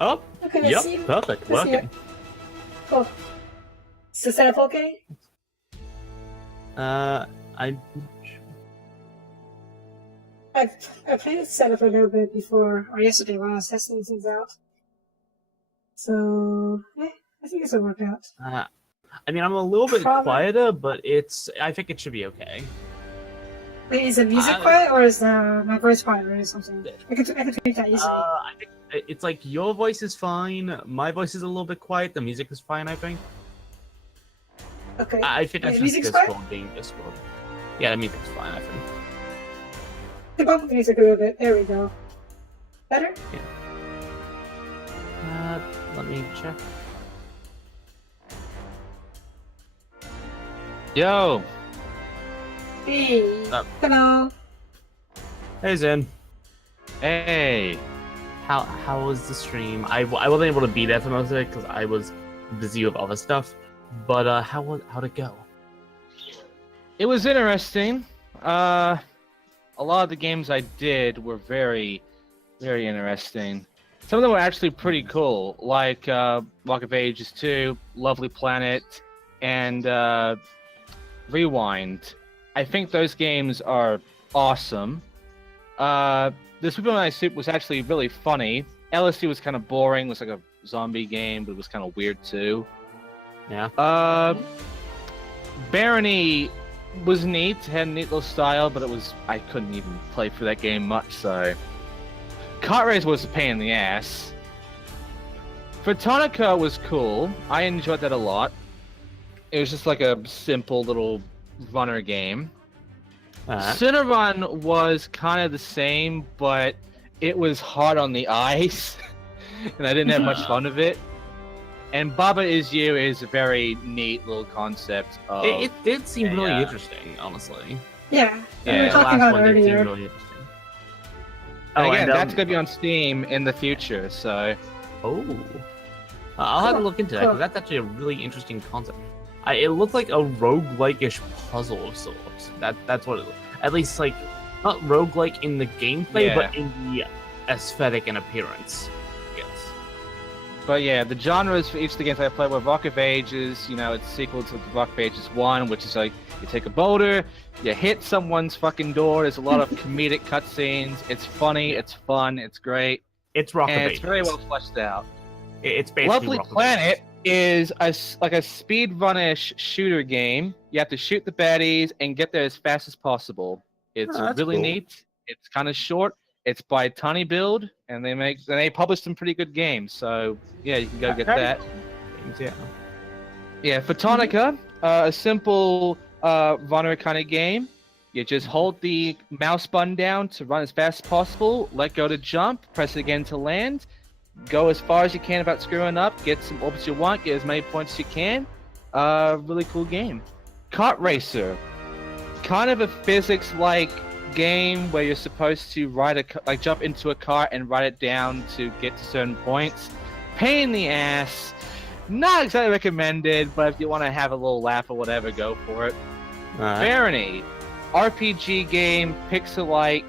Oh, Okay, let's yep, see. perfect, Let's see working. it. Cool. Is the setup okay? I I played the setup a little bit before, or yesterday when I was testing things out. So, I think it's will work out. I mean, I'm a little bit Probably. quieter, but I think it should be okay. Wait, is the music quiet or is my voice quiet or something? I can tweak that easily. I think it's like your voice is fine, my voice is a little bit quiet, the music is fine, I think. Okay. I think that's just music's Discord quiet? being Discord. Yeah, the music's fine, I think. The bump the music a little bit. There we go. Better? Yeah. Let me check. Yo! Hey. Hello. Hey, Zen. Hey! How was the stream? I wasn't able to be there for most of it because I was busy with other stuff. But how'd it go? It was interesting. A lot of the games I did were very, very interesting. Some of them were actually pretty cool, like Rock of Ages 2, Lovely Planet, and Rewind. I think those games are awesome. The Superman Soup was actually really funny. LSD was kind of boring. It was like a zombie game, but it was kind of weird too. Yeah. Barony was neat. It had a neat little style, but I couldn't even play through that game much, so... Kart Race was a pain in the ass. Photonica was cool. I enjoyed that a lot. It was just like a simple little runner game. Cinnarun was kind of the same, but it was hard on the eyes, and I didn't have much fun of it. And Baba Is You is a very neat little concept. It did seem really interesting, honestly. Yeah. We Yeah, were talking about it did seem earlier. really interesting. And again, that's going to be on Steam in the future, so... Oh. I'll have to look into that, because that's actually a really interesting concept. It looked like a roguelike-ish puzzle of sorts. That's what it looked. At least, like, not roguelike in the gameplay, but in the aesthetic and appearance, I guess. But yeah, the genres for each of the games I played were Rock of Ages, it's a sequel to Rock of Ages 1, which is like, you take a boulder, you hit someone's fucking door, there's a lot of comedic cutscenes, it's funny, it's fun, it's great. It's Rock of Ages. It's very well fleshed out. It's basically Lovely Rock of Planet Ages. is like a speedrun-ish shooter game. You have to shoot the baddies and get there as fast as possible. It's really cool. neat. It's kind of short. It's by Tiny Build, and they publish some pretty good games. So yeah, you can go get that. Yeah. Yeah, Photonica, a simple runner kind of game. You just hold the mouse button down to run as fast as possible. Let go to jump. Press it again to land. Go as far as you can without screwing up. Get some orbits you want. Get as many points as you can. Really cool game. Kart Racer, kind of a physics-like game where you're supposed to jump into a cart and ride it down to get to certain points. Pain in the ass. Not exactly recommended, but if you want to have a little laugh or whatever, go for it. Barony, RPG game, pixel-like,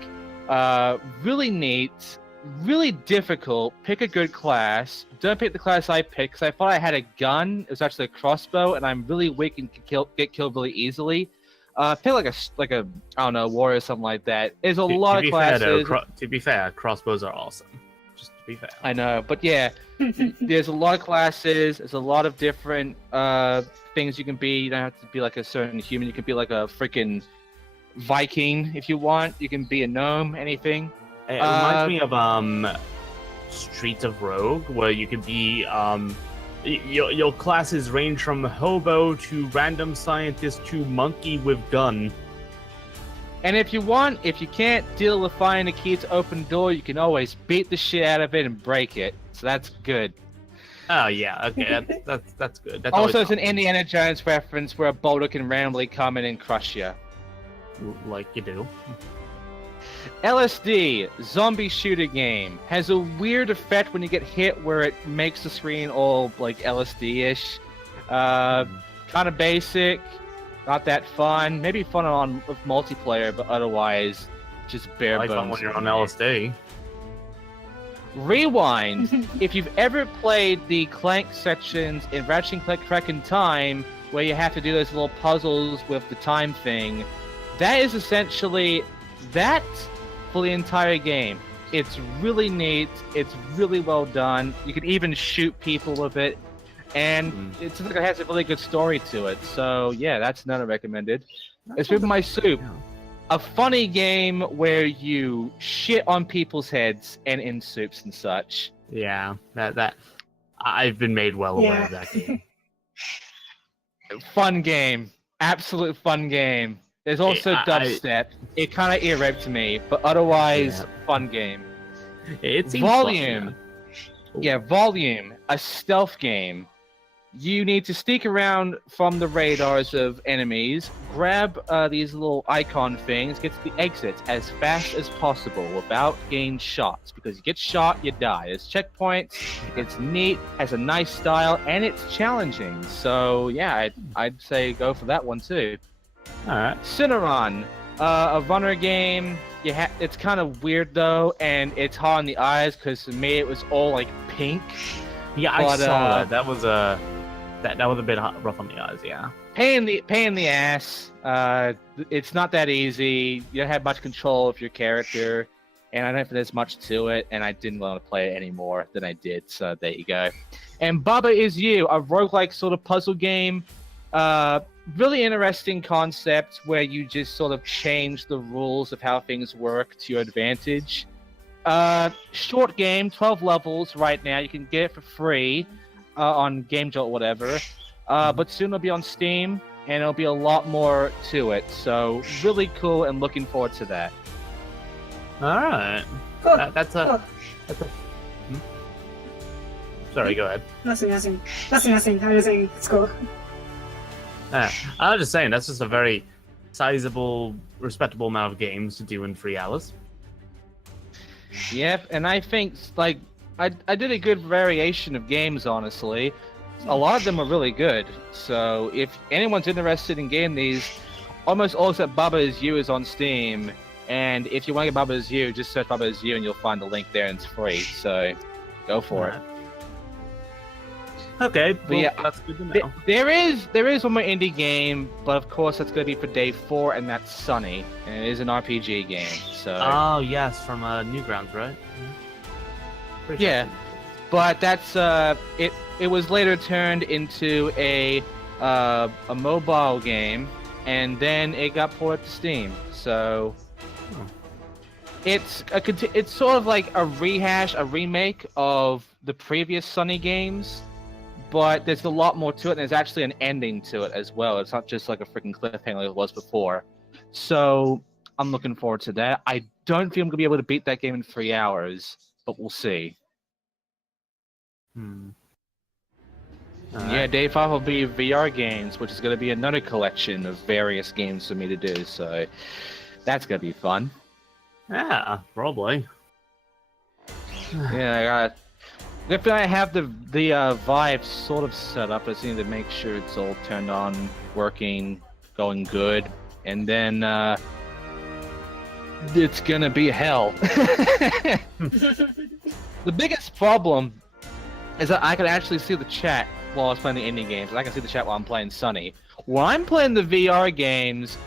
really neat. Really difficult. Pick a good class. Don't pick the class I picked because I thought I had a gun. It was actually a crossbow, and I'm really weak and can get killed really easily. Pick like a I don't know, warrior or something like that. There's a lot of classes. To be fair, crossbows are awesome. Just to be fair. I know, but yeah, there's a lot of classes. There's a lot of different things you can be. You don't have to be like a certain human. You can be like a freaking Viking if you want. You can be a gnome. Anything. It reminds me of Streets of Rogue, where you can be your classes range from hobo to random scientist to monkey with gun. And if you can't deal with finding a key to open the door, you can always beat the shit out of it and break it. So that's good. Oh yeah, okay, that's good. That's also, it's an Indiana Jones reference where a boulder can randomly come in and crush you. Like you do. LSD, zombie shooter game, has a weird effect when you get hit where it makes the screen all like LSD-ish. Kind of basic, not that fun. Maybe fun with multiplayer, but otherwise just bare bones. Fun when you're on LSD. Rewind. If you've ever played the Clank sections in Ratchet and Clank Track in Time, where you have to do those little puzzles with the time thing, that is essentially that for the entire game. It's really neat. It's really well done. You can even shoot people with it, and it seems like it has a really good story to it. So yeah, that's another recommended. It's with my soup. A funny game where you shit on people's heads and in soups and such. Yeah, that I've been made well aware of that game. Fun game. Absolute fun game. There's also dubstep. It kind of ear-raped me, but otherwise, fun game. It seems Volume. Fun, yeah, Volume. A stealth game. You need to sneak around from the radars of enemies, grab these little icon things, get to the exit as fast as possible without getting shot. Because you get shot, you die. There's checkpoints, it's neat, has a nice style, and it's challenging. So yeah, I'd say go for that one too. Alright. Cinnamon, a runner game. It's kind of weird though, and it's hard on the eyes because to me it was all like pink. Yeah, I saw that. That was a bit rough on the eyes. Yeah. Pain in the ass. It's not that easy. You don't have much control of your character, and I don't think there's much to it. And I didn't want to play it any more than I did. So there you go. And Bubba Is You, a roguelike sort of puzzle game. Really interesting concept where you just sort of change the rules of how things work to your advantage. Short game, 12 levels right now. You can get it for free on GameJolt or whatever. But soon it'll be on Steam, and it'll be a lot more to it. So really cool, and looking forward to that. All right. Cool. That's a. Sorry, go ahead. Nothing. I was saying it's cool. I was just saying that's just a very sizable, respectable amount of games to do in 3 hours. Yep, and I think like I did a good variation of games, honestly. A lot of them are really good. So if anyone's interested in getting these, almost all except Bubba Is You is on Steam. And if you want to get Bubba Is You, just search Bubba Is You and you'll find the link there, and it's free. So go for it. Okay, well, yeah, that's good to know. There is one more indie game, but of course that's going to be for day 4, and that's Sunny, and it is an RPG game. So. Oh yes, from Newgrounds, right? Yeah, but that's it was later turned into a mobile game, and then it got ported to Steam. So it's sort of like a remake of the previous Sunny games. But there's a lot more to it, and there's actually an ending to it as well. It's not just like a freaking cliffhanger like it was before. So I'm looking forward to that. I don't think I'm going to be able to beat that game in 3 hours, but we'll see. Yeah, day 5 will be VR games, which is going to be another collection of various games for me to do. So that's going to be fun. Yeah, probably. Yeah, I got. If I have the Vive sort of set up, I just need to make sure it's all turned on, working, going good, and then it's gonna be hell. The biggest problem is that I can actually see the chat while I was playing the indie games, and I can see the chat while I'm playing Sunny. When I'm playing the VR games,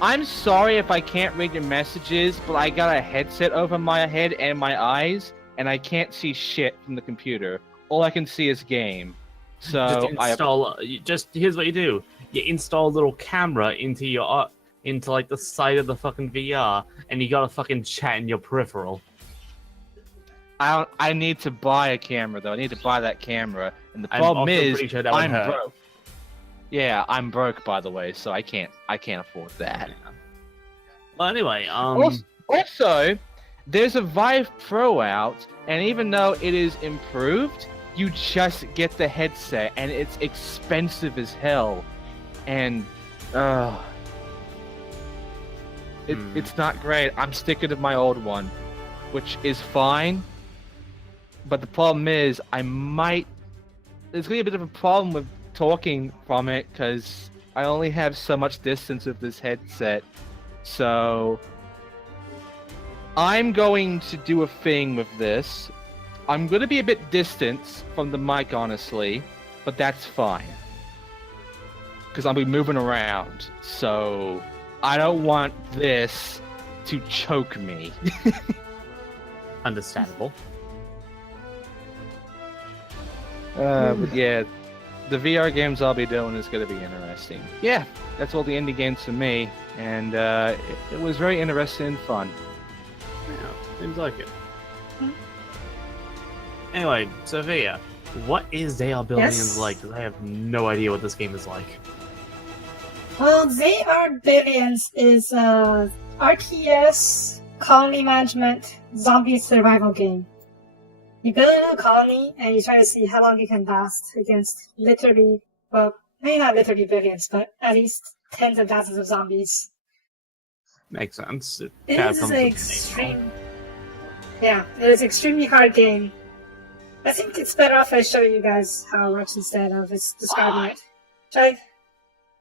I'm sorry if I can't read your messages, but I got a headset over my head and my eyes, and I can't see shit from the computer. All I can see is game. So here's what you do: you install a little camera into like the side of the fucking VR, and you got a fucking chat in your peripheral. I need to buy a camera though. I need to buy that camera, and the problem is I'm broke. Yeah, I'm broke, by the way, so I can't afford that. Well, anyway, Also, there's a Vive Pro out, and even though it is improved, you just get the headset, and it's expensive as hell, and it's not great. I'm sticking to my old one, which is fine, but the problem is there's gonna be a bit of a problem with talking from it because I only have so much distance with this headset, so I'm going to do a thing with this. I'm going to be a bit distant from the mic, honestly, but that's fine. Because I'll be moving around, so I don't want this to choke me. Understandable. But yeah, the VR games I'll be doing is going to be interesting. Yeah, that's all the indie games for me, and it was very interesting and fun. Yeah, seems like it. Anyway, Sophia, what is They Are Billions Yes? like? Because I have no idea what this game is like. Well, They Are Billions is a RTS colony management zombie survival game. You build a new colony and you try to see how long you can last against literally, well, maybe not literally billions, but at least tens of thousands of zombies. Makes sense. It kinda is comes an with the name, extreme. Yeah, it is an extremely hard game. I think it's better off I show you guys how it works instead of describing it. Should I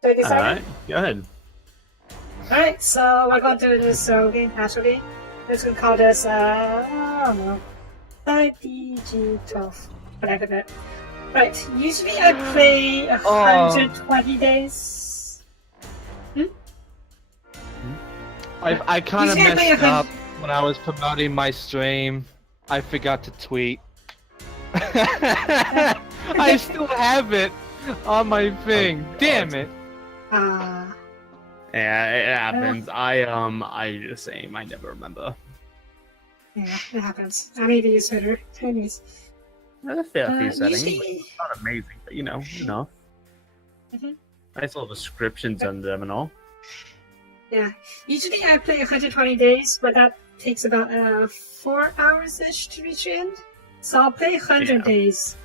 get started? Alright, go ahead. Alright, so we're going to do this game naturally. We're just going to call this, I don't know, IDG12. Whatever that. Right, usually I play 120 days. I kind of Usually I play messed 100 up when I was promoting my stream. I forgot to tweet. I still have it on my thing. Damn it. Ah. Yeah, it happens. I just same. I never remember. Yeah, it happens. I need to use Twitter. Anyways. There's a fair few settings. Usually... It's not amazing, but you know. Mhm. Nice little descriptions under them and all. Yeah. Usually I play 120 days, but that takes about 4 hours-ish to reach the end. So I'll play 100 days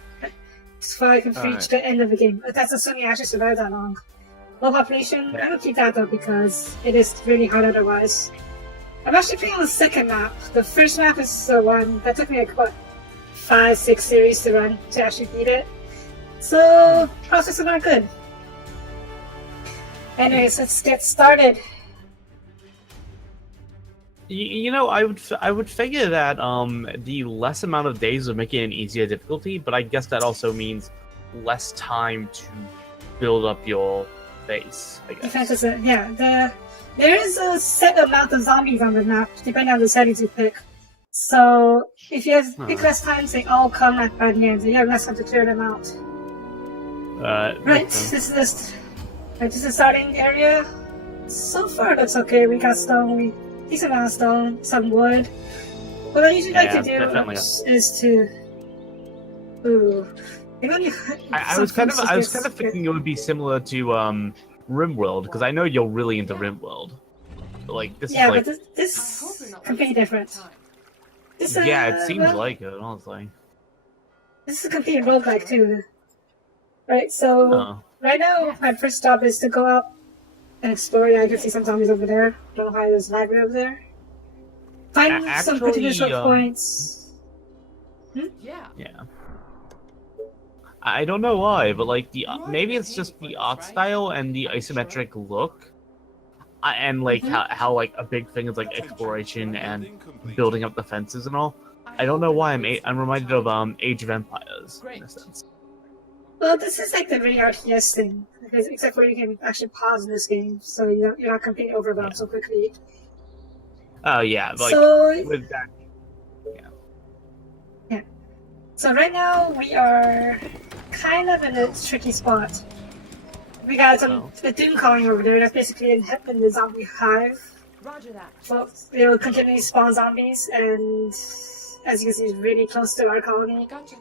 so I can reach the end of the game. But that's assuming I actually survive that long. Low population, I don't keep that though because it is really hard otherwise. I'm actually playing on the second map. The first map is the one that took me like, what, 5-6 series to run to actually beat it. So, processes are good. Anyways, let's get started. You know, I would figure that the less amount of days would make it an easier difficulty, but I guess that also means less time to build up your base. I guess. Defenses, yeah. There is a set amount of zombies on the map, depending on the settings you pick. So if you pick less times, they all come at bad names, and you have less time to clear them out. Right, this is the starting area. So far, it looks okay. We got stone, decent amount of stone, some wood. What I usually like to do is to. Ooh. I was kind of thinking it would be similar to RimWorld because I know you're really into RimWorld. But, like this is like but this completely different. This, yeah, it seems like it honestly. This is a complete roguelike too. Right, so right now my first job is to go out and explore. Yeah, I can see some zombies over there. Don't know how there's lag over there. Find some potential points. Yeah. I don't know why, but like maybe it's just the art style and the isometric look, and like how like a big thing is like exploration and building up the fences and all. I don't know why I'm reminded of Age of Empires in a sense. Well, this is like the really RTS thing, because except for you can actually pause this game, so you're not completely overwhelmed so quickly. Oh yeah, like so, with that. Yeah. So right now we are kind of in a tricky spot. We got a doom calling over there that's basically in the zombie hive. Roger that. So they'll continually spawn zombies, and as you can see, it's really close to our colony. Gotcha.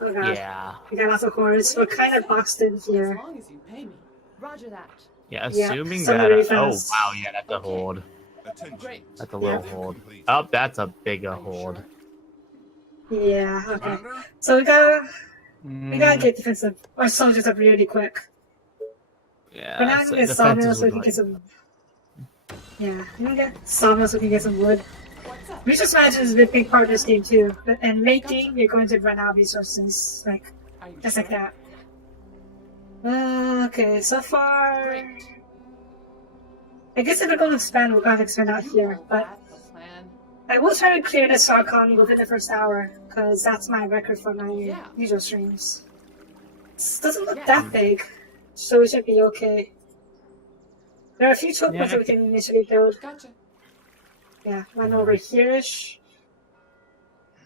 Oh god. Yeah. We got lots of hordes. We're kind of boxed in here. As long as you pay me. Roger that. Yeah, assuming so that. really Oh fast. wow, yeah, that's a horde. Great. That's a little horde. Oh, that's a bigger horde. Yeah. Okay. So we gotta get defensive. Our soldiers up really quick. Yeah. For now, I'm gonna get sawmills so we can get some. Yeah, I'm gonna get sawmills so we can get some wood. What's up? Resource management is a big part of this game too. And late game, you're going to run out of resources, like Are you just sure? like that. Okay, so far. Great. I guess if we're going to expand, we're going to expand out here. But The plan. I will try to clear the Sarkon within the first hour, because that's my record for my Yeah. usual streams. It doesn't look that big, so we should be okay. There are a few choke points that we can initially build. Gotcha. Yeah, one over here-ish.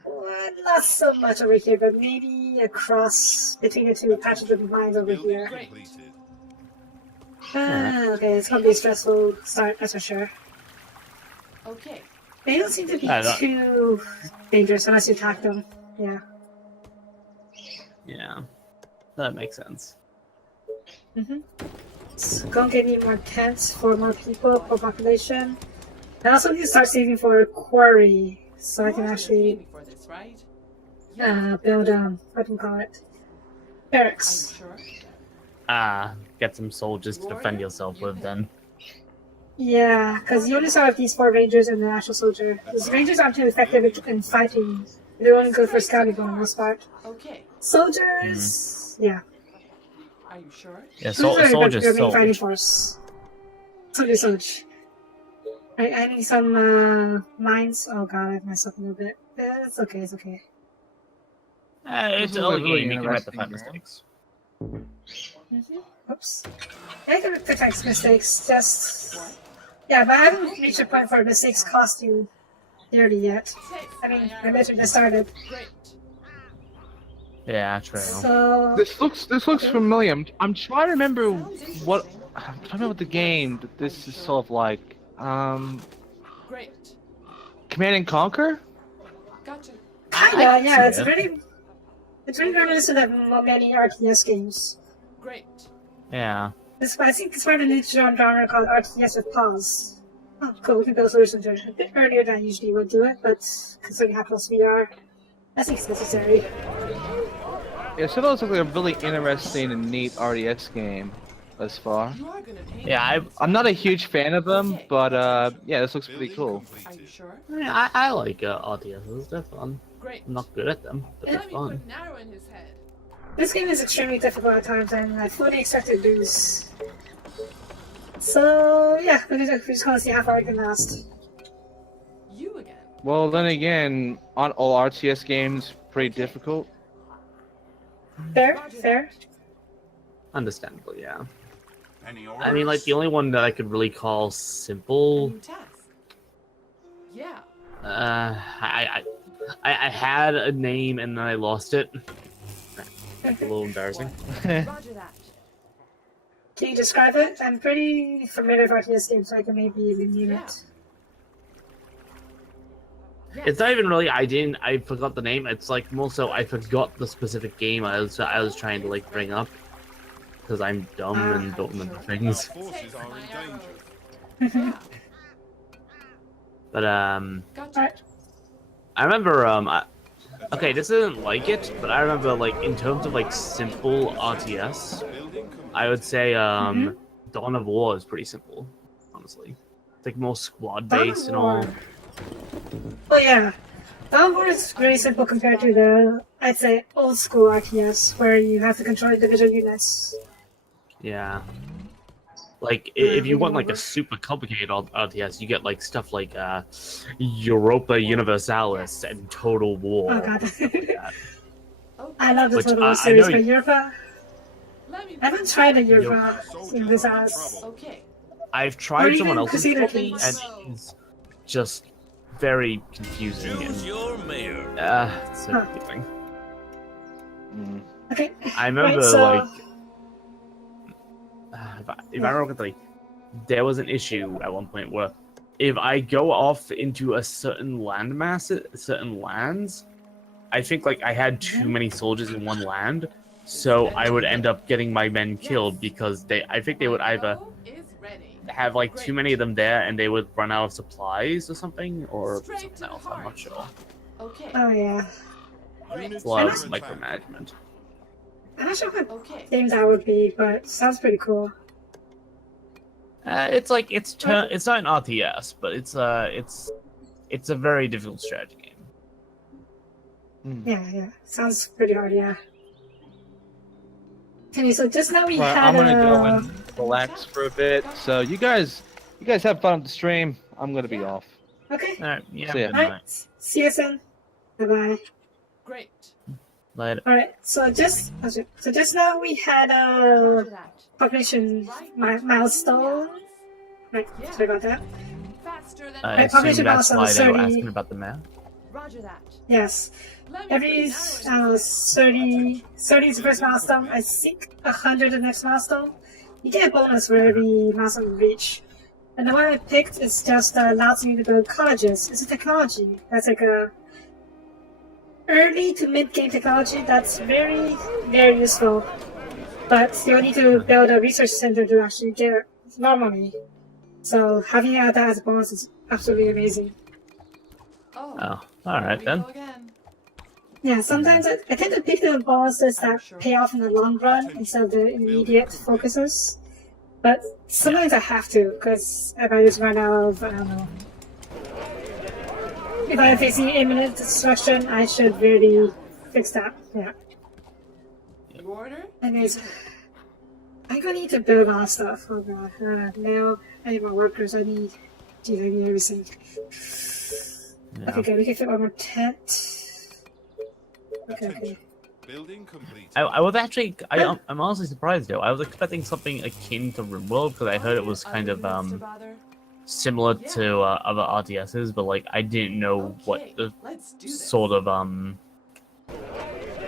Well, not so much over here, but maybe a cross between the two patches of mines over here. Completed. Okay, it's gonna be a stressful start, that's for sure. Okay. They don't seem to be I don't- too dangerous unless you attack them. Yeah. Yeah, that makes sense. So go and get me more tents for more people, more population. I also need to start saving for a quarry, so I can You're gonna pay actually me for this, right? build what do you call it? Are Barracks. you sure? Get some soldiers to defend yourself with then. Yeah, because you only saw these 4 rangers and the actual soldier. Because rangers aren't too effective in fighting. They're only good for scouting for the most part. Okay. Soldiers, yeah. Are you sure? Yeah, Soldiers are soldiers, your main fighting soldiers. force. Soldier. I need some mines. Oh god, I've messed up a little bit. It's okay, it's okay. It's This is a early really game, you can interesting rectify game. mistakes. Oops. I can protect mistakes, just... What? Yeah, but I haven't reached a point where mistakes cost you dearly yet. Take I mean, my I literally just started. Great. Yeah, true. So... This looks familiar. I'm trying to remember Sounds what interesting. I'm trying to remember what the game that this is sort of like. Great. Command and Conquer. Gotcha. Kinda, yeah, see it. It's really reminiscent of many RTS games. Great. Yeah. I think it's part of a new genre called RTS with pause. Oh, cool, we can build solutions a bit earlier than I usually would do it, but considering how close we are, I think it's necessary. Yeah, so that looks like a really interesting and neat RTS game thus far. You are gonna pay Yeah, me. I'm not a huge fan of them, but yeah, this looks pretty cool. Are you sure? I like RTSs, they're fun. Great. I'm not good at them, but they're Let me fun. put an arrow in his head. This game is extremely difficult at times, and I fully expect to lose. So, yeah, we're just gonna see how far I can last. You again. Well, then again, aren't all RTS games pretty difficult? Fair? Fair? Understandable, yeah. Any I mean, like, the only one that I could really call A simple, new task. Yeah. I had a name and then I lost it. That's a little embarrassing. Roger that. Can you describe it? I'm pretty familiar with RTS games, so I can maybe name Yeah. it. Yes. It's not even really I forgot the name. It's like more so I forgot the specific game I was trying to like bring up because I'm dumb and don't remember Our things. forces are My in arrows. danger. Yeah. But Gotcha. Alright. I remember okay, this isn't like it, but I remember like in terms of like simple RTS, Building complete. I would say Dawn of War is pretty simple, honestly. It's like more squad based and all. Oh yeah, Dawn of War is very simple compared to the, I'd say, old school RTS, where you have to control individual units. Yeah. Like if you want like a super complicated RTS, you get like stuff like Europa Universalis and Total War. Oh god. Okay. I love the Which, Total War I series, know but you- Europa, Let me I haven't tried the Europa in this house. Okay. I've Or tried even someone else's Crusader copy, and Kings. it's just very confusing Choose and your mayor. it's so Huh. confusing. Mm. Okay. I remember Right, so- like if I remember correctly, there was an issue at one point where if I go off into a certain landmass, certain lands, I think like I had too many soldiers in one land, so I would end up getting my men killed because I think they would either Bow is ready. have like too many of them there and they would run out of supplies or something, or Straight something to the else. I'm not heart. sure. Okay. Oh yeah. Unit It's a lot of zero attack. micromanagement. I'm not sure what Okay. game that would be, but it sounds pretty cool. It's like it's not an RTS, but it's a very difficult strategy game. Yeah. Sounds pretty hard, yeah. Okay, so just now we Right, had I'm gonna go a... and relax for a bit. So you guys have fun with the stream. I'm gonna be off. Okay. All right. Yeah. See ya. Good night. Alright. See you soon. Bye bye. Great. Later. Alright, so just now we had a Roger that. population Right. milestone. Right, Yeah. sorry about that. Faster than I Right, population assume that's milestone why they were 30. asking about the map. Roger that. Yes. Let me Every put an 30 is the first milestone. I think 100 the next milestone. You get a bonus for every milestone you reach. And the one I picked is just allows you to build colleges. It's a technology that's like a early to mid game technology that's very, very useful. But you need to build a research center to actually get it normally. So having that as a bonus is absolutely amazing. Oh, Oh, all right here we then. go again. Yeah, sometimes I tend to pick the bonuses that pay off in the long run instead of the immediate focuses. But sometimes I have to, because if I just run out of, I don't know. If I'm facing imminent destruction, I should really fix that. Yeah. You order? Anyways, I'm gonna need to build a lot of stuff. Oh god. Now I need more workers. I need everything. Yeah. Okay, good. We can fit one more tent. Okay. Building complete. I was actually, I'm honestly surprised though. I was expecting something akin to RimWorld because I heard it was kind of Mr. Bother? similar to other RTSs, but like I didn't know what Okay, the let's do this. sort of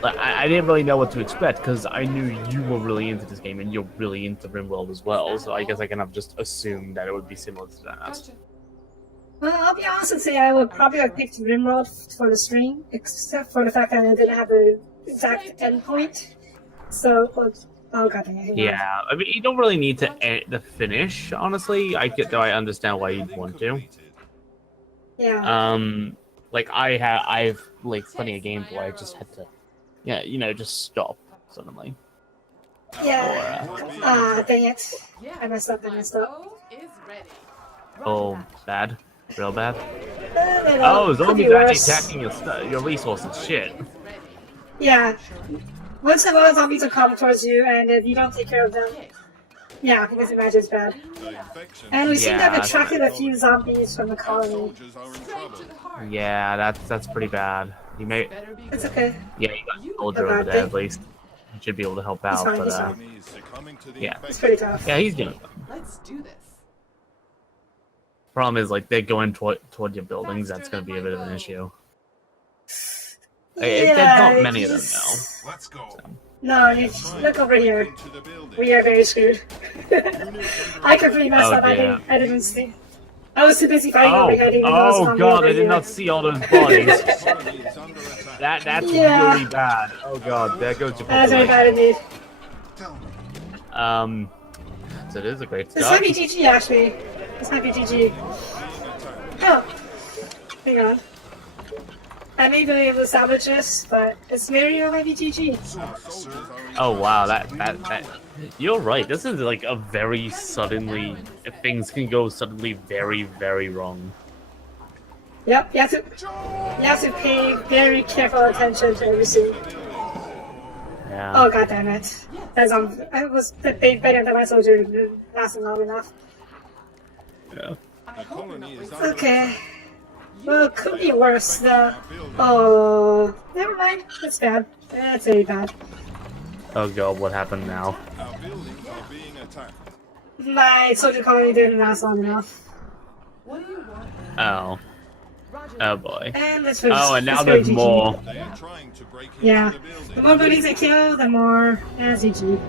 like I didn't really know what to expect because I knew you were really into this game and you're really into RimWorld as well. So I guess I kind of just assumed that it would be similar to that. Gotcha. Well, I'll be honest and say I would probably have picked RimWorld for the stream, except for the fact that I didn't have an exact endpoint. So, oh god dang it. hang on. Yeah, I mean you don't really need to the finish. Honestly, though I understand why you'd want to. Yeah. Like I've like plenty of games where I just had to, yeah, just stop suddenly. Yeah. Dang it. Yeah. I messed up. My bow is ready. Roger Oh, that. bad, real bad. No, Oh, could be zombies actually worse. attacking your resources. Shit. Is ready. Yeah. Once in a while, zombies will come towards you, and if you don't take care of them, Okay. yeah, you can imagine it's bad. The infection. And we seem to Yeah, have attracted a few zombies from the colony. Soldiers are in Straight trouble. to the heart. Yeah, that's pretty bad. You may, Better be It's good. okay. yeah, you got a soldier Okay, over there at least. You should be able to help out, fine, but he's fine. Enemy is succumbing to the Yeah. It's infection. pretty tough. yeah, he's doing it. Let's do this. Problem is, like, they're going toward your buildings. Faster That's going to than be a my bit of an bow. issue. Yeah, There's not many of them just- now. Let's go. No, you look over here. Into the building. We are very screwed. I completely messed Oh, up. I dear. didn't see. I was too busy fighting Oh, over here. I didn't even know it was a oh zombie god, over I did here. not see all those bodies. The colony is under attack. That's Yeah. really bad. Oh god, there goes your That's very population. bad indeed. Tell me. So it is a great This start. might be GG actually. This might be GG. Oh, hang on. I may be able to salvage this, but it's maybe it might be GG. Soldiers are in Oh wow, that you're right. This is like a very suddenly things can go suddenly very, very wrong. Yep, you have to pay very careful attention to everything. Yeah. Oh god damn it. I was better than my soldier lasting long enough. Yeah. I The hope you're colony not is wasting under Okay. attack. Well, it could be worse. Building. Oh, never mind. That's bad. That's very bad. Oh god, what happened now? Our buildings are being attacked. My soldier colony didn't last long enough. What do you want? Oh. Roger Oh that. boy. And this was. Oh, and now it's very there's GG. more. They are trying to break into Yeah. the building. The more buildings I kill, the more GG.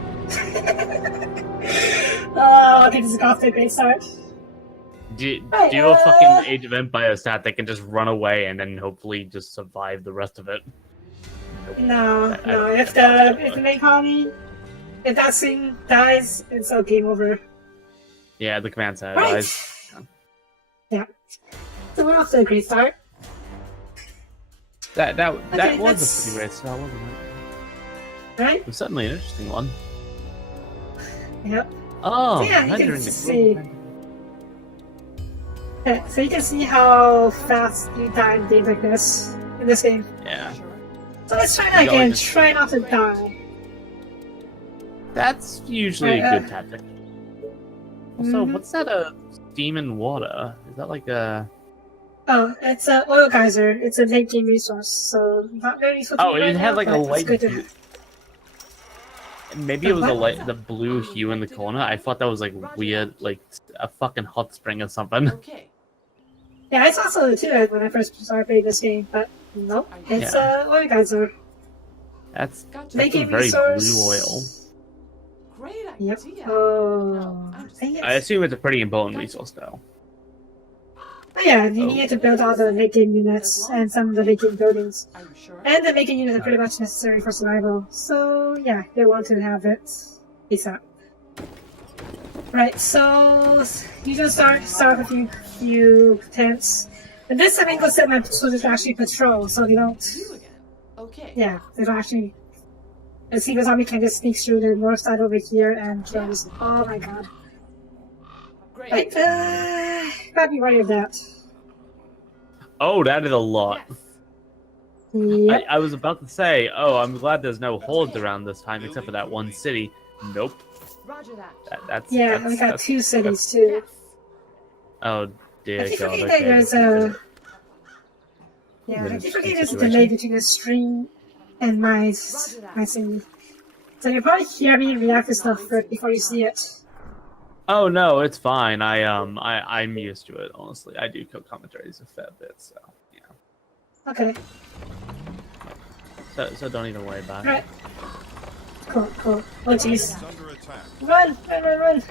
Oh, I think this is off to a great start. Do you have a fucking Age of Empires stat that can just run away and then hopefully just survive the rest of it? No, I no. don't- If the main colony, if that thing dies, it's all game over. Yeah, the command center Right. dies. Yeah. So we're off to a great start. That Okay, was a let's- pretty great start, wasn't it? Right? It was certainly an interesting one. Yep. Oh, Yeah, you rendering can the see- global- Okay, so you can see how fast you die in games like this in this game. Yeah. Sure. So let's try that Go again. with it. Try not to die. That's usually a good tactic. Also, Mhm. what's that? Steam and water? Is that like a? Oh, it's an oil geyser. It's a late game resource, so not very useful to Oh, me right it had now, like a but it's light. good to... Maybe it was a light, the blue hue in the corner. I thought that was like weird, like a fucking hot spring or something. Okay. Yeah, I saw so too when I first started playing this game, but nope, it's oil geyser. That's Late some game very resource. blue oil. Great Yep. idea. Oh, No, I'm just dang it. I assume it's a pretty important resource though. Oh yeah, you needed to build all the late game units and some of the late game buildings. Are you sure? And the late game units are pretty much necessary for survival, so yeah, they want to have it ASAP. Right, so you just start with a few tents. But this time I'm going to set my soldiers to actually patrol, so they don't, You again. Okay. yeah, they don't actually... A single zombie can just sneak through the north side over here and kill us. Oh my god. Great. Right, gotta be worried of that. Oh, that is a lot. Yes. Yep. I was about to say, oh, I'm glad there's no hordes around this time except for that one city. Nope. Roger that. That's Yeah, that's, we got that's, two cities too. Yes. Oh dear I keep God. forgetting Okay. that there's a... Yeah, I There's keep a forgetting there's a situation. delay between the stream and my city. So you probably hear me react to stuff before you see it. Oh no, it's fine. I'm used to it. Honestly, I do commentaries a fair bit, so yeah. Okay, So don't even worry about it. alright. Cool. Oh jeez. It's under attack. Run!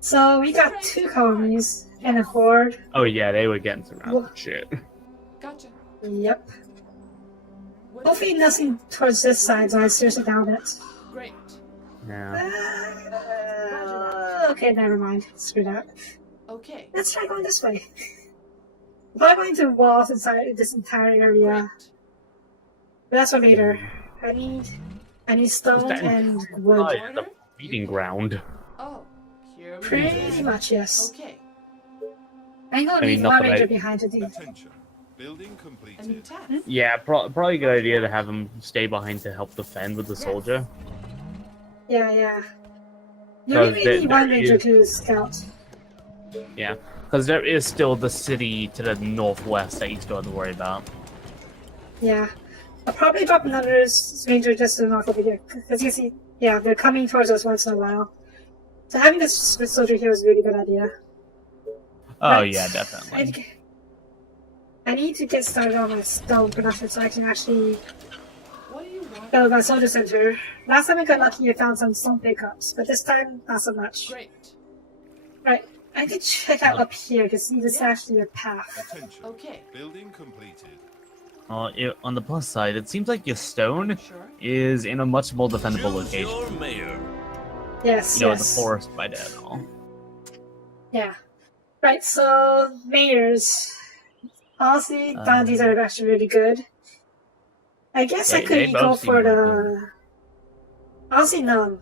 So we got two colonies and a horde. Oh yeah, they were getting surrounded. Shit. Gotcha. Yep. What Hopefully nothing towards this side, so I seriously doubt it. Great. Yeah. Okay, never mind. Screw that. Okay. Let's try going this way. If I'm going to walls inside this entire area, Great. but that's for later. I need stone That- and Oh, wood. yeah, the feeding ground. Oh, here we Pretty go. much, yes. Okay. I'm gonna I mean, leave not one that ranger I- behind to do. Attention. Building A new completed. task. Yeah, probably a good idea to have him stay behind to help defend with the soldier. Yeah. You No, only there- need one there ranger is- to scout. Yeah, because there is still the city to the northwest that you still have to worry about. Yeah. I'll probably drop another ranger just to the north over here. As you can see, yeah, they're coming towards us once in a while. So having this soldier here is a really good idea. Oh Right. yeah, definitely. I need to get started on my stone production so I can actually What do you want? build my soldier center. Last time I got lucky, I found some stone pickups, but this time, not so much. Great. Right, I can check out up here to see this is actually a path. Attention. Okay. Building completed. On the plus side, it seems like your stone Sure. is in a much more defendable location. Yes, You know, in the yes. forest by there and all. Yeah. Right, so mayors. Honestly, bounties are actually really good. I guess I They could go both seem for really the... Honestly, no.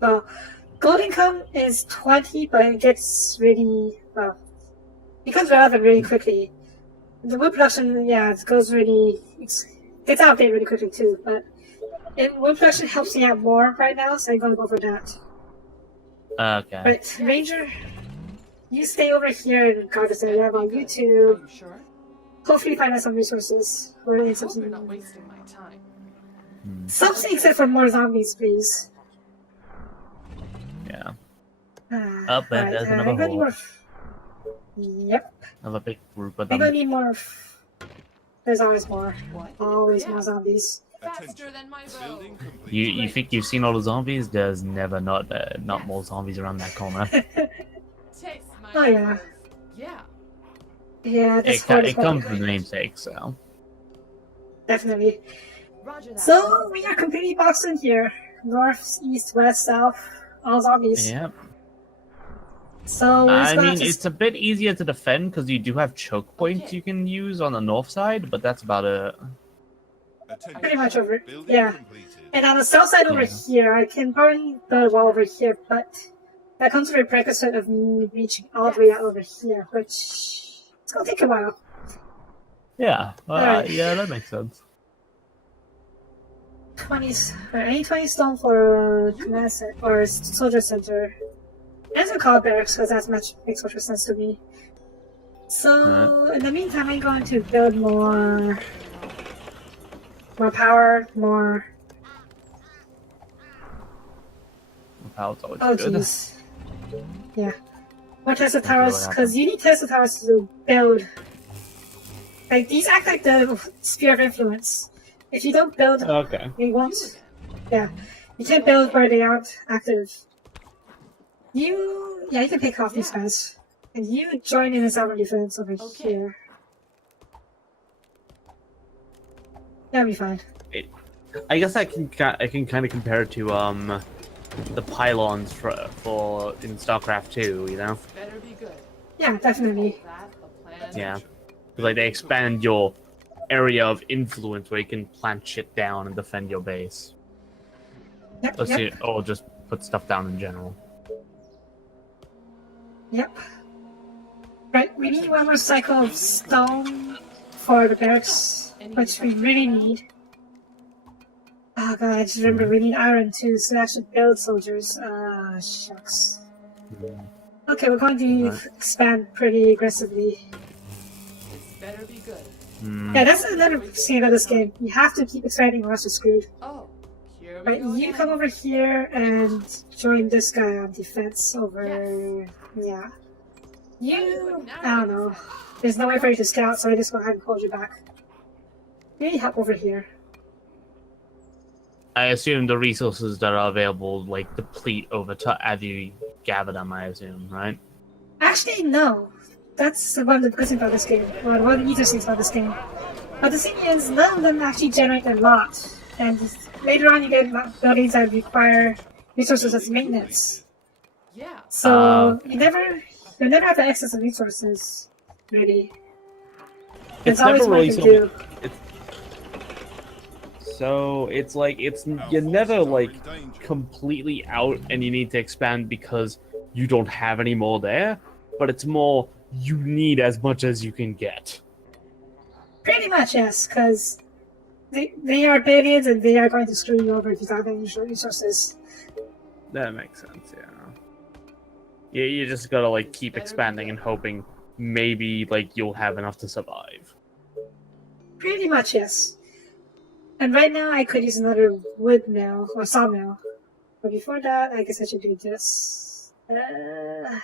Well, gold income is 20, but it gets really... Well, it becomes relevant really quickly. The wood production, yeah, it goes really... It's outdated really quickly too, but... Wood production helps me out more right now, so I'm gonna go for that. Okay. Right, Ranger, you stay over here in guard this area while you two Are you sure? hopefully find out some resources. Or I hope something. you're not wasting my time. Something except for more zombies, please. Yeah. Alright, there's another I'm gonna need hole. more. Yep, Another big group of I'm gonna them. need more. There's always more. What? Always Yeah. more zombies. Faster than my bow. Building completed. You think you've seen all the zombies? There's never not more zombies around that corner. Taste my Oh, yeah. arrows. Yeah. Yeah, this it horde is comes quite- with the namesake, so. Definitely. Roger that. So, we are completely boxed in here. North, east, west, south. All zombies. Yep. So, we're just I gonna mean, have to it's a bit easier to defend because you do have choke points Okay. you can use on the north side, but that's about it. Attention. pretty much over. Building Yeah. completed. And on the south side over Yeah. here, I can probably build a wall over here, but that comes with a prerequisite of me reaching all the way out over here, which it's gonna take a while. Yeah. Alright. Yeah, that makes sense. 20, I need 20 stone for a command center, or a soldier center. And some call barracks, because that makes much sense to me. So in the meantime, I'm going to build more power, more. Power's always Oh good. jeez. Yeah. More Tesla Okay, towers, what because you need Tesla towers to build. Like these act like the sphere of influence. If you don't build, Okay. you won't. Yeah. You can't build where they aren't active. You can pick off these guys. And you join in the sovereign defense over here. That'll be fine. I guess I can kind of compare it to the pylons for in StarCraft 2, you know? Better be good. Yeah, definitely. That a plan. Yeah. Like they expand your area of influence where you can plant shit down and defend your base. Yep. Or just put stuff down in general. Yep. Right, we need one more cycle of stone for the barracks, which we really need. Oh god, I just remember we need iron too, so that should build soldiers. Ah, shucks. Okay, we're going to expand pretty aggressively. This better be good. Yeah, that's another thing about this game. You have to keep expanding or else you're screwed. Oh, here we Right, go you again. come over here and join this guy on defense over... Yeah. You... I don't know. There's no way for you to scout, so I just go ahead and hold you back. You need help over here. I assume the resources that are available like deplete over time as you gather them. I assume, right? Actually, no. That's one of the good things about this game. Or one of the interesting things about this game. But the thing is, none of them actually generate a lot. And later on you get buildings that require resources as maintenance. Yeah. So you never have the excess of resources, really. It's There's always never more really you can so. do. So it's like you're never like completely out and you need to expand because you don't have any more there, but it's more you need as much as you can get. Pretty much, yes, because they are billions and they are going to screw you over if you don't have any resources. That makes sense, yeah. Yeah, you just gotta like keep expanding and hoping maybe like you'll have enough to survive. Pretty much, yes. And right now I could use another wood mill or sawmill. But before that, I guess I should do this. I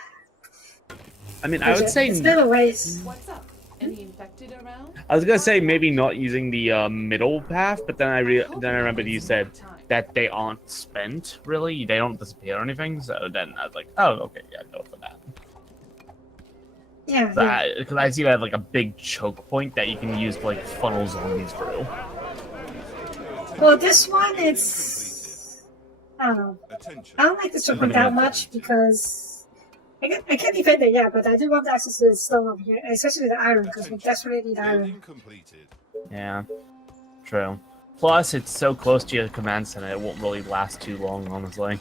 mean, I would say it's been a waste. What's up? Any infected around? I was gonna say maybe not using the middle path, but then I remembered you said that they aren't spent really. They don't disappear or anything. So then I was like, oh, okay, yeah, go for that. Yeah. Because I see that like a big choke point that you can use to like funnel zombies through. Well, this one, it's... I don't know. I don't like this choke point that much because... I can't defend it yet, but I do want access to the stone over here, especially the iron, because we desperately need iron. Yeah, true. Plus, it's so close to your command center, it won't really last too long, honestly.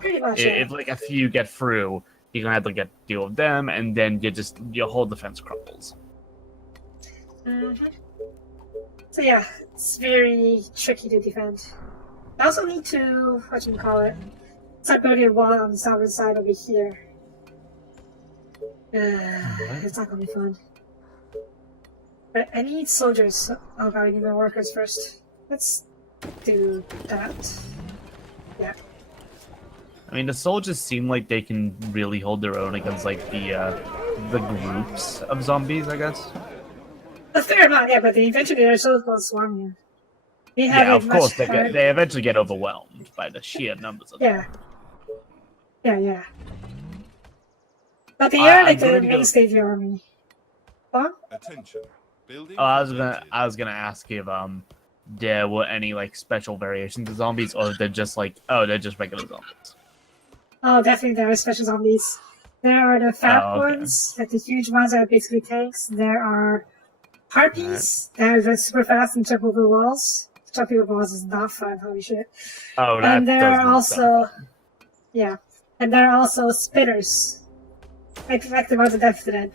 Pretty much, If like a few get through, you're gonna have to deal with them, and then your whole defense crumbles. So yeah, it's very tricky to defend. I also need to, start building a wall on the southern side over here. It's not gonna be fun. But I need soldiers. Oh god, I need my workers first. Let's do that. Yeah. I mean, the soldiers seem like they can really hold their own against like the groups of zombies, I guess. A fair amount, yeah, but eventually they're so going to swarm you. Yeah, of course, they eventually get overwhelmed by the sheer numbers of them. Yeah. But they are like the mainstay of your army. Huh? Attention. Building Oh, I was gonna ask if there were any like special variations of zombies, or they're just like they're just regular zombies. Oh, definitely there are special zombies. There are the fat Oh, okay. ones, like the huge ones that are basically tanks. There are harpies that are super fast and jump over walls. Jumping over walls is not fun, holy shit. Oh, that And there does are not also, sound fun. yeah, and there are also spitters. Like the ones that Death Dead.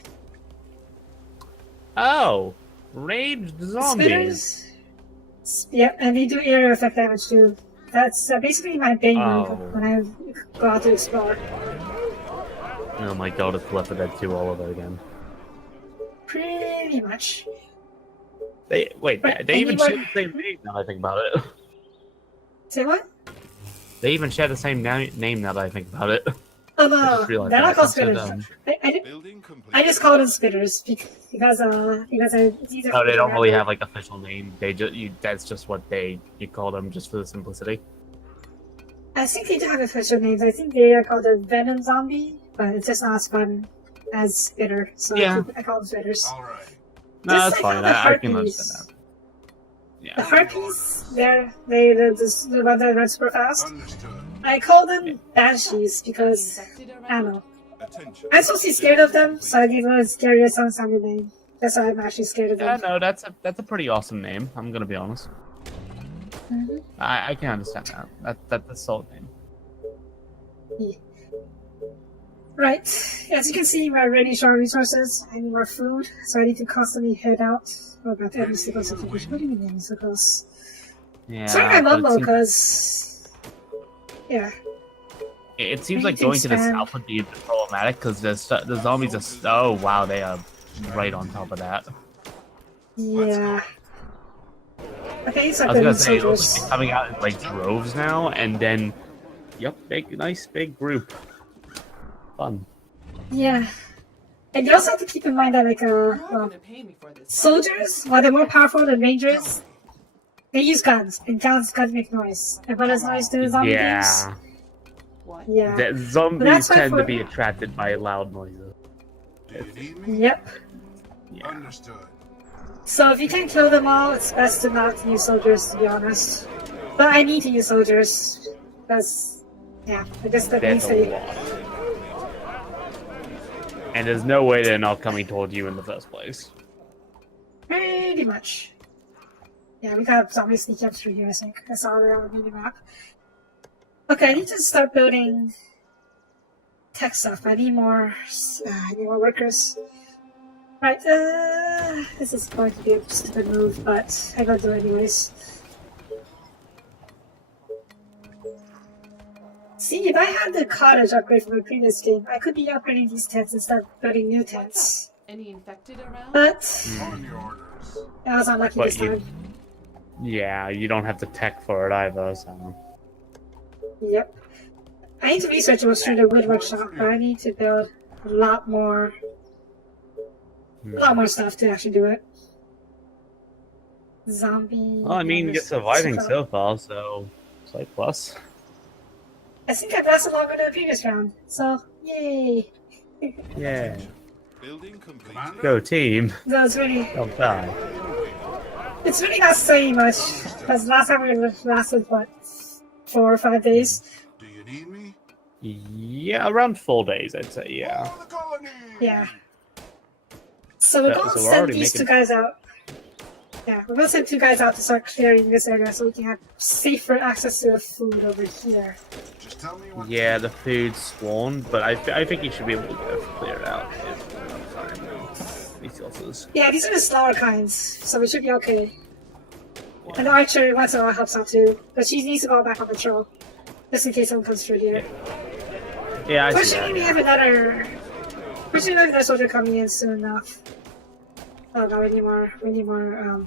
Oh, raged zombies. Spitters. Yep, and they do area effect damage too. That's basically my bane move when I go out to explore. Oh my god, it's Left 4 Dead 2 all over again. Pretty much. They Right, they even anyone- share the same name now that I think about it. Say what? They even share the same name now that I think about it. Oh I no, just realized they're not that. called That's so spitters. dumb. Building complete. I just call them spitters because it's easier. No, for me they to don't really remember. have like official name. They just that's just what you call them just for the simplicity. I think they do have official names. I think they are called the Venom Zombie, but it's just not as fun as Spitter, so Yeah. I call them Spitters. All right. No, Just that's like fine. how the I can Harpies- understand that. The Yeah. Harpies, they're the one that runs super fast. Understood. I call them Banshees because, Infected I don't around? know. Attention. I'm supposed to be scared of them, so I give them a scary sounding name. That's why I'm actually scared of Yeah, them. no, that's a pretty awesome name. I'm gonna be honest. Mhm. I can understand that. That's a solid name. Right, as you can see, we're running short on resources. I need more food, so I need to constantly head out. Oh, about the obstacles. What do you mean obstacles? Yeah. Sorry, I but mumble, it seems, because... Yeah. it seems like Anything going to the spam. south would be problematic because the zombies are. Oh wow, they are right on top of that. Yeah. Okay, it's I like was gonna the say, it looks soldiers. like they're coming out in like droves now, and then, yep, nice big group. Fun. Yeah. And you also have to keep in mind that, like, You're not gonna pay me for this. soldiers, while they're more powerful than rangers, they use guns, and guns make noise. And what does noise do in zombie Yeah. games? What? Yeah. The zombies that's why tend to for- be attracted by loud noises. Do you need me? Yep. Yeah. Understood. So if you can kill them all, it's best to not use soldiers, to be honest. But I need to use soldiers, because, yeah, I guess that means That's a they... lot. And there's no way they're not coming toward you in the first place. Pretty much. Yeah, we got zombies sneak up through here, I think. That's all around the mini-map. Okay, I need to start building tech stuff. I need more workers. Right, this is going to be a stupid move, but I gotta do it anyways. See, if I had the cottage upgrade from the previous game, I could be upgrading these tents and start building new What's tents. up? Any infected around? But On your orders. I was unlucky But this you- time. Yeah, you don't have the tech for it either, so. Yep. I need to research what's through the wood workshop, but I need to build a lot more stuff to actually do it. Zombie. Well, I mean, you're surviving so. so far, so it's like plus. I think I've lasted longer than the previous round, so yay! Yeah. Building complete. Go team. No, it's really, Don't die. it's really not saying much because last time we lasted what 4 or 5 days. Do you need me? Yeah, around 4 days, I'd say, yeah. For the colony! Yeah. So we're Yeah, gonna so we're send already these making- 2 guys out. Yeah, we're gonna send 2 guys out to start clearing this area so we can have safer access to the food over here. Just tell me what. Yeah, the food's spawned, but I think you should be able to clear it out if enough time. Resources. Yeah, these are the slower kinds, so we should be okay. And the archer once in a while helps out too, but she needs to go back on patrol, just in case someone comes through here. Yeah, I see Fortunately, we that. have another. Fortunately, we have another soldier coming in soon enough. Oh no, we need more. We need more.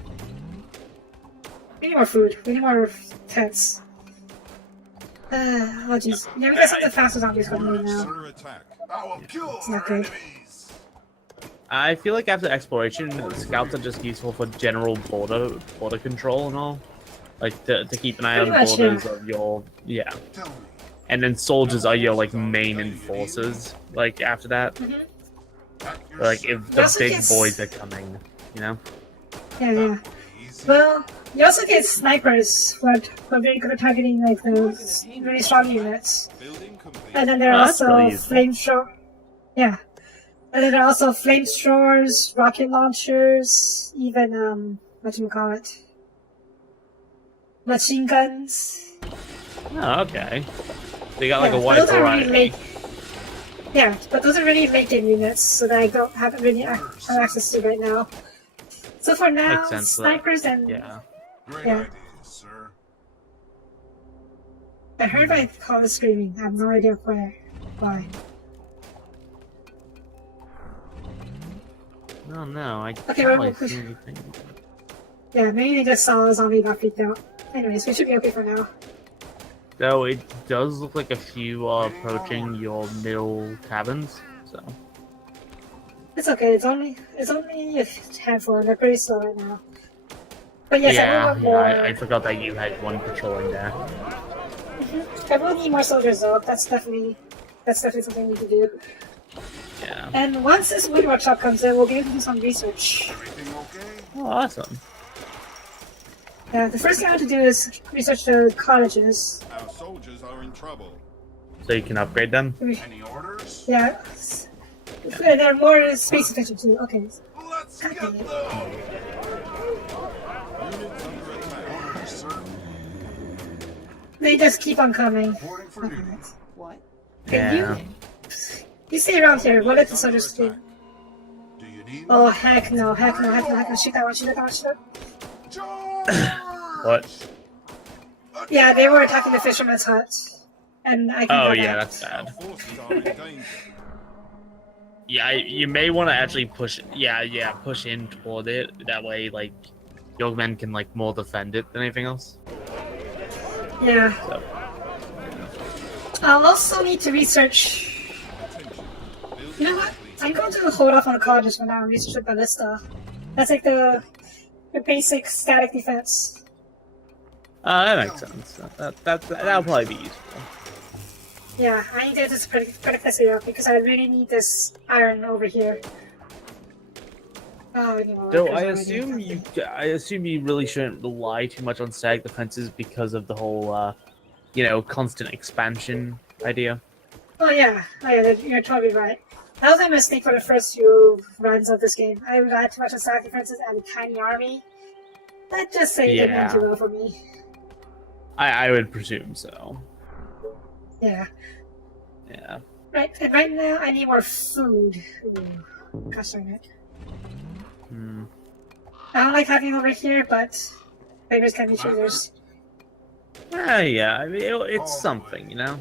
We need more food. We need more tents. Oh jeez. Yeah, we got some of the faster zombies coming in now. Under attack. I will kill not our good. enemies. I feel like after exploration, scouts are just useful for general border control and all. Like to keep an eye on Pretty much, borders of your Tell me. and then soldiers are your like main enforcers. Like after that, At your like if You the also big get boys are coming, you know. Yeah, yeah. Easy. Well, you also get snipers who are very good at targeting like the really strong units. Building complete. And then there are Oh, that's also really useful. flamethrower. Yeah. And then there are also flamethrowers, rocket launchers, even what do you call it? Machine guns. Oh, okay. They got like Yeah, a but wide those are really variety. late. Yeah, but those are really late game units, so that I don't have really have access to right now. So for now, Makes sense, though. snipers and Yeah. Great Yeah. idea, sir. I heard my caller screaming. I have no idea where. Why? No, no, I Okay, can't well, really see anything. Yeah, maybe they just saw a zombie got freaked out. Anyways, we should be okay for now. Though it does look like a few are approaching your middle cabins, so. It's okay. It's only a handful, and they're pretty slow right now. But yes, I will want more. I forgot that you had one patrolling there. I will need more soldiers though. That's definitely something we need to do. Yeah. And once this wood workshop comes in, we'll be able to do some research. Everything okay? Oh, awesome. The first thing I have to do is research the cottages. Our soldiers are in trouble. So you can upgrade them? Any orders? Yeah. They're more space efficient too. Okay. Let's God get dang them! it. Units under attack. Orders, sir. They just keep on coming. Reporting for duty. What? Yeah. You stay around here. We'll let the soldiers do. Do you need Oh heck no! Heck no! Heck no! Heck no! Shoot that one! Shoot that one! Shoot that one! Charge! What? Yeah, they were attacking the fisherman's hut, and I can Oh, go yeah, back. that's bad. Our forces are in danger. Yeah, you may want to actually push. Yeah, push in toward it. That way, like, your men can like more defend it than anything else. Yeah. So, I'll also need to research. You know what? I'm going to hold off on the cottages for now and research the ballista. That's like the basic static defense. that makes sense. That'll probably be useful. Yeah, I need to just protect this area because I really need this iron over here. Oh, anyway, So I assume you really shouldn't rely too much on static defenses because of the whole, constant expansion idea. Oh yeah, you're totally right. That was a mistake for the first few runs of this game. I relied too much on static defenses and a tiny army. That just didn't end too well for me. I would presume so. Yeah. Yeah. Right, and right now I need more food. Ooh, gosh darn it. Hmm. I don't like having over here, but beggars can be choosers. Yeah. I mean, it's something, you know.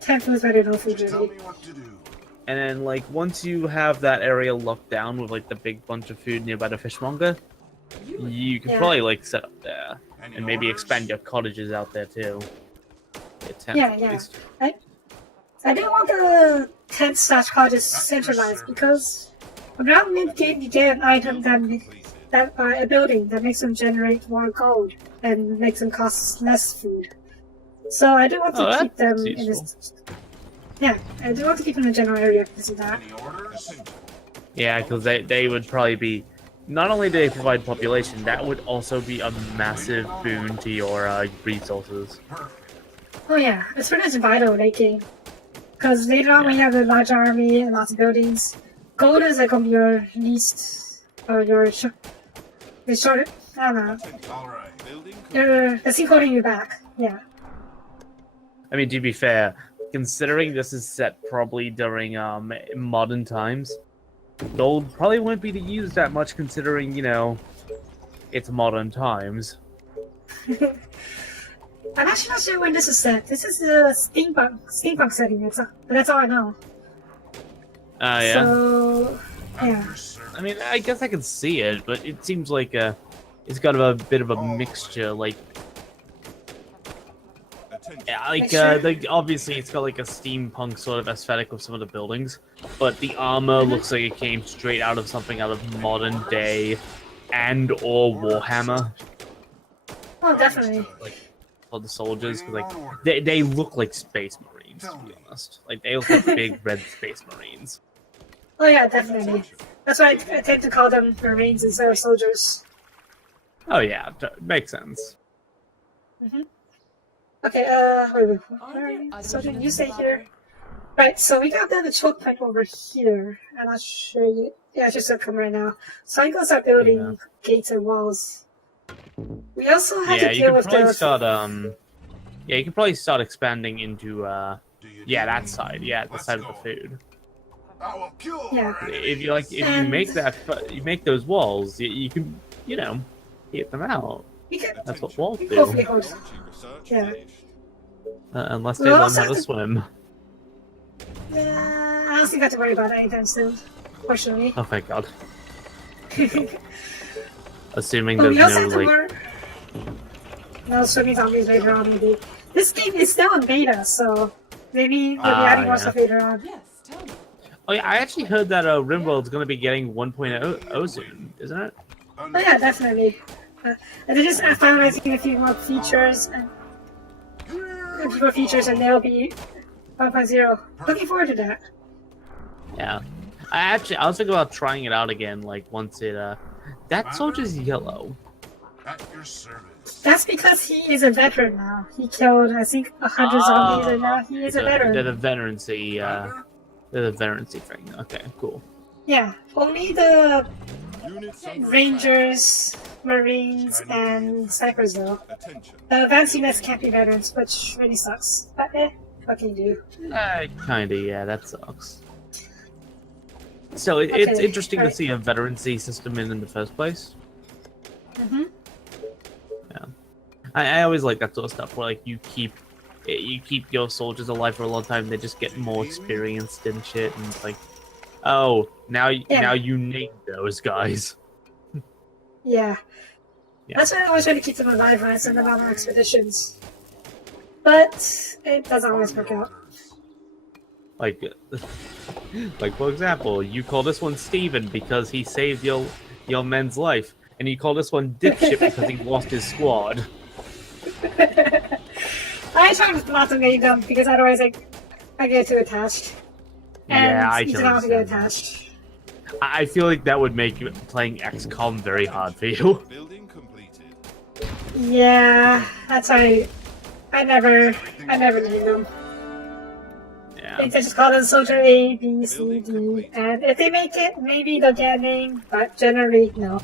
10 food's better than no food, Just tell really. me what to do. And then, like, once you have that area locked down with like the big bunch of food nearby the fishmonger, you could Yeah. probably like set up there Any and maybe orders? expand your cottages out there too. Yeah. I didn't want the tent slash cottages centralized because around mid-game you get an item that a building that makes them generate more gold and makes them cost less food. So I do want to keep them that's in useful. this. Yeah, I do want to keep them in the general area because of that. Any orders? Yeah, because they would probably be. Not only do they provide population, that would also be a massive boon to your resources. Perfect. Oh yeah, it's pretty much vital late game. Because later on when you have a large army and lots of buildings, gold is like your least, or your short, I don't know. All right. Building. That's holding you back. Yeah. I mean, to be fair, considering this is set probably during modern times, gold probably wouldn't be used that much considering, it's modern times. I'm actually not sure when this is set. This is the steampunk setting. That's all I know. Yeah. So yeah. Yes, sir. I mean, I guess I can see it, but it seems like it's got a bit of a mixture, like Attention. obviously it's got like a steampunk sort of aesthetic with some of the buildings, but the armor looks like it came straight out of something out of modern day and/or Warhammer. Oh, definitely. Like for the soldiers, 'cause, like they look like space marines, to be honest. Like they look like big red space marines. Oh yeah, definitely. That's why I tend to call them marines instead of soldiers. Oh yeah, makes sense. Okay, wait. Where are you? Soldier, you stay here. Right, so we got down the choke point over here. I'm not sure you. Yeah, it's just come right now. So I'm gonna start building gates and walls. We also have Yeah, to you deal can with probably the. start yeah, you can probably start expanding into Do you that need- side. Yeah, the Let's side of go. the food. Our kill. Yeah. If you And- you make those walls, you can hit them out. We can That's what walls do. hopefully hold. Launching research Yeah. station. Unless We they learn also how to have to- swim. Yeah, I don't think I have to worry about it anytime soon. unfortunately. Oh my god. Assuming But there's we also no have to like. learn. No swimming zombies later on, maybe. This game is still in beta, so maybe we'll be adding more yeah. stuff later on. Yes, tell me. Oh yeah, I actually heard that Rimworld's gonna be getting 1.0 soon, isn't it? Oh yeah, definitely. And they're just finalizing a few more features and they'll be 1.0. Looking forward to that. Yeah. I was thinking about trying it out again, like once it that soldier's yellow. At your service. That's because he is a veteran now. He killed, I think, 100 zombies, and now he is a veteran. They're the veterancy, they're the veterancy thing. Okay, cool. Yeah, only the Units under Rangers, Marines, and Snipers, though. attention. The advanced units can't be veterans, which really sucks. But what can you do? Kinda, yeah, that sucks. So it's Okay, interesting to alright. see a veterancy system in the first place. Mm-hmm. Yeah, I always like that sort of stuff where like you keep your soldiers alive for a long time. They just get more experienced and shit, and it's like, oh, now you need those guys. Yeah. Yeah. That's why I always try to keep them alive when I send them out on expeditions. But it doesn't always work out. Like for example, you call this one Steven because he saved your men's life, and you call this one Dipshit because he lost his squad. I try not to name them because otherwise I get too attached. And Yeah, I you can don't want to get understand. attached. I feel like that would make playing XCOM very hard for you. Building completed. Yeah, that's why I never name them. I Yeah. think they just call them Soldier A, B, C, D, and if they make it, maybe they'll get a name, but generally, no.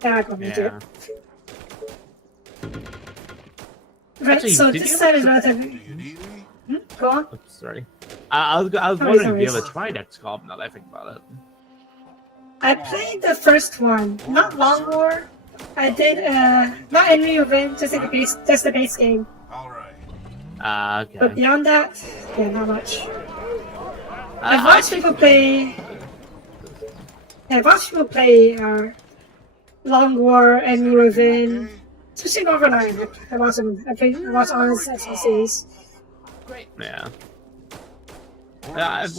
They're not gonna make it. Yeah. Right, Actually, so did this you side is Do relatively... you need me? Go on. Oops, sorry. I was Sorry, wondering if you sorry. ever tried XCOM. Now that I think about it. I played the first one, not Long War. I did, not Enemy Within, just the base game. Alright. Okay. But beyond that, yeah, not much. I- I've watched people play. I've watched people play Long War, Enemy Within, especially Northern Ireland. I watched them. I watched all his series. Great. Yeah.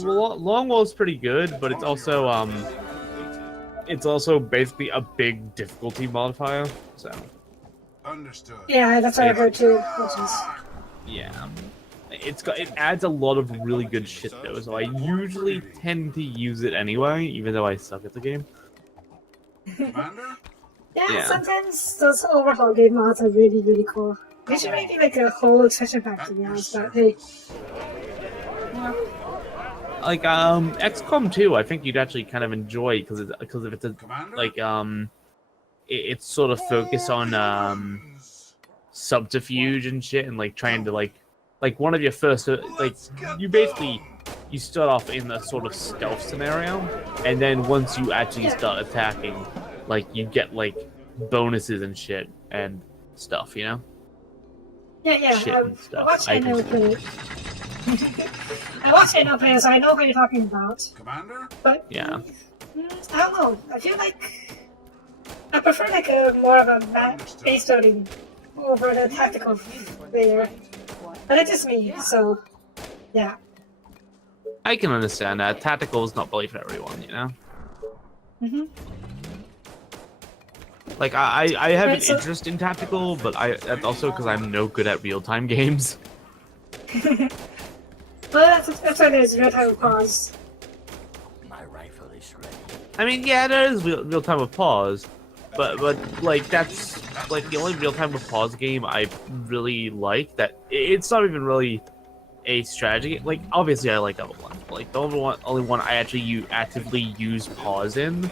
Long War's pretty good, but it's also basically a big difficulty modifier. So Understood. Yeah, that's what I heard too. Which is, yeah, it adds a lot of really good shit though. So I usually tend to use it anyway, even though I suck at the game. Commander? yeah, Yeah. sometimes those overhaul game mods are really, really cool. They should make like a whole expansion pack to be honest, but hey. Like XCOM 2, I think you'd actually kind of enjoy because if it's a Commander? like it's sort of focused on subterfuge and shit, and like trying to like one of your first you start off in a sort of stealth scenario, and then once you actually start attacking, like you get like bonuses and shit and stuff, you know. Yeah, Shit and stuff. I watched I Anno can- play. I watched Anno play, so I know what you're talking about. Commander? But Yeah. I don't know. I feel like I prefer like a more of a base building over the tactical layer. But it's just me, so yeah. I can understand that. Tactical is not really for everyone, you know. Mhm. Like I have Right, an so- interest in tactical, but that's also because I'm no good at real time games. Well, that's why there's real time pause. I mean, yeah, there is real time with pause, but like that's like the only real time with pause game I really like. That it's not even really a strategy. Like obviously I like other ones, but like the only one I actually actively use pause in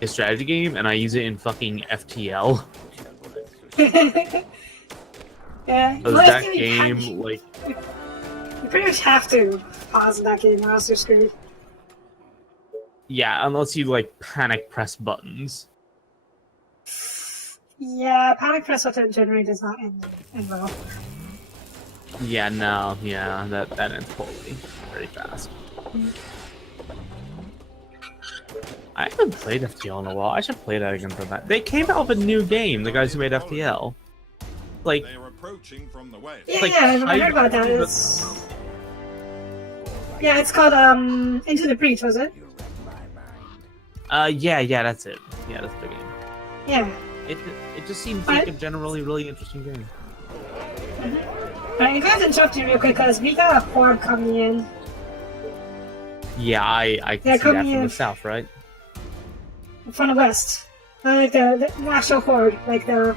is strategy game, and I use it in fucking FTL. Yeah. Because well, that I think game, like, you pretty much have to pause in that game, or else you're screwed. yeah, unless you like panic press buttons. Yeah, panic press button generally does not end well. Yeah, no, yeah, that ends poorly very fast. I haven't played FTL in a while. I should play that again for that. They came out with a new game, the guys who made FTL. Like, They are approaching from the west. Yeah, like, yeah, I heard kind about of, that. but- It's... Yeah, it's called Into the Breach, was it? yeah, that's it. Yeah, that's the game. Yeah. It just seems like a generally really interesting game. Right, if I have to interrupt you real quick, because we got a horde coming in. Yeah, I Yeah, can see that come from here. the south, right? From the west. Like the actual horde. Like the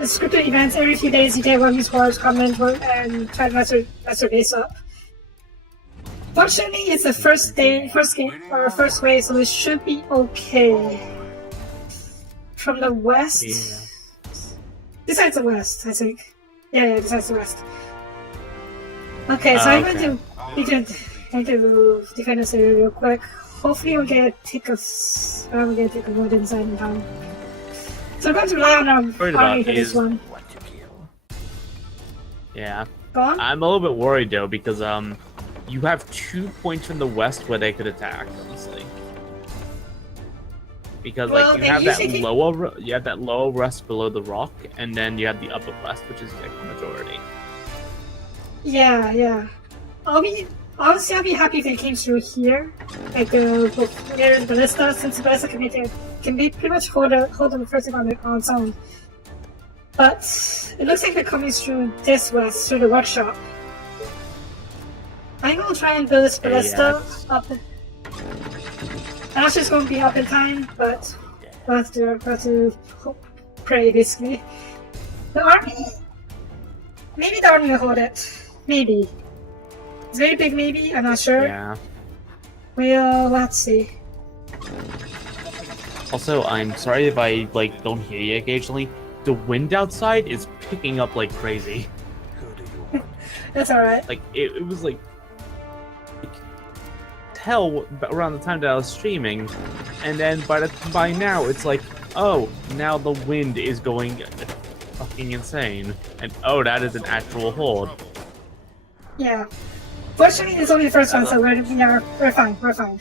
scripted events, every few days you get one of these hordes come in and try to mess your base up. Fortunately, it's the first game, first wave, so it should be okay. From the west? Yeah. Besides the west, I think. Yeah, besides the west. Okay, so I'm going to defend this area real quick. Hopefully we'll get we'll get a wood inside in time. So I'm going to rely on Worried army about for this is- one. Yeah. Go on? I'm a little bit worried though because you have 2 points from the west where they could attack, honestly. Because Well, like you they have that usually- lower west below the rock, and then you have the upper west, which is like the majority. Yeah. Honestly, I'll be happy if they came through here. Like near the ballista, since the ballista can be pretty much hold on the first thing on its own. But it looks like they're coming through this west, through the workshop. I'm gonna try and build this ballista up. I'm not sure it's gonna be up in time, but we'll have to pray basically. The army, maybe the army will hold it. Maybe. It's very big, maybe. I'm not sure. Yeah. We'll let's see. Also, I'm sorry if I like don't hear you occasionally. The wind outside is picking up like crazy. That's alright. Like it was like hell around the time that I was streaming, and then by now it's like, oh, now the wind is going fucking insane, and oh, that is an actual horde. Yeah. Fortunately, it's only the first one, so we're fine. We're fine.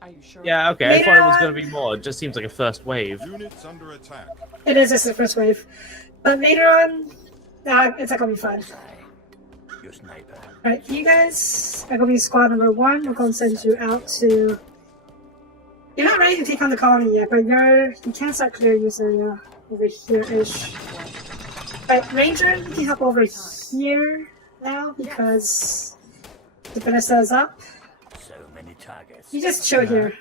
Are you sure? Yeah, okay, I thought it was gonna be more. It just seems like a first wave. Units under attack. It is just the first wave, but later on, it's not gonna be fun. Alright, you guys are gonna be squad number 1. We're gonna send you out to. You're not ready to take on the colony yet, but you can start clearing this area over here-ish. Right, Ranger, you can hop over here now because the ballista is up. You just chill here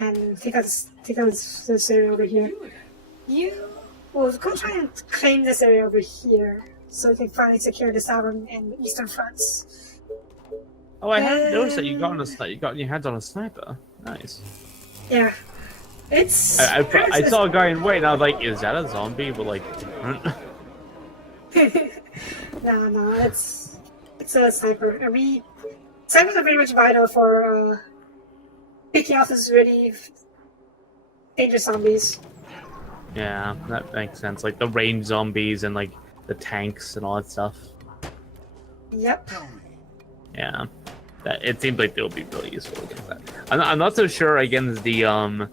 and take out this area over here. You will go try and claim this area over here so you can finally secure the southern and eastern fronts. Oh, I hadn't noticed that you got your hands on a sniper. Nice. Yeah, it's. I saw a guy in white, and I was like, is that a zombie? But like, No, it's a sniper. Snipers are very much vital for picking off these really dangerous zombies. yeah, that makes sense. Like the range zombies and like the tanks and all that stuff. Yep. Tell me. Yeah, it seems like they'll be really useful against that. I'm not so sure against the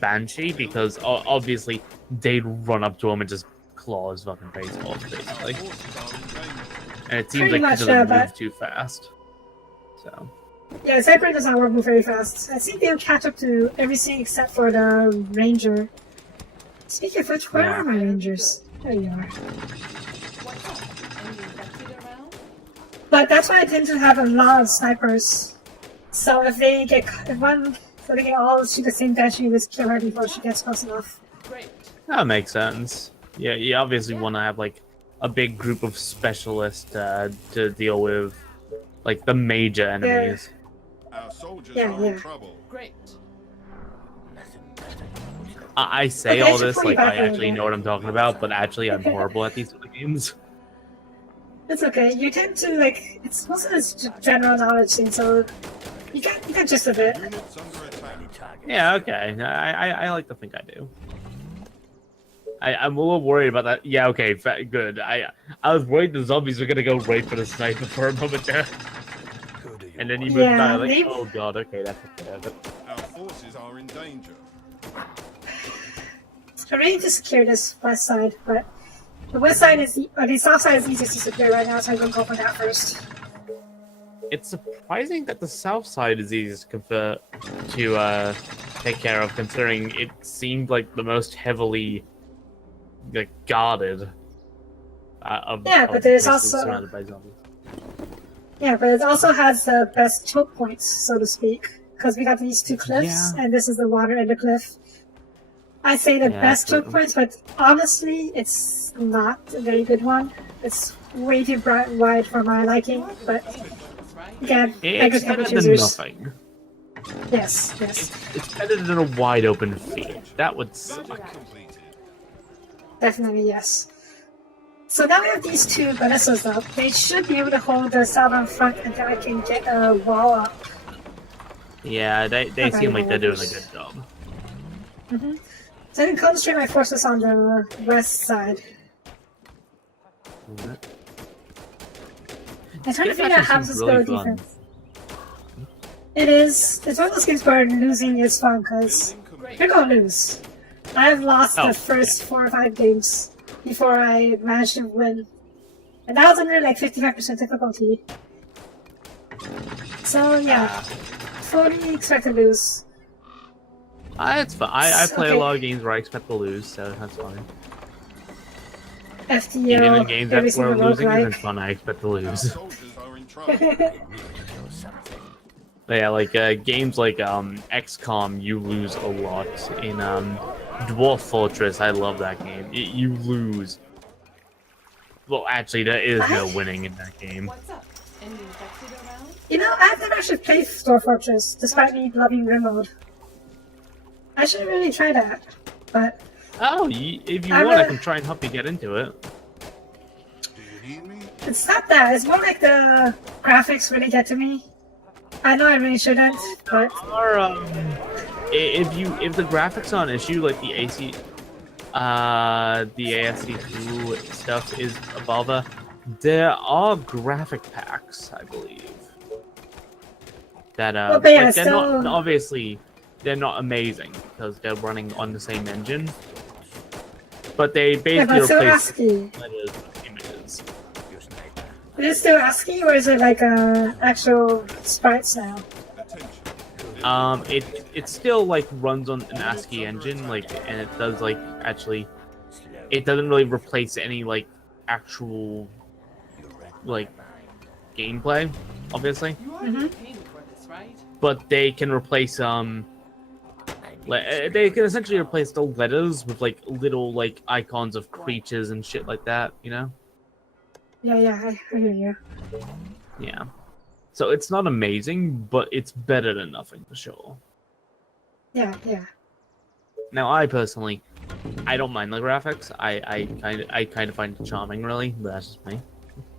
Banshee because obviously they'd run up to him and just claw his fucking face off, basically. And it seems Pretty like much, he doesn't but- move too fast. So Yeah, sniper does not work very fast. I think they'll catch up to everything except for the ranger. Speaking of which, where Yeah. are my rangers? There you are. What's up? Any infected around? But that's why I tend to have a lot of snipers. So if they get so they can all shoot the same banshee, you just kill her before she gets close enough. Great. that makes sense. Yeah, you obviously want to have like a big group of specialists to deal with like the major enemies. Our soldiers Yeah, are yeah. in trouble. Great. I say Okay, all so this pretty like I bad actually then. know what I'm talking about, but actually I'm horrible at these sort of games. It's okay. You tend to like it's most of this general knowledge thing, so you got just a bit. Units under attack. Yeah, okay. I like to think I do. I'm a little worried about that. Yeah, okay, good. I was worried the zombies were gonna go right for the sniper for a moment there. And then you moved Yeah, by like, they- oh god, okay, that's okay. Our forces are in danger. I'm ready to secure this west side, but the west side is the south side is easiest to secure right now, so I'm gonna go for that first. It's surprising that the south side is easiest to take care of, considering it seemed like the most heavily guarded. But there's also surrounded by zombies. Yeah, but it also has the best choke points, so to speak, because we got these two cliffs, and this is the water and the cliff. I'd say the best choke points, but honestly, it's not a very good one. It's way too wide for my liking, but again, It's better than nothing. Yes. It's better than a wide open field. That would suck. Completed. Definitely yes. So now we have these two balistas up. They should be able to hold the southern front until I can get a wall up. Yeah, they seem like they're doing a good job. So I can concentrate my forces on the west side. I'm trying to figure out how to go defense. It is. It's one of those games where losing is fun, because you're gonna lose. I've lost the first 4 or 5 games before I managed to win. And that was under like 55% difficulty. So yeah, fully expect to lose. It's fine. I play a lot of games where I expect to lose, so that's fine. FTL, Even in games every where single losing isn't roguelike. fun, I expect to Our lose. soldiers are in trouble. But yeah, like games like XCOM, you lose a lot. In Dwarf Fortress, I love that game. You lose. Well, actually, there is no winning in that game. What's up? Any infected around? You know, I've never actually played Dwarf Fortress, despite me loving Grim mode. I should really try that, but Oh, if you I want, I really- can try and help you get into it. Do you need me? it's not that. It's more like the graphics really get to me. I know I really shouldn't, but Or if the graphics are an issue, like the ASC2 stuff is a bother, there are graphic packs, I believe. That Well, but yeah, like, they're still- not obviously they're not amazing because they're running on the same engine, but they yeah, basically but still replace ASCII. letters with images. Is it still ASCII, or is it like actual sprites now? Attention. It still like runs on an ASCII engine, like, and it does like actually, it doesn't really replace any like actual like gameplay, obviously, You are gonna pay me for this, right? but they can replace they can essentially replace the letters with like little like icons of creatures and shit like that, you know? Yeah, I hear you. Yeah. So it's not amazing, but it's better than nothing for sure. Yeah. Now, I personally, I don't mind the graphics. I kind of find it charming, really. But that's just me.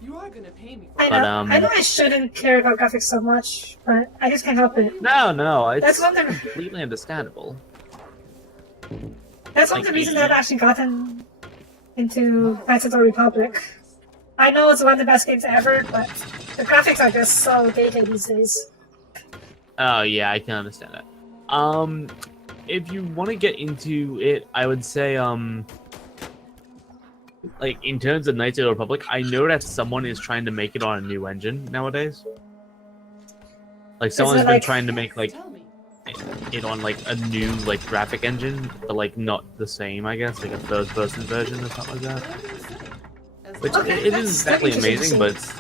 You are gonna pay me for I But, know. I know I shouldn't care about graphics so much, but I just can't help it. No, it's That's one of the completely understandable. That's one of the reasons that I've actually gotten into Knights of the Republic. I know it's one of the best games ever, but the graphics are just so dated these days. Oh yeah, I can understand that. If you want to get into it, I would say like in terms of Knights of the Republic, I know that someone is trying to make it on a new engine nowadays. Like someone's it been like- trying to make like Tell me. it on like a new like graphic engine, but like not the same, I guess, like a first-person version or something like that. Whatever you say. As Which long Okay, it isn't that's exactly interesting. amazing, but it's...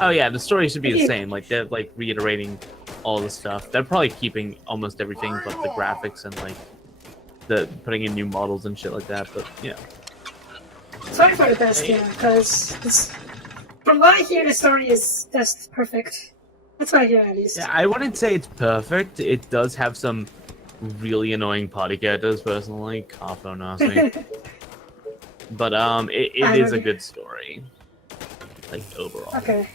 Oh yeah, the story should be the Yeah. same. Like they're like reiterating all the stuff. They're probably keeping almost everything but the graphics and like the putting in new models and shit like that. But yeah, Sorry for the best, yeah, because from what I hear, the story is just perfect. That's what I hear, at least. yeah, I wouldn't say it's perfect. It does have some really annoying party characters, personally. Carpo Nasi. But it I is a don't- good story. Like overall. Okay.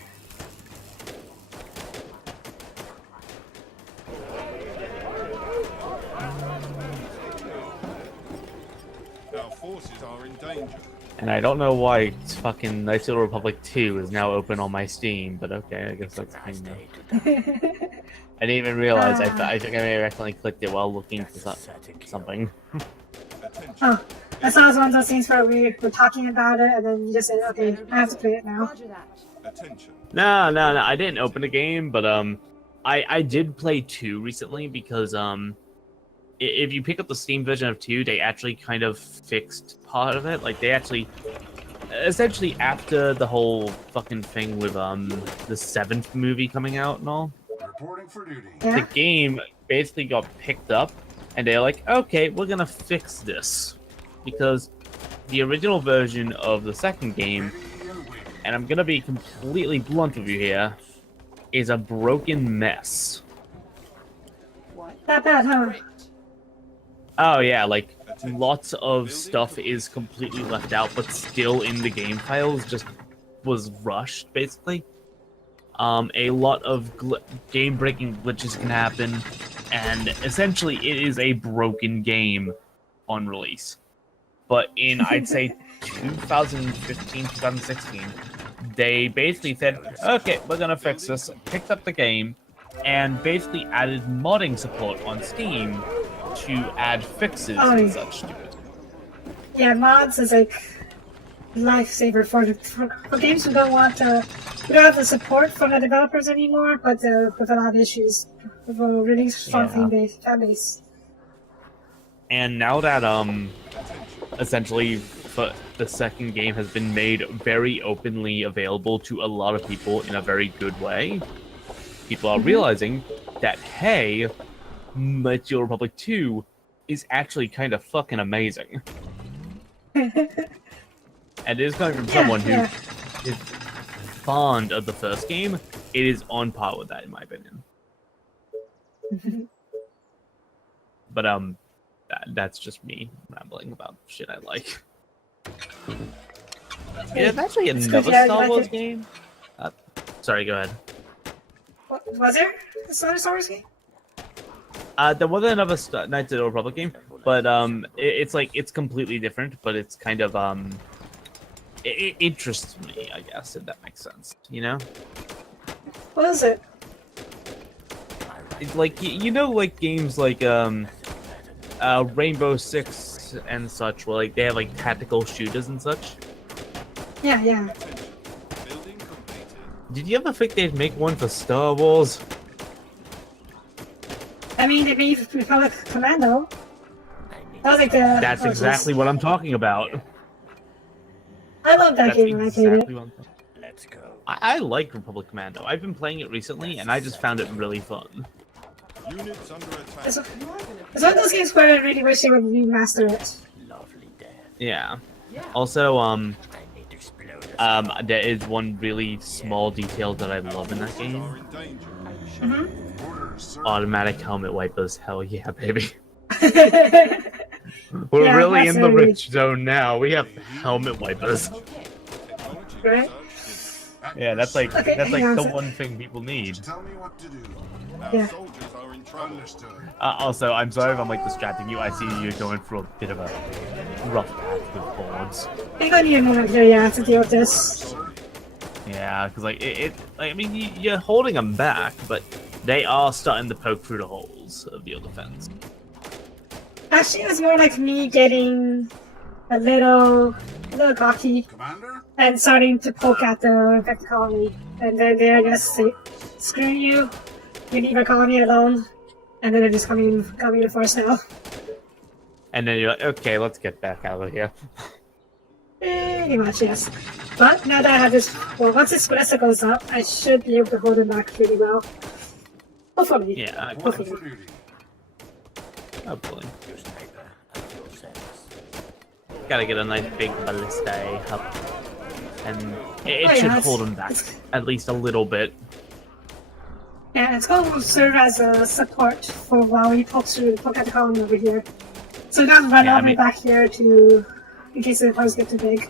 Our forces are in danger. And I don't know why fucking Knights of the Republic 2 is now open on my Steam, but okay, I guess that's fine now. I didn't even realize. I think I may have accidentally clicked it while looking for something. Oh, that sounds one of those things where we were talking about it, and then you just said, okay, I have to play it now. Roger that. Attention. No, I didn't open the game, but I did play 2 recently because if you pick up the Steam version of 2, they actually kind of fixed part of it. Like they actually, essentially after the whole fucking thing with the 7th movie coming out and all, Reporting for duty. the Yeah? game basically got picked up, and they're like, okay, we're gonna fix this because the original version of the second game, and I'm gonna be completely blunt with you here, is a broken mess. That bad, huh? Oh yeah, like lots of stuff is completely left out, but still in the game files. Just was rushed, basically. A lot of game-breaking glitches can happen, and essentially it is a broken game on release. But in, I'd say, 2015, 2016, they basically said, okay, we're gonna fix this, picked up the game, and basically added modding support on Steam to add fixes and such to it. Yeah, mods is like lifesaver for games who don't want to. We don't have the support from the developers anymore, but with a lot of issues with a really strong fan base. And now that essentially the second game has been made very openly available to a lot of people in a very good way, people are realizing that, hey, Knights of the Republic 2 is actually kind of fucking amazing. And it is coming from someone who is fond of the first game. It is on par with that, in my opinion. But that's just me rambling about shit I like. Yeah, there's actually another Star Wars game. Sorry, go ahead. Was there a Star Wars game? There wasn't another Knights of the Republic game, but it's like it's completely different, but it's kind of it interests me, I guess, if that makes sense. You know? What is it? It's like you know, like games like Rainbow Six and such, where like they have like tactical shooters and such. Yeah. Building completed. Did you ever think they'd make one for Star Wars? I mean, they made Republic Commando. That was like the. That's exactly what I'm talking about. I love that That's game when I played exactly it. what I'm talking about. Let's go. I like Republic Commando. I've been playing it recently, and I just found it really fun. Units under attack. It's one of those games where I really wish they would remaster it. Yeah. Also, there is one really small detail that I love in that game. Are in danger. Mm-hmm. Automatic helmet wipers. Hell yeah, baby. Yeah, We're really in the absolutely. rich zone now. We have helmet wipers. Right? Yeah, that's like Okay, that's like hang on the a sec. one thing people need. Tell me what to do. Our Yeah. soldiers are in trouble. Understood. Also, I'm sorry if I'm like distracting you. I see you're going through a bit of a rough patch with boards. I think I need a moment here, yeah, to deal with this. Yeah, because like like, I mean, you're holding them back, but they are starting to poke through the holes of your defense. Actually, it was more like me getting a little cocky Commander? and starting to poke at the infected colony. And then they're just say, screw you, you leave our colony alone. And then they're just coming to force now. And then you're like, okay, let's get back out of here. Pretty much, yes. But now that I have this, well, once this Espresso goes up, I should be able to hold him back pretty well. Hopefully. Yeah, Reporting for duty. hopefully. Gotta get a nice big ballista up, and it Oh, should yeah, hold him back at least a little bit. Yeah, it's going to serve as a support for while we poke at the colony over here. So we don't run Yeah, all the way back here to, in case the cars get too big.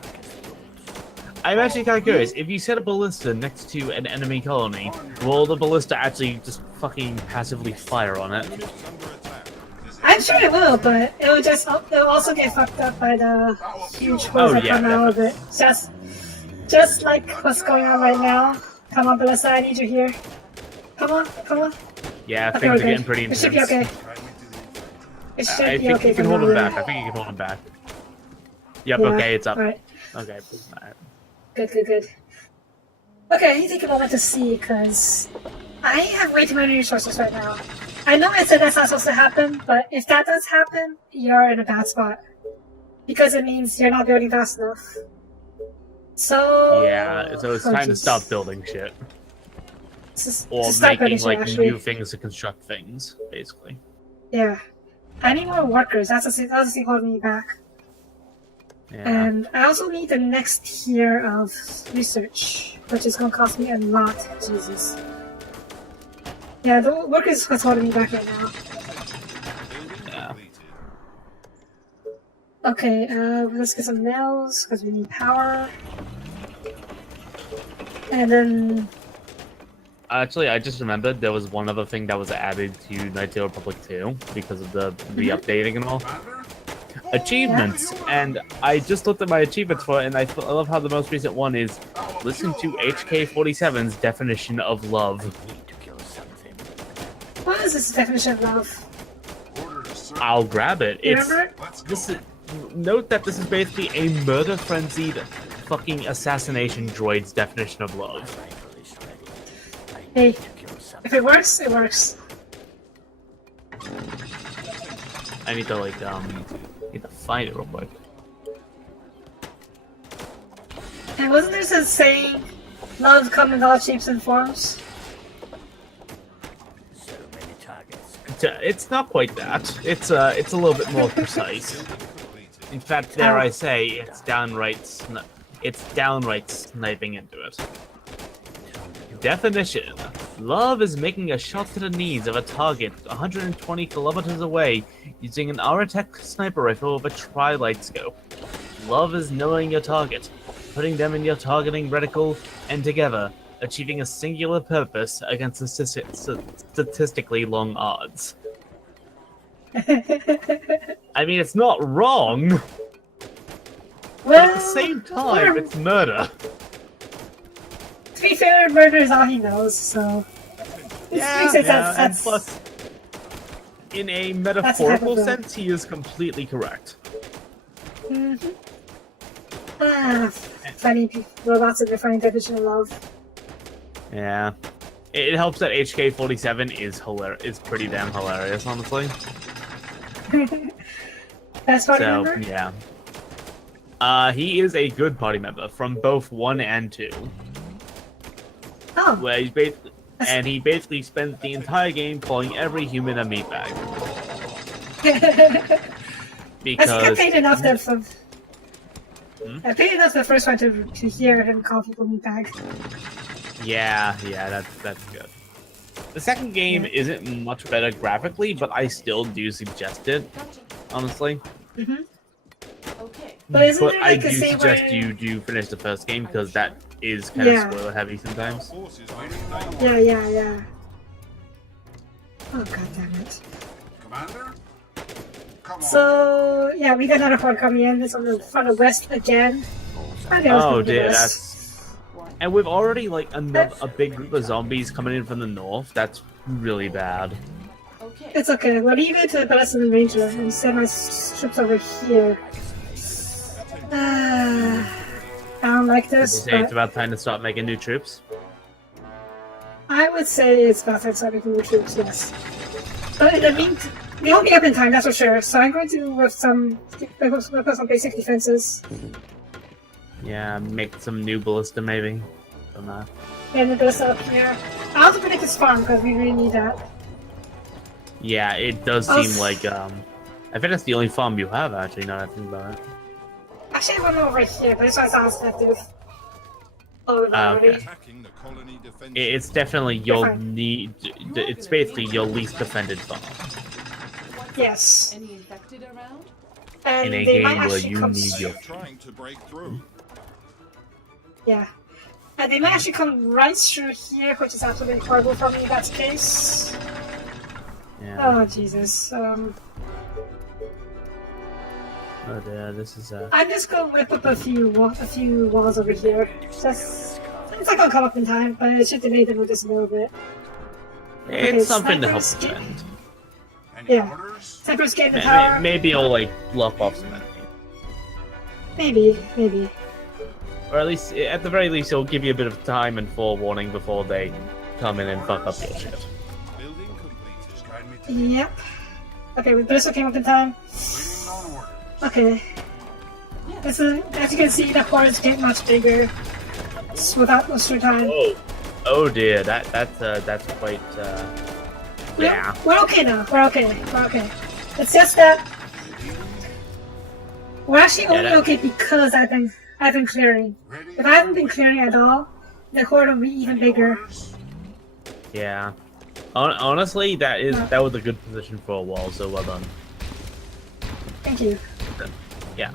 I'm actually kind of curious. If you set a ballista next to an enemy colony, will the ballista actually just fucking passively fire on it? Units under attack. I I'm sure it will, but it'll also get fucked up by the huge holes that come out of it. Just like what's going on right now. Come on, Bellissa, I need you here. Come on. Yeah, Okay, things are we're getting good. pretty It intense. should be okay. It I should be think okay you can for hold now, him yeah. back. I think you can hold him back. Yep, Yeah, okay, it's up. Alright, Okay, alright. good. Okay, I need to take a moment to see, because I have way too many resources right now. I know I said that's not supposed to happen, but if that does happen, you're in a bad spot. Because it means you're not building fast enough. So... Yeah, so it's time to stop building shit. Or making, like, new things to construct things, basically. Yeah. I need more workers, that's the thing holding me back. Yeah. And I also need the next tier of research, which is going to cost me a lot. Jesus. Yeah, the work is what's holding me back right now. Yeah. Okay, let's get some nails, because we need power. And then... Actually, I just remembered there was one other thing that was added to Knights of the Republic 2 because of the re-updating and all. Achievements, and I just looked at my achievements for it, and I love how the most recent one is listen to HK47's definition of love. What is this definition of love? I'll grab it. You It's remember? this is, note that this is basically a murder-frenzied fucking assassination droid's definition of love. Hey, if it works, it works. I need to like need to find it real quick. And wasn't there some saying, love comes in all shapes and forms? It's not quite that. It's a little bit more precise. In fact, dare I say, it's downright sniping into it. Definition: love is making a shot to the knees of a target 120 kilometers away using an Aratech sniper rifle with a tri-light scope. Love is knowing your target, putting them in your targeting reticle, and together, achieving a singular purpose against statistically long odds. I mean, it's not wrong, but at the same time, it's murder. To be fair, murder is all he knows, so... And plus, in a metaphorical sense, he is completely correct. Mm-hmm. Funny robots and their funny definition of love. Yeah. It helps that HK47 is pretty damn hilarious, honestly. Best party So, member? yeah. He is a good party member from both 1 and 2. Oh. Where he basically spends the entire game calling every human a meatbag. Because I paid enough I paid enough the first one to hear him call people meatbag. Yeah, that's good. The second game isn't much better graphically, but I still do suggest it, honestly. Mm-hmm. Okay. But isn't there I like a do scene suggest where... you do finish the first game, because that is kind of Yeah. spoiler heavy sometimes. Yeah. Oh, god damn it. Commander? Come on. So, yeah, we got another horde coming in. It's on the west again. Oh dear, that's... And we've already, like, a big group of zombies coming in from the north. That's really bad. Okay. It's okay. We'll leave it to the Palestinian Ranger and send my troops over here. I don't like Did you this, say it's but about time to start making new troops? I would say it's about time to start making new troops, yes. But in the meantime, we won't be up in time, that's for sure. So I'm going to put some basic defenses. Yeah, make some new ballista maybe. Don't know. And then this up here. I also predict this farm because we really need that. Yeah, it does seem like, I think that's the only farm you have, actually, now that I think about it. Actually, I went over here, but this one's not effective. Oh, Okay. Attacking the colony defense. It's definitely you'll fine. need. It's basically your least defended farm Yes. Any infected around? And in a they might game where actually you come... need your. Trying to break through. Yeah. And they might actually come right through here, which is absolutely horrible for me if that's the case. Yeah. Oh, Jesus. Oh yeah, this is I'm just gonna whip up a few walls over here. Just it's not gonna come up in time, but it should delay them just a little bit. it's something to help snipers get- defend. Any Yeah. orders? Snipers get in the tower. Maybe I'll like bluff off some enemies. Maybe. Or at least, at the very least, it'll give you a bit of time and forewarning before they come in and fuck up your shit. Building complete. Just guide me to Yep. Okay, this one came up in time. waiting on orders. Okay. As you can see, the hordes get much bigger without much time. Oh dear, that's quite yeah. We're okay now. We're okay. It's just that we're actually only okay because I've been clearing. Ready? If I haven't been clearing at all, the horde will be even bigger. Orders? Yeah. Honestly, that was a good position for a wall, so well done. Thank you. Yeah.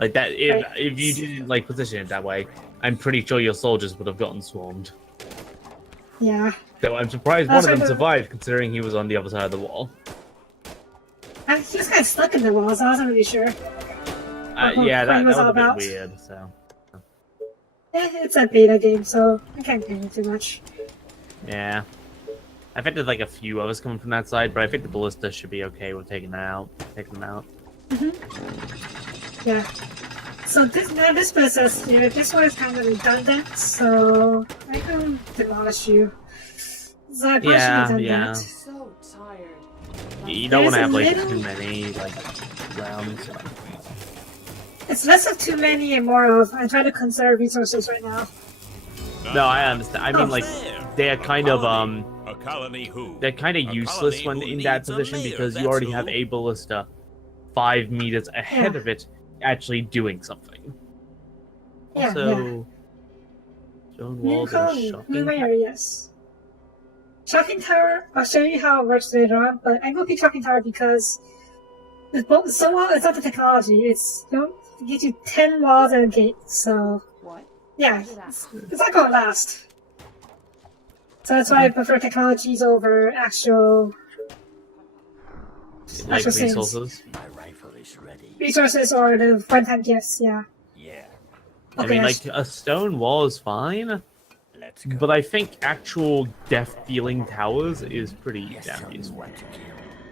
Like that, if you didn't like position it that way, I'm pretty sure your soldiers would have gotten swarmed. Yeah. So I'm surprised one of them Also- survived, considering he was on the other side of the wall. He was kind of stuck in the walls. I wasn't really sure. Yeah, that he was was all a bit about. weird. So It's a beta game, so I can't complain too much. yeah, I think there's like a few others coming from that side, but I think the ballista should be okay with taking them out. Yeah. So this business here, this one is kind of redundant, so I can demolish you. So I partially done that. So tired. You don't want to There's have a like little- too many like rounds. It's less of too many and more of I'm trying to conserve resources right now. No, I understand. I mean, like they're kind of A colony who? they're kind of A useless colony when who in that needs a position mayor, because you that's already who. have a ballista 5 meters ahead of it, actually doing something. Yeah, Also, stone New walls and colony, shocking. new areas. Shocking Tower, I'll show you how it works later on, but I'm going to pick Shocking Tower because it's not the technology, it gives you 10 walls and a gate, so What? yeah, it's not going to last. So that's why I prefer technologies over actual Like things. resources. Resources or the one-time gifts, yeah. I mean, like a stone wall is fine, but I think actual death-dealing towers is pretty damn useful.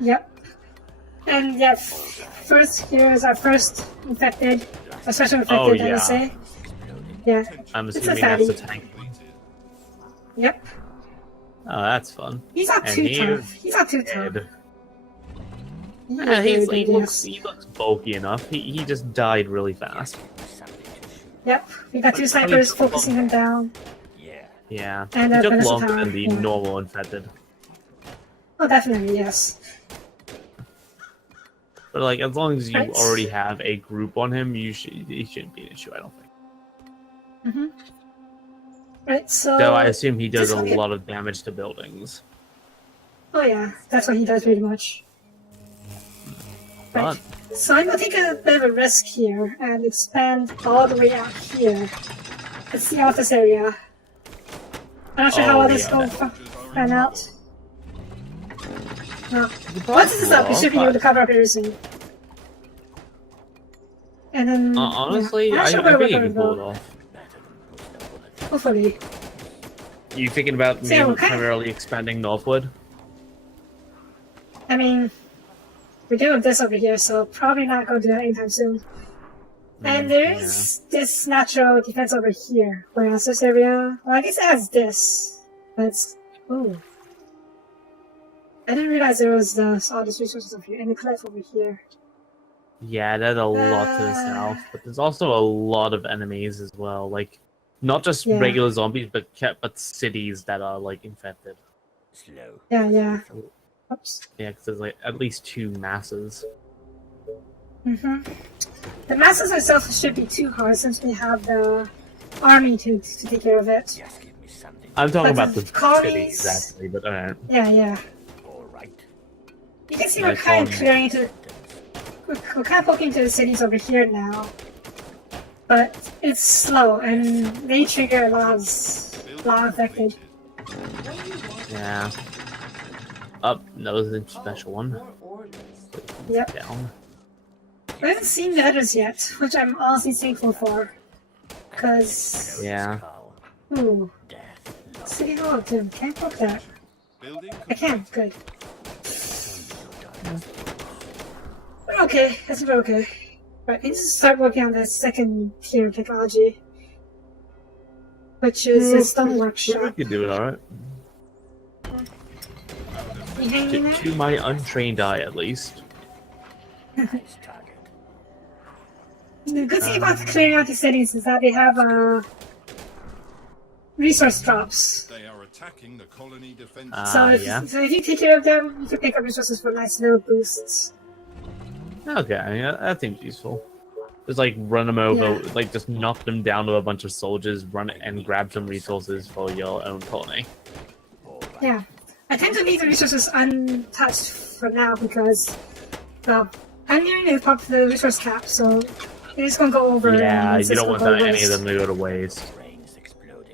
Yep. And yeah, first here is our first infected, a special infected, Oh, I yeah. would say. Yeah. I'm It's a assuming that's the fatty. tank. Yep. Oh, that's fun. He's not And too here- tough. He's not too tough. Dead. He is Yeah, very he good, looks yes. bulky enough. He just died really fast. Yep. We got two snipers focusing him down. Yeah, And, he took Vanessa longer Tower, than the yeah. normal infected. Oh, definitely, yes. But like, as long as you Right. already have a group on him, he shouldn't be an issue. I don't think. Right, so... Though I assume he does just a look at- lot of damage to buildings. Oh yeah, that's what he does pretty much. Right. Fun. So I'm gonna take a bit of a risk here and expand all the way out here. Let's see out this area. I'm not sure how Oh, all this yeah. will pan out. No. Once this is up, we should be able to cover up everything. And then... Honestly, yeah. I'm I not sure think where you we're can gonna pull it go. off. Hopefully. You thinking about So, maybe okay. primarily expanding northward? I mean, we're doing this over here, so probably not going to do that anytime soon. And there is this natural defense over here, whereas this area, well, I guess it has this, but it's, ooh. I didn't realize there was all these resources over here, and the cliff over here. Yeah, there's a lot to the south, but there's also a lot of enemies as well. Like, not just Yeah. regular zombies, but cities that are like infected. Yeah, yeah. Oops. Yeah, because there's like at least 2 masses. The masses itself should be too hard since we have the army to take care of it. I'm talking But about the the colonies- cities, actually, but Yeah, yeah. You can see we're Like kind of colonies. clearing into... We're kind of poking to the cities over here now. But it's slow, and they trigger a lot of affected. yeah. Up, no, there's a special one. More orders. Yep. Down. I haven't seen the others yet, which I'm honestly thankful for. Cause Yeah. ooh. City Hall, dude, can't book that. Building I can, good. We're okay, I think we're okay. Right, we need to start working on the second tier of technology. Which is the stone We workshop. could do it, alright. You hanging in there? To my untrained eye, at least. The good thing about clearing out these settings is that they have resource drops. They are attacking the colony defense. So if, yeah. so if you take care of them, you can pick up resources for nice little boosts. Okay, yeah, that seems useful. Just like run them over, Yeah. like just knock them down to a bunch of soldiers, run and grab some resources for your own colony. Yeah. I tend to leave the resources untouched for now because, well, I'm nearing the resource cap, so it's just gonna go over. Yeah, and it's you just don't gonna want go any of waste. them to go to waste.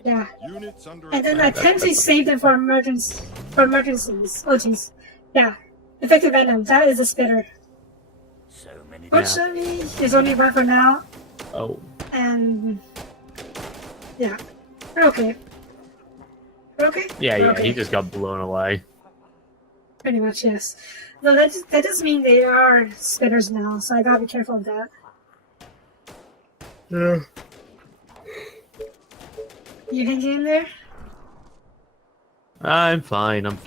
Yeah. Units under And then I attack. tend to save them for emergencies. Oh jeez. Yeah. Effective venom, that is a spitter. Fortunately, there's only one for now, Oh, and yeah. We're okay. We're okay? yeah, We're yeah, okay. he just got blown away. Pretty much, yes. No, that does mean they are spitters now, so I gotta be careful of that. Yeah. You hanging in there? I'm fine, I'm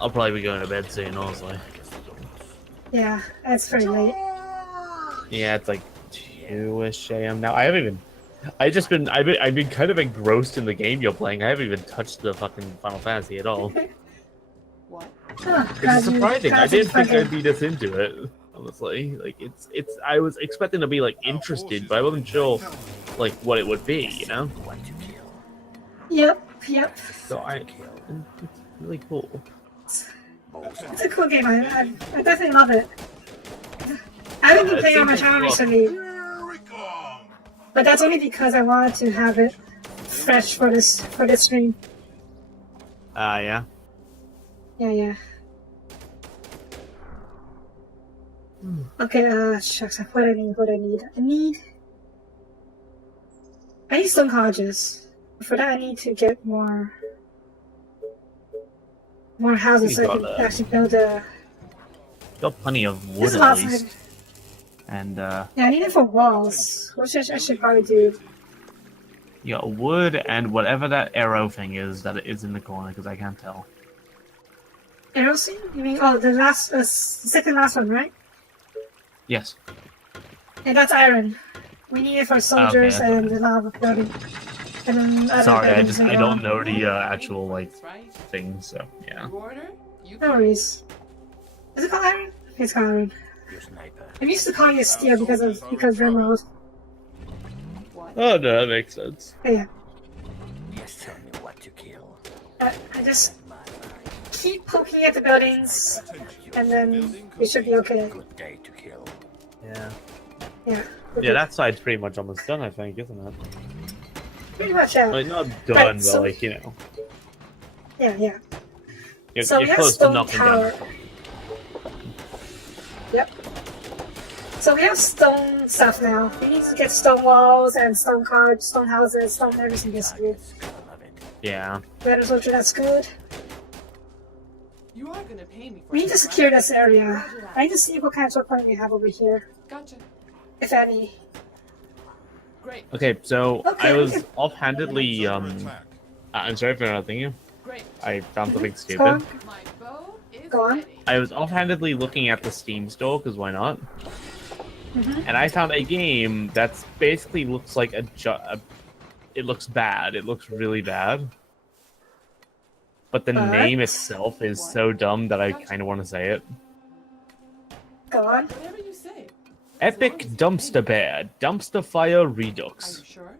I'll probably be going to bed soon, honestly. Yeah, it's pretty late. Yeah, it's like 2-ish AM now. I've been kind of engrossed in the game you're playing. I haven't even touched the fucking Final Fantasy at all. What? It's surprising. I didn't think I'd be this into it, honestly. Like it's I was expecting to be like interested, but I wasn't sure like what it would be, you know? Yep. So it's really cool. It's a cool game. I definitely love it. I haven't been it playing on my seems channel fun. recently, Here we come. but that's only because I wanted to have it fresh for this stream. Yeah. Yeah. Okay, shucks, what do I need? I need stone colleges. For that I need to get more houses so I can actually build a... Got plenty of This wood is at awesome. least. And Yeah, I need it for walls, which I should probably do. you got wood and whatever that arrow thing is that is in the corner, because I can't tell. Arrow scene? You mean, the second last one, right? Yes. And that's iron. We need it for soldiers that's and the lava building. And then other Sorry, buildings I as don't well. know the actual like That's right. things, so yeah. You order, you No worries. Is it called iron? It's called iron. I'm used to calling it steel because Rimworld. what? Oh no, that makes sense. Yeah. Just tell me what to kill. I just keep poking at the buildings, and then we should be okay. Good day to kill. Yeah. Yeah. Yeah, that side's pretty much almost done, I think, isn't it? Pretty much, yeah. Like not done, Right, but so- like you know, Yeah. you're, So we you're have close to stone knocking tower. down. Yep. So we have stone stuff now. We need to get stone walls and stone cards, stone houses, stone everything basically. Yeah. Better soldier, that's good. You are gonna pay me for We need to this, secure right? this area. I need to see what kind of choke point we have over here, Gotcha. if any. Great. Okay, so Okay, I was okay. offhandedly Under attack. I'm sorry for interrupting you. Great. I found something Go stupid. on. My bow is Go on. ready. I was offhandedly looking at the Steam store because why not? Mhm. And I found a game that's basically looks like it looks bad. It looks really bad. But the But- name itself is so dumb that I kind of want to say it. Go on. Whatever you say. Epic Dumpster Bear Dumpster Fire Are you Redux. sure?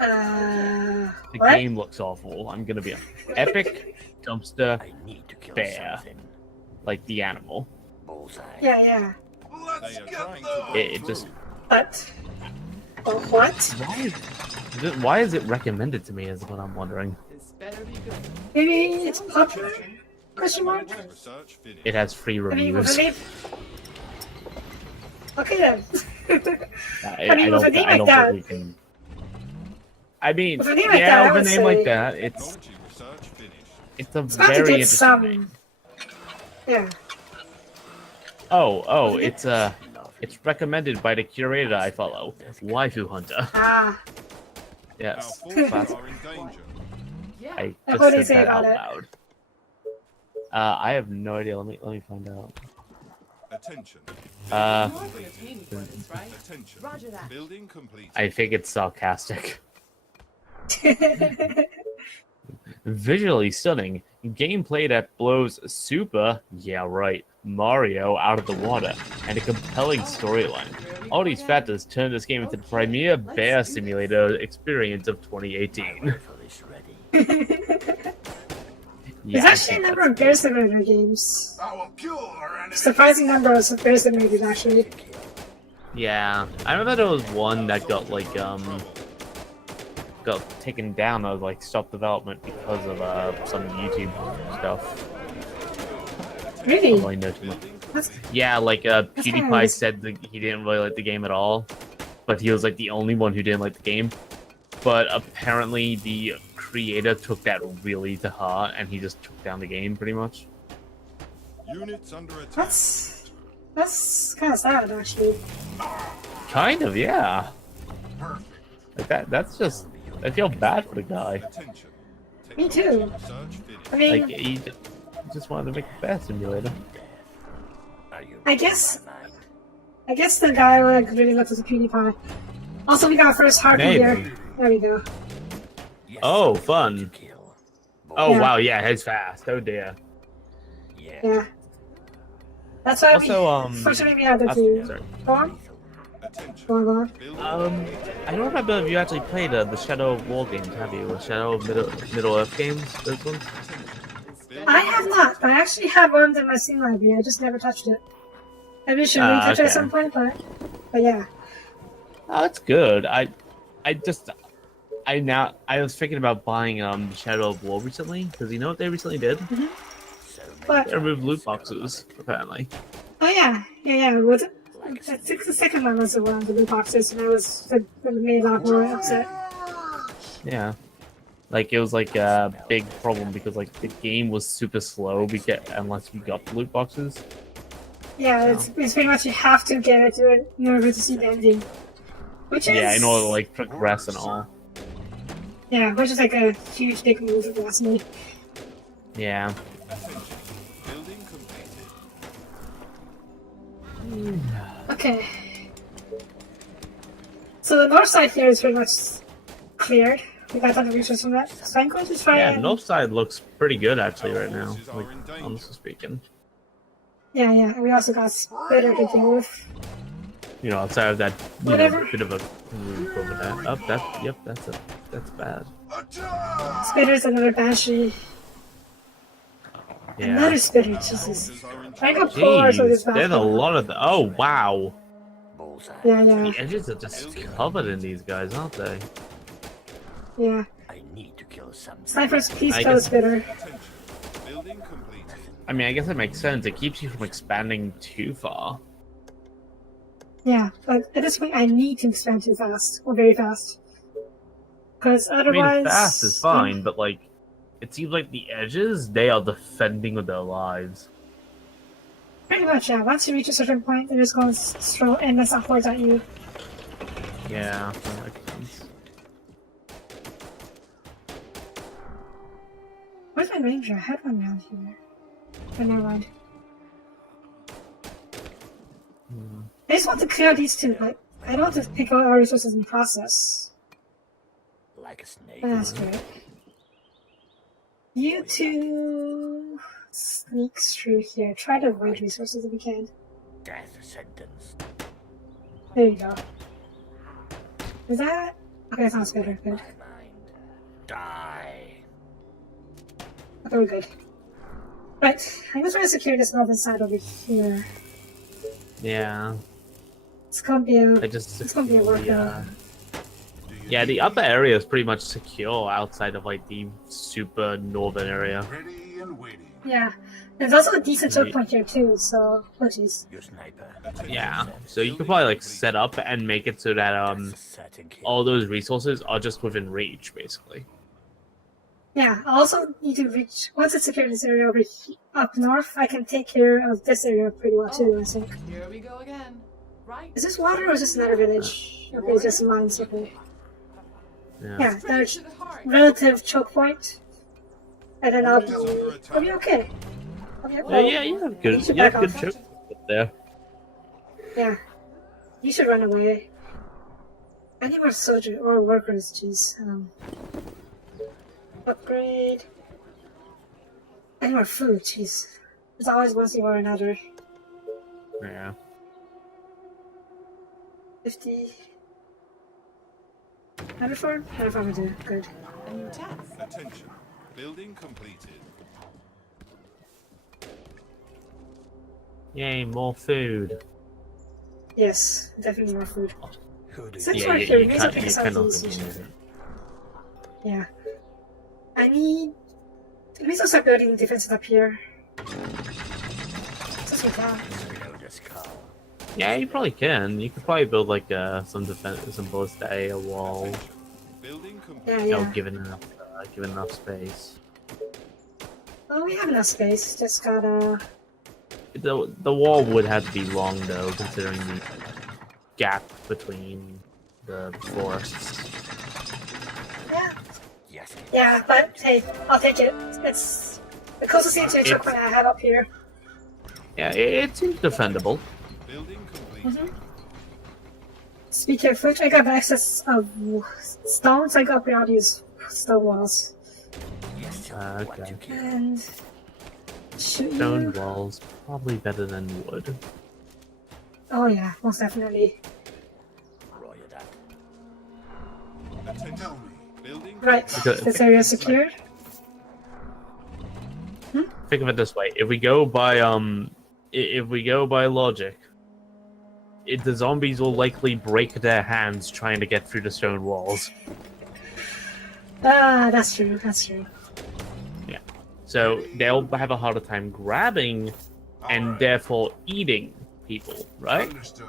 The What? game looks awful. I'm gonna be Epic Dumpster I need to kill Bear. something. like the animal. Bullseye. Yeah. Let's They are get trying them. to It just But. Oh, what? why is it recommended to me is what I'm wondering. This better be good. Maybe it's popular? Question mark? Research finished. It has free I mean, with reviews. a name. Okay then. I mean, with a name I like don't that- think we can. I mean, With a name like yeah, that, I with a would name like say- that, it's Technology research finished. it's a It's got to very get interesting some. name. Yeah. Oh, it's recommended by the curator I follow, Waifu Hunter. Ah. Our Yes, forces that's- are in danger. Yeah. I And what do just they said say that out about loud. I have no idea. Let me find out. Attention. Uh, More for the team purpose, right? Attention. Roger that. Building complete. I think it's sarcastic. Visually stunning, gameplay that blows Super, yeah right, Mario out of the water, and a compelling storyline. All these factors turn this game into the premier bear simulator experience of 2018. Rifle is ready. There's I actually a think number that's of Bear Simulator games. I will kill our enemy. Surprising number of Bear Simulators, actually. Yeah, I remember there was one that got like got taken down or like stopped development because of some YouTube stuff. Really? I know too much. That's, Yeah, like kinda PewDiePie nice. said that he didn't really like the game at all, but he was like the only one who didn't like the game. But apparently the creator took that really to heart and he just took down the game pretty much. Units under attack. that's kind of sad, actually. Kind of, yeah. Perfect. Like that's just, I feel bad for the guy. Attention. Me too. Research finished. I mean, Like he just wanted to make a bear simulator. Are you I guess- reading my mind? I guess the guy like really loves the PewDiePie. Also, we got our first harpy Maybe. here. There we go. Yes, Oh, to fun. kill. Oh Yeah. wow, yeah, he's fast. Oh dear. Yeah. Yeah. That's why Also, fortunately we had the uh, two. sorry. Go on. Attention. Go on, go on. Building I don't remember if you actually played the Shadow of War games, have you? The Shadow of Middle Earth games, those ones? I have not, but I actually have one in my Steam library. I just never touched it. Maybe I should Ah, retouch it at okay. some point, but yeah. Oh, it's good. I was thinking about buying Shadow of War recently because you know what they recently did? So many But They removed loot boxes apparently. oh yeah. Was it? I think the second one was the one with the blue boxes, and it made a lot more upset. Yeah, like it was like a big problem because like the game was super slow unless you got the loot boxes. Yeah, it's pretty much you have to get it in order to see the ending. Which is Yeah, in order to like progress and all. yeah, which is like a huge big move if you ask me. Yeah. attention. Building completed. Okay. So the north side here is pretty much cleared. We got all the resources from that. So I'm going to try Yeah, and... north side looks pretty good actually right now. Forces are Like, in danger. honestly speaking. Yeah. And we also got Spitter to deal with. You know, outside of that, Whatever. bit of a roof over there. Up, that's bad. Attack! Spitter's another Banshee. Yeah. Another Spitter, Jesus. Forces are in I go charge. polar so this Jeez, there's a back. lot of oh wow. bullseye. Yeah. The edges are just covered in these guys, aren't they? Yeah. I need to kill something. Snipers, please I kill guess- Spitter. Attention. Building completed. I mean, I guess it makes sense. It keeps you from expanding too far. Yeah, but at this point I need to expand too fast, or very fast. Because I otherwise... mean, fast is fine, but like, it seems like the edges, they are defending with their lives. Pretty much, yeah. Once you reach a certain point, they're just going to throw endless upwards at you. Yeah, that makes sense. Where's my ranger? I had one down here. But never mind. I just want to clear out these two, but I don't want to pick out our resources in the process. Like a snake. That's good. You two sneak through here. Try to avoid resources if you can. Death sentence. There you go. Is that? Okay, that sounds better. Good. My mind. Die. Okay, we're good. Right, I'm just trying to secure this northern side over here. Yeah, It's gonna be a... I just It's gonna be a work, yeah, the upper area is pretty much secure outside of like the super northern area. Ready and waiting. Yeah. There's also a decent choke Yeah. point here too, so which is Your sniper. Yeah. So you could probably like set up and make it so that That's a certain kill. all those resources are just within reach, basically. yeah. I also need to reach once it's secured this area up north, I can take care of this area pretty well too, I think. Here we go again. Right. Is this water or is this another village? Okay, it's just mines, okay. Yeah. Yeah, Straight there's to the heart. relative choke point. And then I'll be okay. Yeah, you have good, you have good choke up there. Yeah. You should run away. I need more soldier or workers, jeez. Upgrade. I need more food, jeez. There's always one thing or another. Yeah. 50. Another farm? Another farm will do. Good. A new task. Attention. Building completed. Yay, more food. Yes, definitely more food. Who did Since Yeah, we're you, here, you maybe can't, pick you some cannot these. abuse it. Yeah. I need. Maybe I'll start building defenses up here. Since we can. reload this car? Yeah, you probably can. You could probably build like some defense, some ballista, a wall. Building complete. Yeah, You know, yeah. given enough space. Oh, we have enough space. Just gotta. The wall would have to be long though, considering the gap between the forests. Yeah. Yes. Yeah, but hey, I'll take it. It's the closest thing to a choke point I have up here. Yeah, it seems defendable. Building complete. Speaking of which, I got access of stones. I got beyond these stone walls. Yes, tell me what Okay. to kill. And shoot Stone you. walls probably better than wood. Oh yeah, most definitely. Roger that. Attention. Building Right, Because- this area is secured. Think of it this way: if we go by logic, the zombies will likely break their hands trying to get through the stone walls. Ah, that's true. That's true. So they'll have a harder time grabbing and therefore eating people, right? Understood.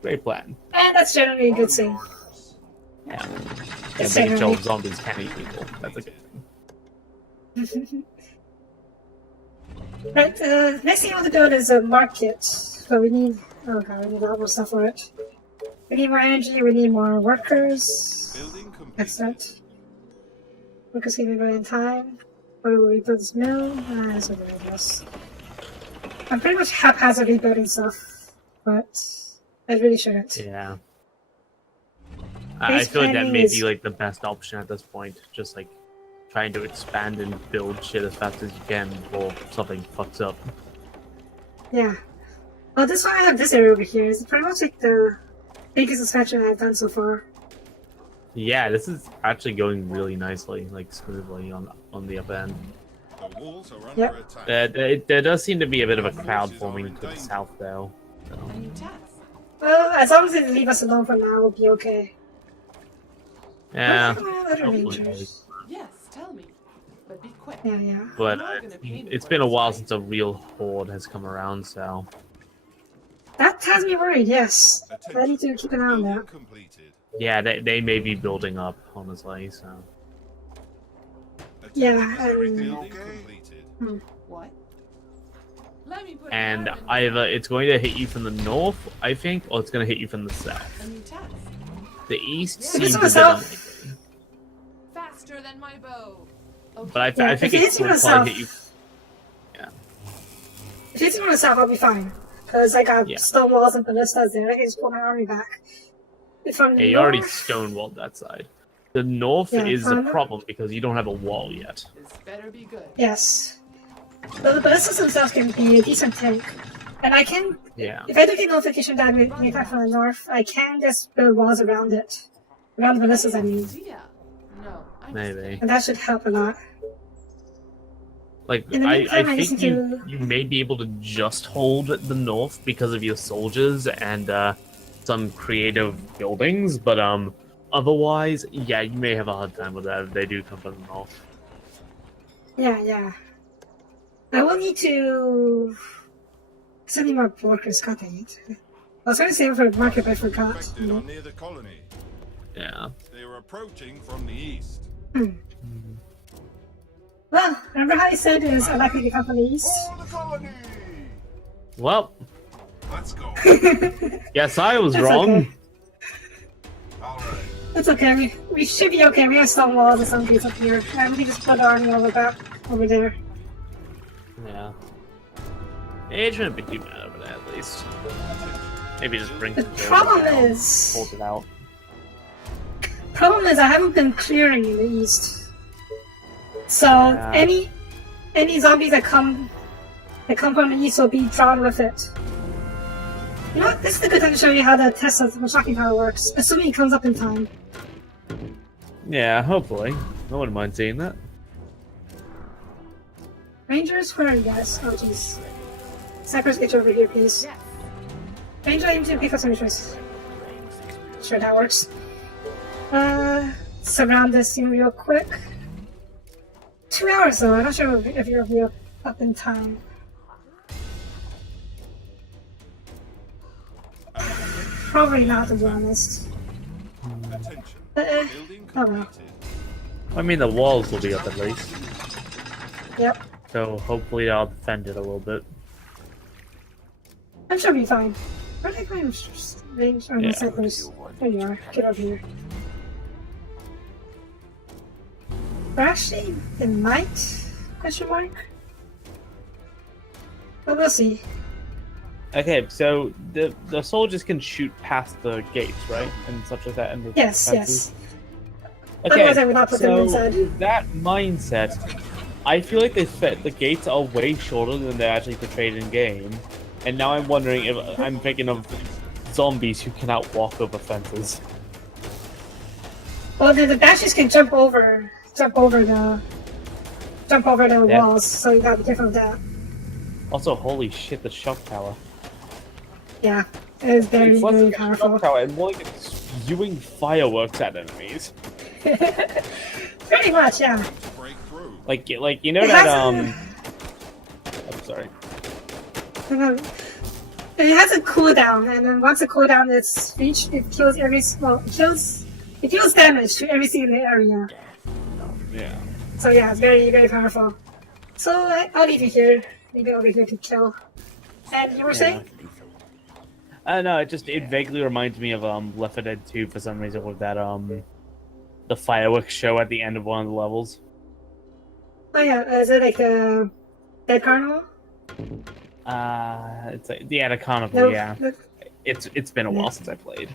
Great plan. And that's generally a good thing. Yeah. Yeah, That's making sure generally- zombies can eat people. That's a good thing. Right, next thing I want to build is a market. But we need. Oh god, we need a lot more stuff for it. We need more energy. We need more workers. Building complete. Excellent. Workers can be ready in time. Where will we build this mill? That's what I guess. I'm pretty much haphazardly building stuff, but I really shouldn't. Yeah. I Base feel like that planning may is- be like the best option at this point. Just like trying to expand and build shit as fast as you can before something fucks up. Yeah. Well, this one I have this area over here. It's pretty much like the biggest expansion I've done so far. Yeah, this is actually going really nicely, like smoothly on the up end. The walls are under Yep. attack. There does seem to be a bit of a crowd forming to the south, though. So. A new task. Well, as long as they leave us alone for now, we'll be okay. Yeah, Well, other hopefully. rangers. Yes, tell me. But be quick. Yeah, yeah. But it's been a while since a real horde has come around, so That has me worried, yes. I need to keep an eye on Building that. completed. yeah, they may be building up, honestly. So Yeah, Building completed. What? Let me put and an arm in either it's going to hit you from the north, I think, or it's going to hit you from the south. a new task. The east Yeah. seems If a it's bit from the unlikely, Faster than my bow. Okay. but I Yeah, think if it it hits you will from the probably south- hit you. If it's on the south, I'll be fine. Because I got Yeah. stone walls and ballistas there. I can just pull my army back. If from Yeah, the you already north, stonewalled that side. The north Yeah, is from a the- problem because you don't have a wall yet. This better be good. yes. But the ballistas themselves can be a decent tank. And I can, Yeah. if I do get notification that we attack from the north, I can just build walls around it. Around the ballistas, I mean. Idea. No, I'm Maybe. And that should help a lot. Like In the I meantime, I think need to- you may be able to just hold the north because of your soldiers and some creative buildings, but otherwise, yeah, you may have a hard time with that if they do come from the north. Yeah, yeah. I will need to send you more workers. God dang it. I was trying to save for the market, but I forgot. Expected are near the colony. Yeah. They are approaching from the east. Well, remember how I said it was unlikely to come from the east? For the colony! Well, Let's go. yes, I was That's wrong. okay. Alright. It's okay. We should be okay. We have stone walls and some gates up here. And we can just put our army over back over there. Yeah. It shouldn't be too bad over there, at least. Maybe just bring The some problem down, is, hold it out. I haven't been clearing in the east. So Yeah. any zombies that come from the east will be drawn with it. You know what? This is a good time to show you how the test of the shocking power works, assuming it comes up in time. Yeah, hopefully. I wouldn't mind seeing that. Rangers, where are you guys? Oh jeez. Sackers, get you over here, please. Yes. Ranger, I need to pick up some resources. Sure, that works. Surround this scene real quick. 2 hours though, I'm not sure if you're up in time. Probably not, to be honest. Attention. Uh-uh. Building Oh well. completed. I mean, the walls will be up at least. Yep. So hopefully I'll defend it a little bit. I'm sure we'll be fine. Where are they going? Range or Yeah. cyclers? There you are. Get over here. Or actually, it might? Question mark? But we'll see. Okay, so the soldiers can shoot past the gates, right? And such like that. And the Yes, fences? yes. Okay, Otherwise I would not put them so inside. with that mindset, I feel like the gates are way shorter than they're actually portrayed in game. And now I'm wondering if I'm thinking of zombies who cannot walk over fences. Well, the bashes can jump over the Yeah. walls, so you gotta be careful of that. Also, holy shit, the shock tower. Yeah, it is very, It's less very like a powerful. shock tower and more like it's spewing fireworks at enemies. Pretty much, yeah. Break through. Like you know It that has I'm sorry. It has a cooldown, and then once the cooldown is reached, it kills it deals damage to every single area. Yeah. So yeah, it's very, very powerful. So I'll leave you here, maybe over here to kill. And you were saying? No, it vaguely reminds me of Left 4 Dead 2 for some reason with that the fireworks show at the end of one of the levels. Oh yeah, is it like a Dead Carnival? It's like the Carnival, No, yeah. no, It's been a while since I played.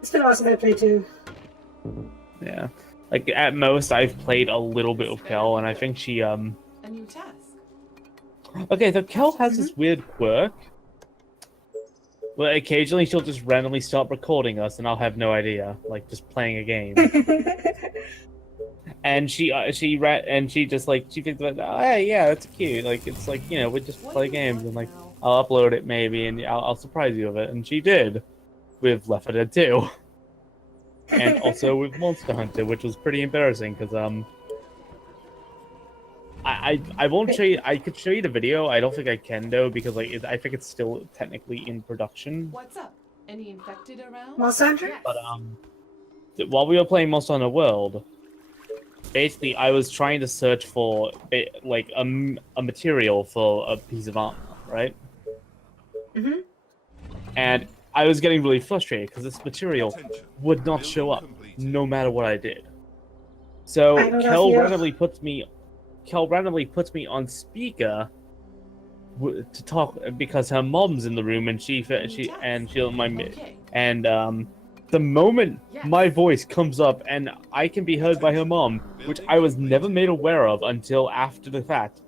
it's been a while since I played too. Yeah. Like at most I've played a little bit of Kel and I think she A new task. Okay, so Kel has this weird quirk. Where occasionally she'll just randomly stop recording us and I'll have no idea, like just playing a game. And she just like she thinks about, oh hey, yeah, that's cute. Like it's like, you know, we just play games and like I'll upload it maybe and I'll surprise you with it. And she did with Left 4 Dead 2. And also with Monster Hunter, which was pretty embarrassing because I won't show you. I could show you the video. I don't think I can though because like I think it's still technically in production. What's up? Any infected around? Monster Hunter? Yes. But while we were playing Monster Hunter World, basically I was trying to search for like a material for a piece of armor, right? Mhm. And I was getting really frustrated because this material Attention. would not show Building up completed. no matter what I did. So I know that Kel feeling. randomly puts me on speaker to talk because her mom's in the room and the moment my voice comes up and I can be heard by her mom, which I was never made aware of until after the fact,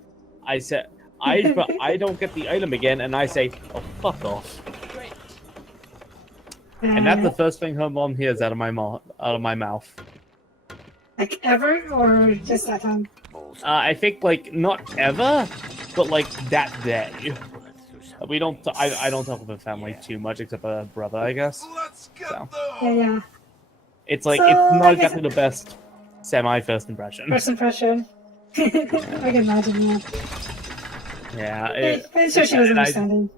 I said I don't get the item again and I say, oh fuck off. Great. And that's the first thing her mom hears out of my mouth. Like ever, or just that time? I think like not ever, but like that day. We don't. I don't talk with her family too much, except for her brother, I guess. Let's get So. Yeah, them. yeah. It's like So, it's I not guess- exactly the best semi first impression. First impression. I can imagine, yeah. Yeah. I'm sure she was and I- understanding.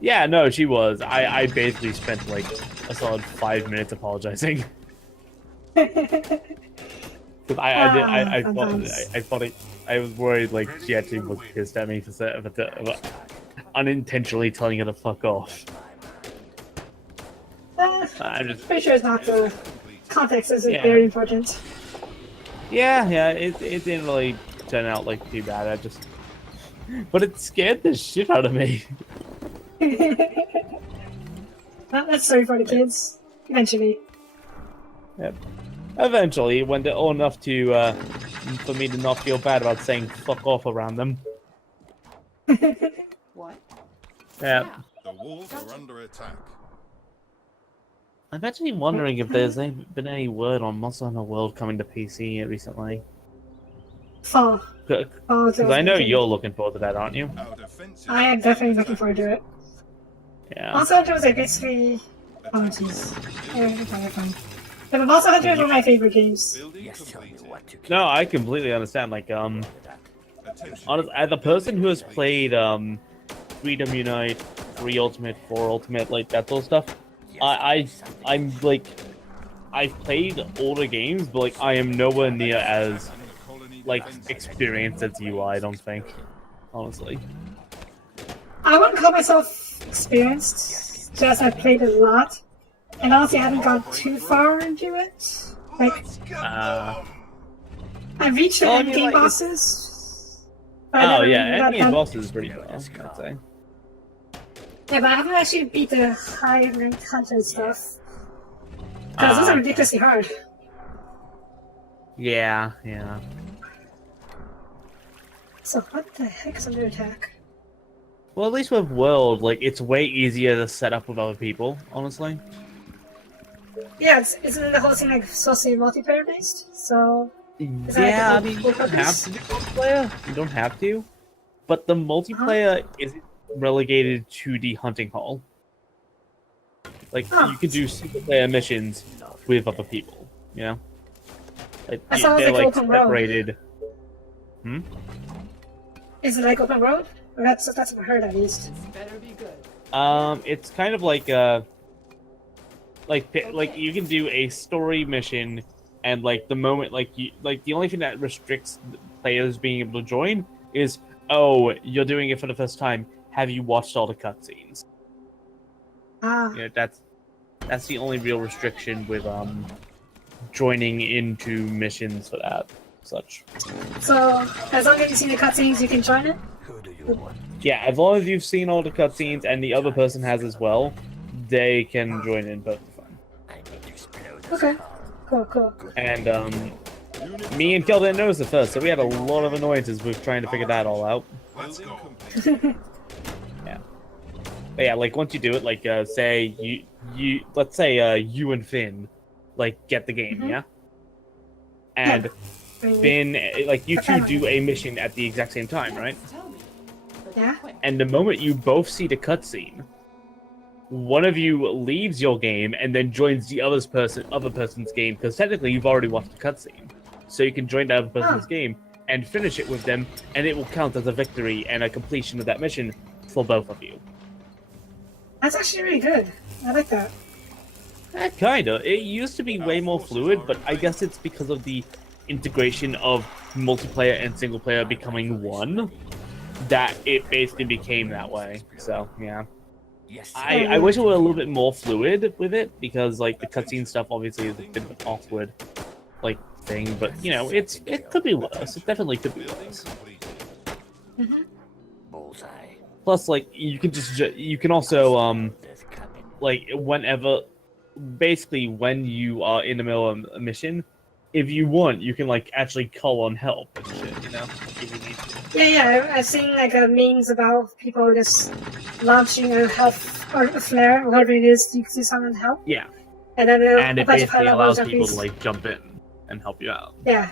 Yeah, no, she was. I basically spent like a solid 5 minutes apologizing. Cause I thought I was worried like she actually was pissed at me for unintentionally telling her to fuck off. I'm just Pretty sure it's not the context is Yeah. very important. yeah. It didn't really turn out like too bad. But it scared the shit out of me. That's sorry for the kids. Eventually. Yep. Eventually, when they're old enough to for me to not feel bad about saying "fuck off" around them. What? Yeah. The walls are under attack. I'm actually wondering if there's been any word on Monster Hunter World coming to PC recently. Fall. Because I know you're looking forward to that, aren't you? Our defenses I am definitely looking forward to it. Yeah. Monster Hunter was like basically. Oh jeez. Yeah, fine. Yeah, but Monster Hunter is one of my favorite games. building Yes, tell me completed. what to keep. No, I completely understand. Like, Attention. honest, as a person who has played Freedom Unite, 3 Ultimate, 4 Ultimate, like that sort of stuff, I'm like, I've played older games, but like I am nowhere near as like experienced as you are. I don't think, honestly. I wouldn't call myself experienced, just I've played a lot. And honestly, I haven't gone too far into it. Like, I've reached the Well, I end mean, game like, bosses. but I Oh never yeah, really got Endgame that- boss is pretty cool, I'd say. Yeah, but I haven't actually beat the high ranked hunter stuff. Because those are ridiculously hard. Yeah. So what the heck is under attack? Well, at least with World, like it's way easier to set up with other people, honestly. Yeah, isn't the whole thing like supposed to be multiplayer based? So is that Yeah, I like mean, a you don't have to do multiplayer. You don't have to. But the multiplayer isn't relegated to the hunting hall. Like, Huh. you can do single-player missions with other people, you know? Like, That sounds they're, like like, open world. separated. Is it like open road? Or that's what I've heard at least. This better be good. It's kind of like, like you can do a story mission, and, like, the moment, like, the only thing that restricts players being able to join is, oh, you're doing it for the first time. Have you watched all the cutscenes? Ah, You know, that's the only real restriction with joining into missions for that such. so as long as you've seen the cutscenes, you can join it? Who do you want? Yeah, as long as you've seen all the cutscenes and the other person has as well, they can join in both fun. I need to explode. Okay. Cool. And me and Kel didn't notice it first, so we had a lot of annoyances with trying to figure that all out. Let's go. Yeah. But yeah, like once you do it, like say let's say you and Finn like get the game, Mhm. yeah? And Finn, like you two do a mission at the exact same time, right? Tell me. But Yeah. quick. And the moment you both see the cutscene, one of you leaves your game and then joins the other person's game, because technically you've already watched the cutscene. So you can join the other person's game and finish it with them, and it will count as a victory and a completion of that mission for both of you. That's actually really good. I like that. Kinda. It used to be way more fluid, but I guess it's because of the integration of multiplayer and single player becoming one that it basically became that way. So yeah. Yes. I wish it were a little bit more fluid with it, because like the cutscene stuff obviously is a bit of an awkward like thing, but you know, it could be worse. It definitely could be worse. Bullseye. Plus, like you can also There's coming. like whenever, basically when you are in the middle of a mission, if you want, you can like actually call on help and shit, you know, if you need to. Yeah, I've seen like memes about people just launching a health or a flare, whatever it is, to summon help. Yeah, And then and a it bunch of high basically level allows people junkies. to like jump in and help you out. Yeah.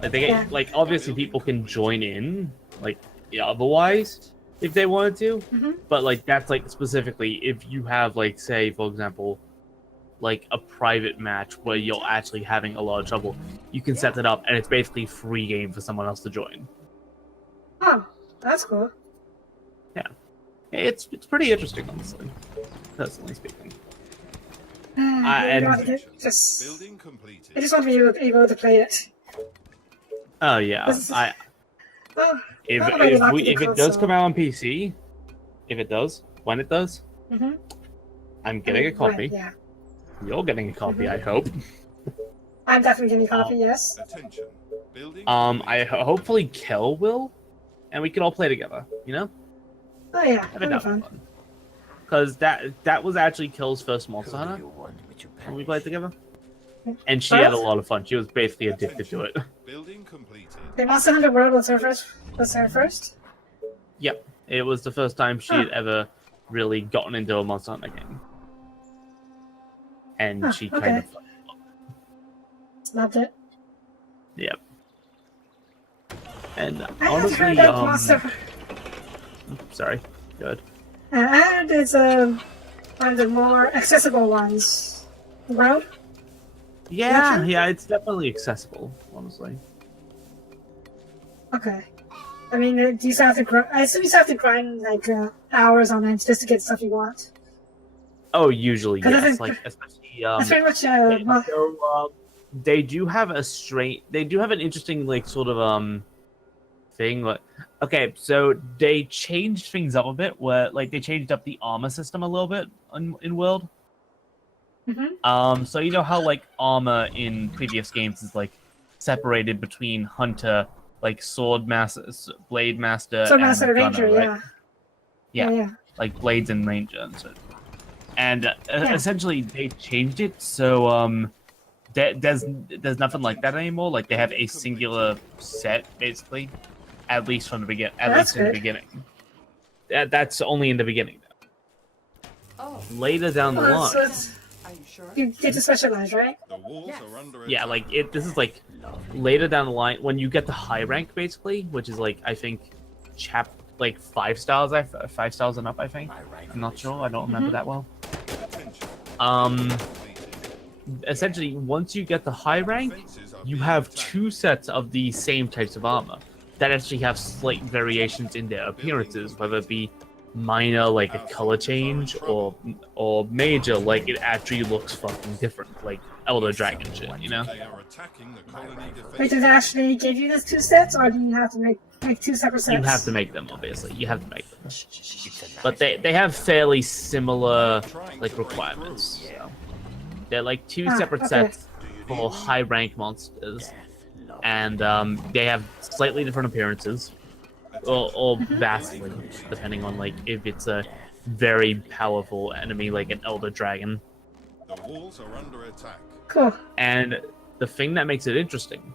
Like they get, Yeah. like obviously people can join in like otherwise if they wanted to, Mhm. but like that's like specifically if you have like say for example, like a private match where you're actually having a lot of trouble, you can set it up, and it's basically free game for someone else to join. Oh, that's cool. It's pretty interesting, honestly, personally speaking. I Building just completed. want to be able to play it. Oh yeah, This is- Well, if not really lucky if it does console. come out on PC, when it does, Mm-hmm. I'm getting a copy. Yeah, You're getting a copy, I hope. I'm definitely getting a copy. Yes. Attention. Building Hopefully Kel will, and we can all play together. You know, Oh yeah, have that'd it be fun. fun. Because that was actually Kel's first Monster Who do Hunter you want me to when we punish? played together, and she had a First? lot of fun. She was basically addicted to it. Building completed. The Monster Hunter World was her first. Was her first? Yep, it was the first time she had ever really gotten into a Monster Hunter game, and Huh, she okay. kind of Loved it. yep. And I haven't honestly, heard that Monster. sorry, good. I heard it's one of the more accessible ones. World. Yeah, true? yeah, it's definitely accessible, honestly. Okay. I mean, do you still have to grind? I assume you still have to grind like hours on it just to get stuff you want. Oh, usually 'Cause I yes, think- like especially That's pretty much they do have they do have an interesting like sort of thing. Like, okay, so they changed things up a bit. Where like they changed up the armor system a little bit in World. Mhm. So you know how like armor in previous games is like separated between hunter, like sword master, blade master, So Master and Ranger, gunner, right? yeah. Yeah. Like blades and ranger and so. And Yeah. essentially they changed it so there's nothing like that anymore. Like they have a singular set basically, at least from the begin, at That's least in the good. beginning. That's only in the beginning. Oh, Later down the Well, so line, it's, are you sure? you get to specialize, right? The walls Yes. are under yeah, attack. like this is like later down the line when you get the high rank basically, which is like I think like 5 stars, 5 stars and up. I think. My rifle I'm not is sure. I don't remember that well. Attention. Um, essentially, once you get the high rank, Defenses are you being have attacked. 2 sets of the same types of armor that actually have slight variations in their appearances, whether it be minor like a color change or major like it actually looks fucking different, like Elder Dragon shit, you know? They are attacking the colony Wait, did defenses. they actually give you those 2 sets, or do you have to make 2 separate sets? You have to make them, obviously. You have to make them. It's a But nice they have fairly similar like requirements. So. They're like 2 separate okay. sets for high rank monsters, death, love. and they have slightly different appearances, or vastly, depending on like if it's a very powerful enemy like an Elder Dragon. The walls are under attack. Cool. And the thing that makes it interesting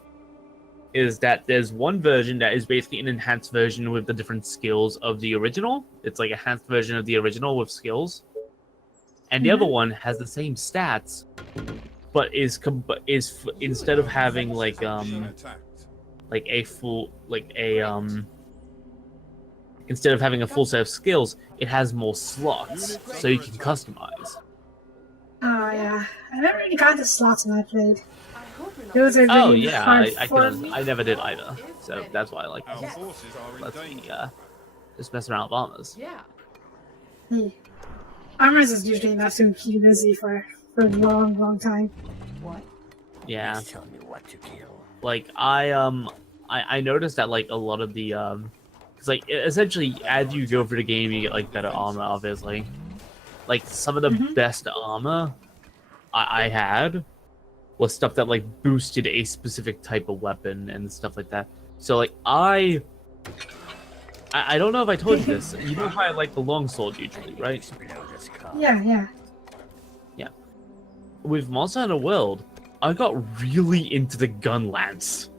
is that there's one version that is basically an enhanced version with the different skills of the original. It's like a enhanced version of the original with skills. And the other one has the same stats, but instead of having like Being attacked. a full instead of having a full set of skills, it has more slots, so you can customize. Oh yeah, I never really got the slots when I played. I hope you're not Those are Oh really yeah, hard I for can. me. I never did either, so that's why I like Our Yes. forces are in let's me danger. just mess around with armors. Yeah. Armors is usually enough to keep you busy for a long, long time. What? Yeah. Please tell me what to kill. Like I noticed that like a lot of the because like essentially as you go through the game you get like better armor, obviously. Like some of the best armor I had was stuff that like boosted a specific type of weapon and stuff like that. So like I don't know if I told you this. You know how I like the longsword usually, right? Explode this car. Yeah, yeah. With Monster Hunter World, I got really into the gun lance.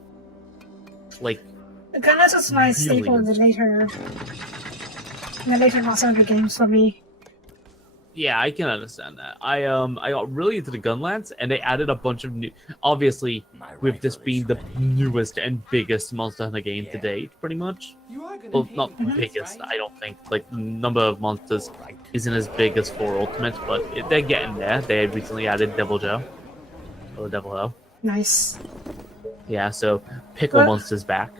Like The gun lance was my staple in the later Monster Hunter games for me. Yeah, I can understand that. I got really into the Gunlance, and they added a bunch of new. Obviously, My with this rifle being is the ready. newest and biggest Monster Hunter game to Yeah. date, pretty much. You are gonna Well, pay not for this, biggest. right? I don't think like the number of monsters All right. isn't as big as 4 Ultimate, but they're getting there. They recently added Devil Joe or Devil Ho. Nice. Yeah, so Pickle Well- Monster's back.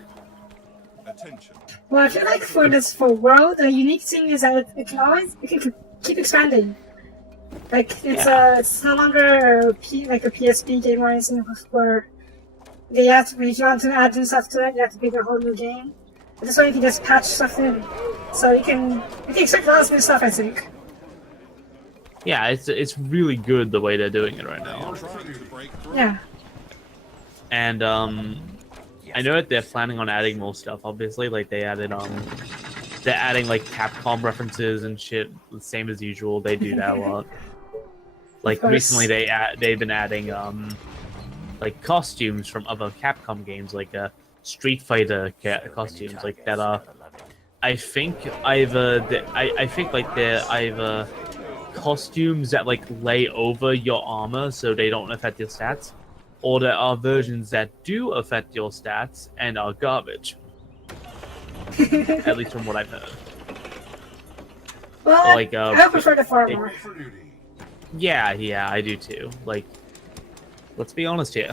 Attention. Well, I feel like for this for world, the unique thing is that it can keep expanding. Like it's no longer like a PSP game or anything where they have to, if you want to add new stuff to it, you have to make a whole new game. But this way you can just patch stuff in, so you can expect lots of new stuff. I think. Yeah, it's really good the way they're doing it right They now. are trying to break through. Yeah. And I know that they're planning on adding more stuff. Obviously, like they're adding like Capcom references and shit, the same as usual. They do that a lot. Like course. recently, they've been adding like costumes from other Capcom games, like Street Fighter costumes, like that are. I think I think like they're either costumes that like lay over your armor so they don't affect your stats, or there are versions that do affect your stats and are garbage. At least from what I've heard. Well, Like, I prefer the farmer. Yeah, I do too. Like, let's be honest here.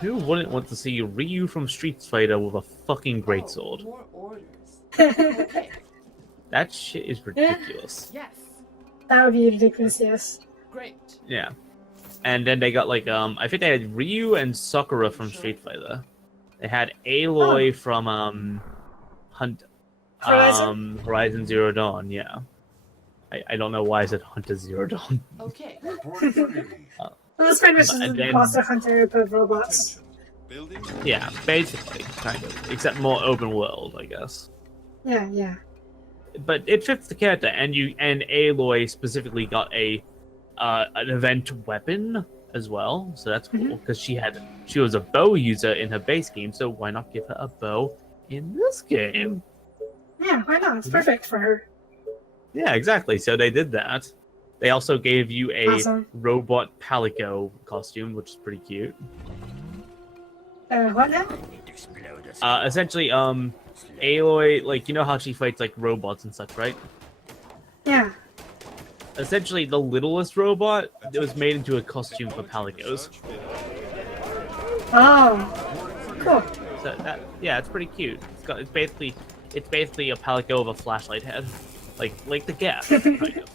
Who wouldn't want to see Ryu from Street Fighter with a fucking greatsword? More orders. Okay. That shit is ridiculous. Yes. That would be ridiculous. Yes. Great. Yeah. And then they got like I think they had Ryu and Sakura from Street Fighter. They had Aloy from Horizon Zero Dawn, yeah. I don't know why I said Hunter Zero Dawn. Okay. Well, it's pretty much And then- Monster Hunter but robots. Building. Yeah, basically, kind of. Except more open world, I guess. Yeah, yeah. But it fits the character, and Aloy specifically got an event weapon as well, so that's cool because she was a bow user in her base game, so why not give her a bow in this game? Yeah, why not? It's perfect for her. Yeah, exactly. So they did that. They also gave you a Awesome. robot Palico costume, which is pretty cute. What now? Essentially, Aloy, like, you know how she fights like robots and such, right? Yeah. Essentially, the littlest robot that was made into a costume for Palicos. Oh, cool. So that, yeah, it's pretty cute. It's basically a Palico with a flashlight head, like the Geth, kind of.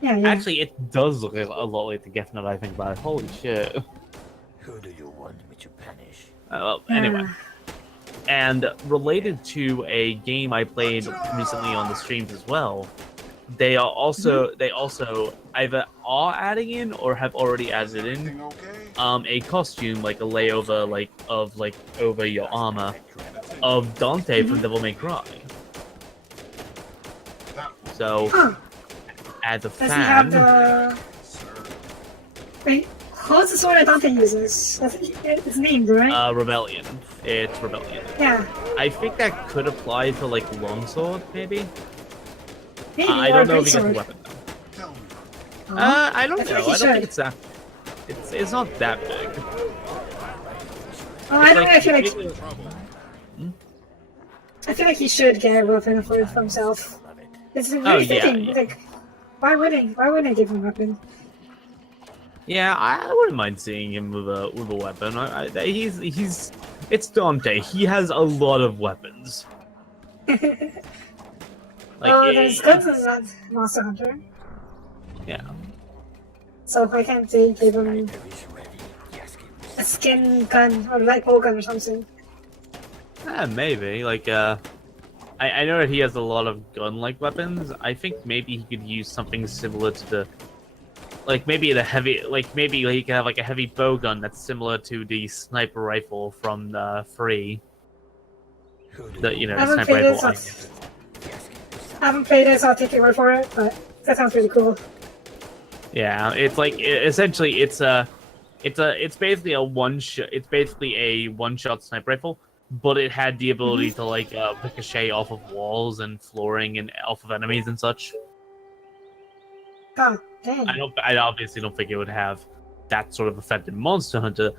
Yeah, yeah. Actually, it does look a lot like the Geth now that I think about it. Holy shit. Who do you want me to punish? Well, anyway. And related to a game I played recently on the streams as well, they also either are adding in or have already added in a costume, like a layover over your armor of Dante from Devil May Cry. So Huh. as a Does he have fan, the... Wait, what's the sword that Dante uses? It's named, right? Rebellion. It's Rebellion. Yeah. I think that could apply to like longsword, maybe. Maybe, I or don't know if he gets a greatsword. weapon though. Oh. I don't I think know. he I don't should. think it's that. It's not that big. Oh, I don't know, I feel like Trouble. I feel like he should get a weapon for himself. It's really Oh, yeah, fitting. yeah. Like, why wouldn't I give him a weapon? Yeah, I wouldn't mind seeing him with a weapon. He's it's Dante. He has a lot of weapons. There's guns in that Monster Hunter. Yeah. So why can't they give him Is ready. Yes, give me a skin gun or light bow gun or something? Maybe. I know that he has a lot of gun-like weapons. I think maybe he could use something similar to the, maybe he could have like a heavy bow gun that's similar to the sniper rifle from the Free. Who do The you I haven't sniper played it, rifle. so I haven't played it, so I'll take your word for it. But that sounds really cool. Yeah, it's like essentially it's basically a one-shot sniper rifle, but it had the ability to ricochet off of walls and flooring and off of enemies and such. Oh, dang. I obviously don't think it would have that sort of effect in Monster Hunter,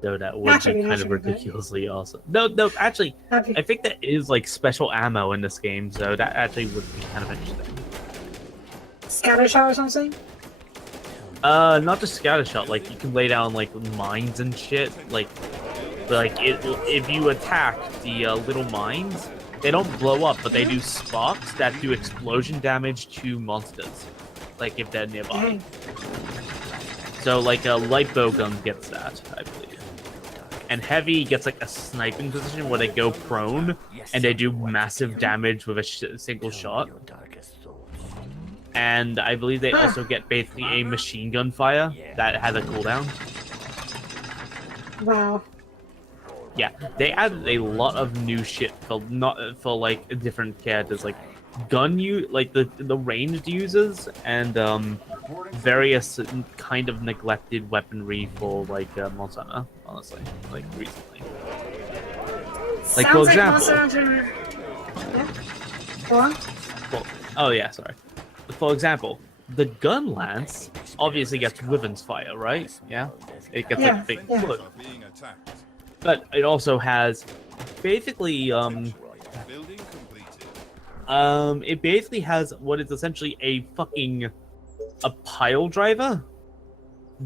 though that would Naturally, be kind of naturally, but- ridiculously awesome. No, actually, That'd I be- think that is like special ammo in this game, so that actually would be kind of interesting. Scatter shot or something? Not just scatter shot. Like you can lay down like mines and shit. Like if you attack the little mines, they don't blow up, but they do sparks that do explosion damage to monsters. Like if they're nearby. Dang. So like a light bow gun gets that, I believe. And heavy gets like a sniping position where they go prone and they do massive damage with a single shot. And I believe they also get basically a machine gun fire that has a cooldown. Wow. Yeah, they added a lot of new shit for like different characters, like the ranged users and various kind of neglected weaponry for like Monster Hunter, honestly, like recently. Like for Sounds example, Monster Hunter. Yeah. Go on. oh yeah, sorry. For example, the gun lance obviously gets Wyvern's fire, right? Yeah, it gets like a big foot. Are being attacked. But it also has basically Building completed. it basically has what is essentially a pile driver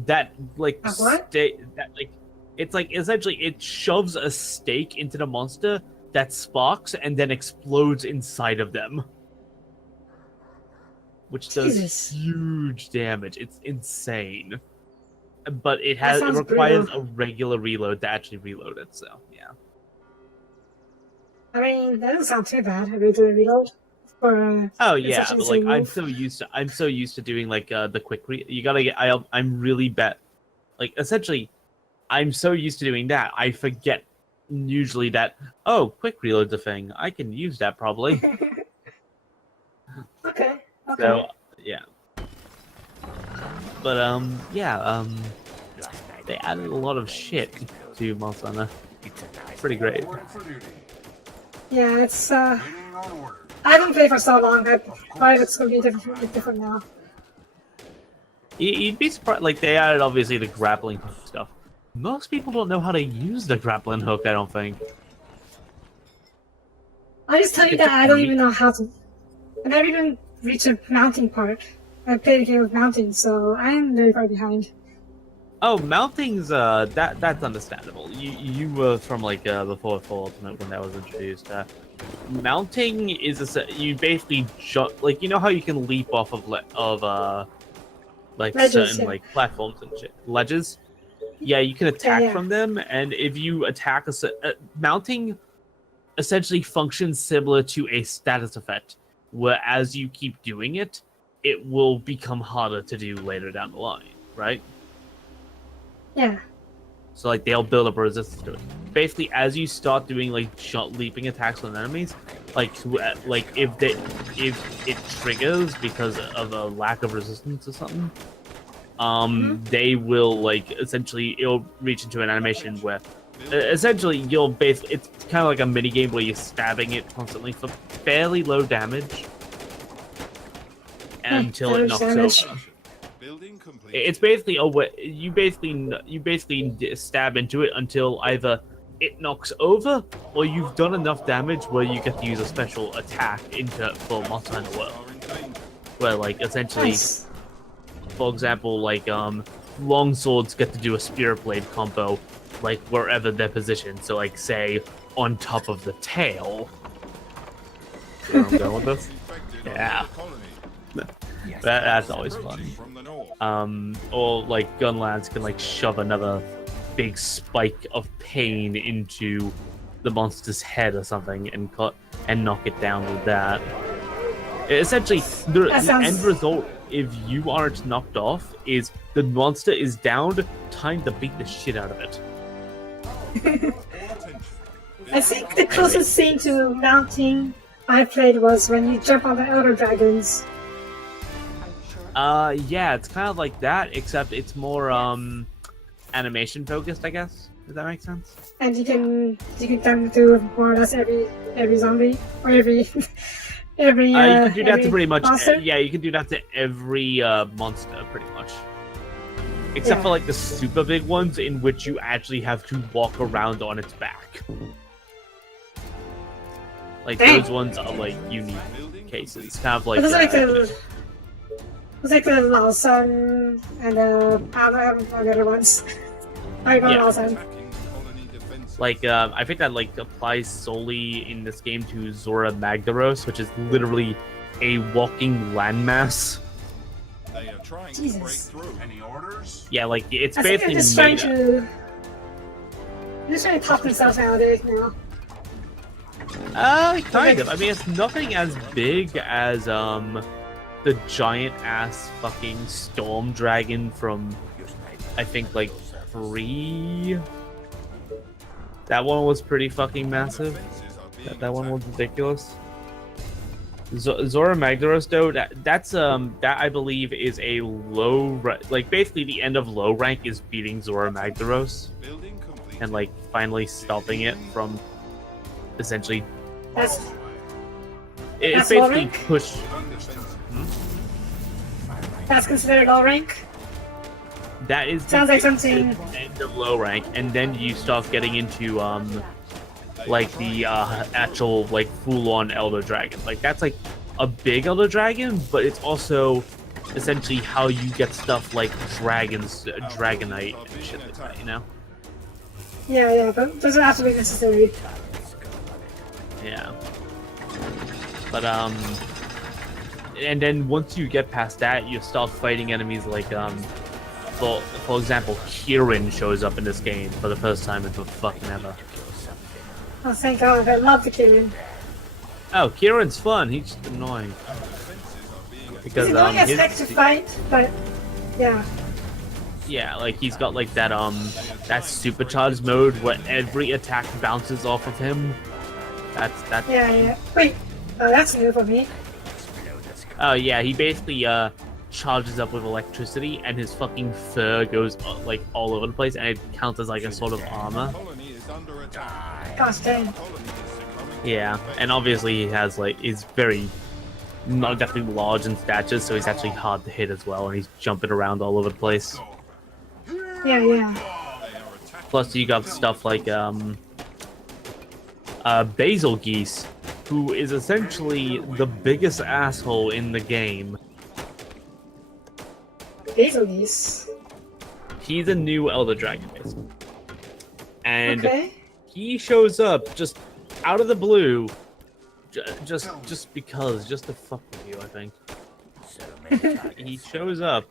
that like what? it's like essentially it shoves a stake into the monster that sparks and then explodes inside of them, which does Jesus. huge damage. It's insane. But it requires brutal. a regular reload to actually reload it, so yeah. I mean, that doesn't sound too bad. A regular reload for. Oh yeah, such an but like insane I'm so used to doing like the quick you gotta get I'm really like essentially I'm so used to doing that I forget usually that quick reload's a thing. I can use that probably. Okay. So yeah. But they added a lot of shit to Monster Hunter. Pretty great. Yeah, it's I haven't played for so long. I probably it's gonna be different now. You'd be surprised. Like they added obviously the grappling hook stuff. Most people don't know how to use the grappling hook. I don't think. I just tell you It's that I don't neat. even know how to. I never even reached a mounting part. I played a game with mounting, so I am very far behind. Oh, mounting's that's understandable. You were from like before Full Ultimate when that was introduced. Mounting is you basically like you know how you can leap off of like Ledges, certain yeah. like platforms and shit, ledges. Yeah, you can attack yeah. from them, and if you attack mounting, essentially functions similar to a status effect, where as you keep doing it, it will become harder to do later down the line, right? Yeah. So like they'll build up a resistance to it. Basically, as you start doing like leaping attacks on enemies, like if it triggers because of a lack of resistance or something, they will like essentially it'll reach into an animation where essentially you'll basically it's kind of like a mini game where you're stabbing it constantly for fairly low damage until it knocks damage. over. Building completed. It's basically a way you basically stab into it until either it knocks over or you've done enough damage where you get to use a special attack into for Monster Hunter World, Are in danger. where like essentially, Nice. for example, like long swords get to do a spirit blade combo, like wherever they're positioned. So like say on top of the tail. See where I'm going with this? Infected Yeah. on the colony. That's always fun. From the north. Or like gunlads can like shove another big spike of pain into the monster's head or something and knock it down with that. Essentially, the end result, if you aren't knocked off, is the monster is downed, time to beat the shit out of it. Attention. I think the closest thing to mounting I played was when you jump on the Elder Dragons. Yeah, it's kind of like that, except it's more animation focused, I guess. Does that make sense? And you can do more or less every zombie or every every You can do that to every pretty much. monster? Yeah, you can do that to every monster, pretty much. Except Yeah. for like the super big ones, in which you actually have to walk around on its back. Like Dang. those ones are like unique cases, kind of like. It was like the Lao San and the other ones. I got Yeah. Lao San. Attacking colony defenses. Like, I think that like applies solely in this game to Zora Magdaros, which is literally a walking landmass. They are trying to Jesus. break through. Any orders? Yeah, like it's I think they're basically just trying made to. They're just trying to top themselves nowadays now. kind of. I mean, it's nothing as big as the giant ass fucking storm dragon from I think like 3. That one was pretty fucking massive. Defenses are being That one was attacked. ridiculous. Zora Magdaros though, that's that I believe is a like basically the end of low rank is beating Zora Magdaros Building complete. and like finally stopping it from essentially That's it's That's low basically rank? push. that's considered low rank. That is the Sounds like something. end of low rank, and then you start getting into like the actual like full-on Elder Dragon. Like that's like a big Elder Dragon, but it's also essentially how you get stuff like dragons, Dragonite, and shit like that. You know? Yeah, but doesn't have to be necessary. Yeah. But and then once you get past that, you start fighting enemies like for example, Kieran shows up in this game for the first time in fucking ever. Oh, thank God! I love the Kieran. Oh, Kieran's fun. He's just annoying It's because annoying as his- heck to fight, but yeah. yeah, like he's got like that supercharged mode where every attack bounces off of him. That's Yeah. Wait, that's new for me. oh yeah, he basically charges up with electricity and his fucking fur goes like all over the place and it counts as like a sort of armor. Colony is under attack. Gosh dang. Colony is succumbing. Yeah, and obviously he has like he's very not definitely large in stature, so he's actually hard to hit as well, and he's jumping around all over the place. Yeah. They are attacking. Plus you got stuff like Basil Geese, who is essentially the biggest asshole in the game. Basil's. He's a new Elder Dragon, basically. And Okay. he shows up just out of the blue, just because, just to fuck with you, I think. So many targets. He shows up.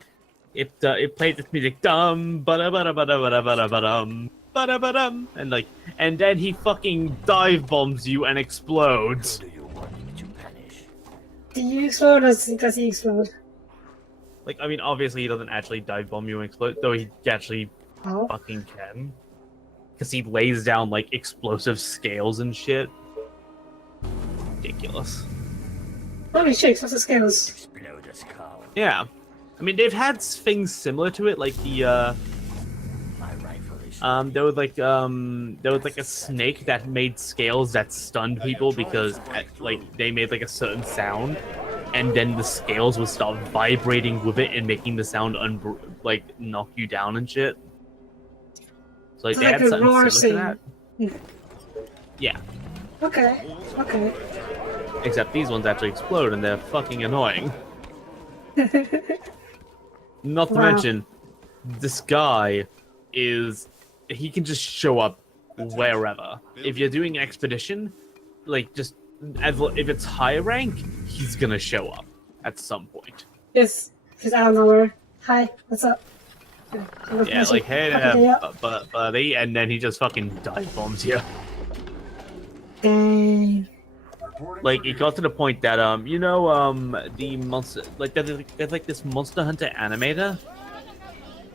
It plays this music, dum ba da ba da ba da ba da ba da ba dum ba da ba dum, and then he fucking dive bombs you and explodes. Who do you want me to punish? Do you explode or does he explode? Like, I mean, obviously he doesn't actually dive bomb you and explode, though he actually Oh. fucking can, because he lays down like explosive scales and shit. Ridiculous. Holy shit, what's the scales? Explode a skull. Yeah, I mean they've had things similar to it, like the My rifle is there was like a snake that made scales that stunned people because like they made like a certain sound, and then the scales would start vibrating with it and making the sound like knock you down and shit. So like It's they like had a something roar similar to scene. that. Yeah, Okay. Okay. except these ones actually explode and they're fucking annoying. Not to Wow. mention, this guy he can just show up wherever. If you're doing an expedition, like just if it's high rank, he's gonna show up at some point. Just out of nowhere. Hi, what's up? Yeah, like hey Fucking day there, up. buddy, and then he just fucking dive bombs you. Dang. Like it got to the point that the monster like there's like this Monster Hunter animator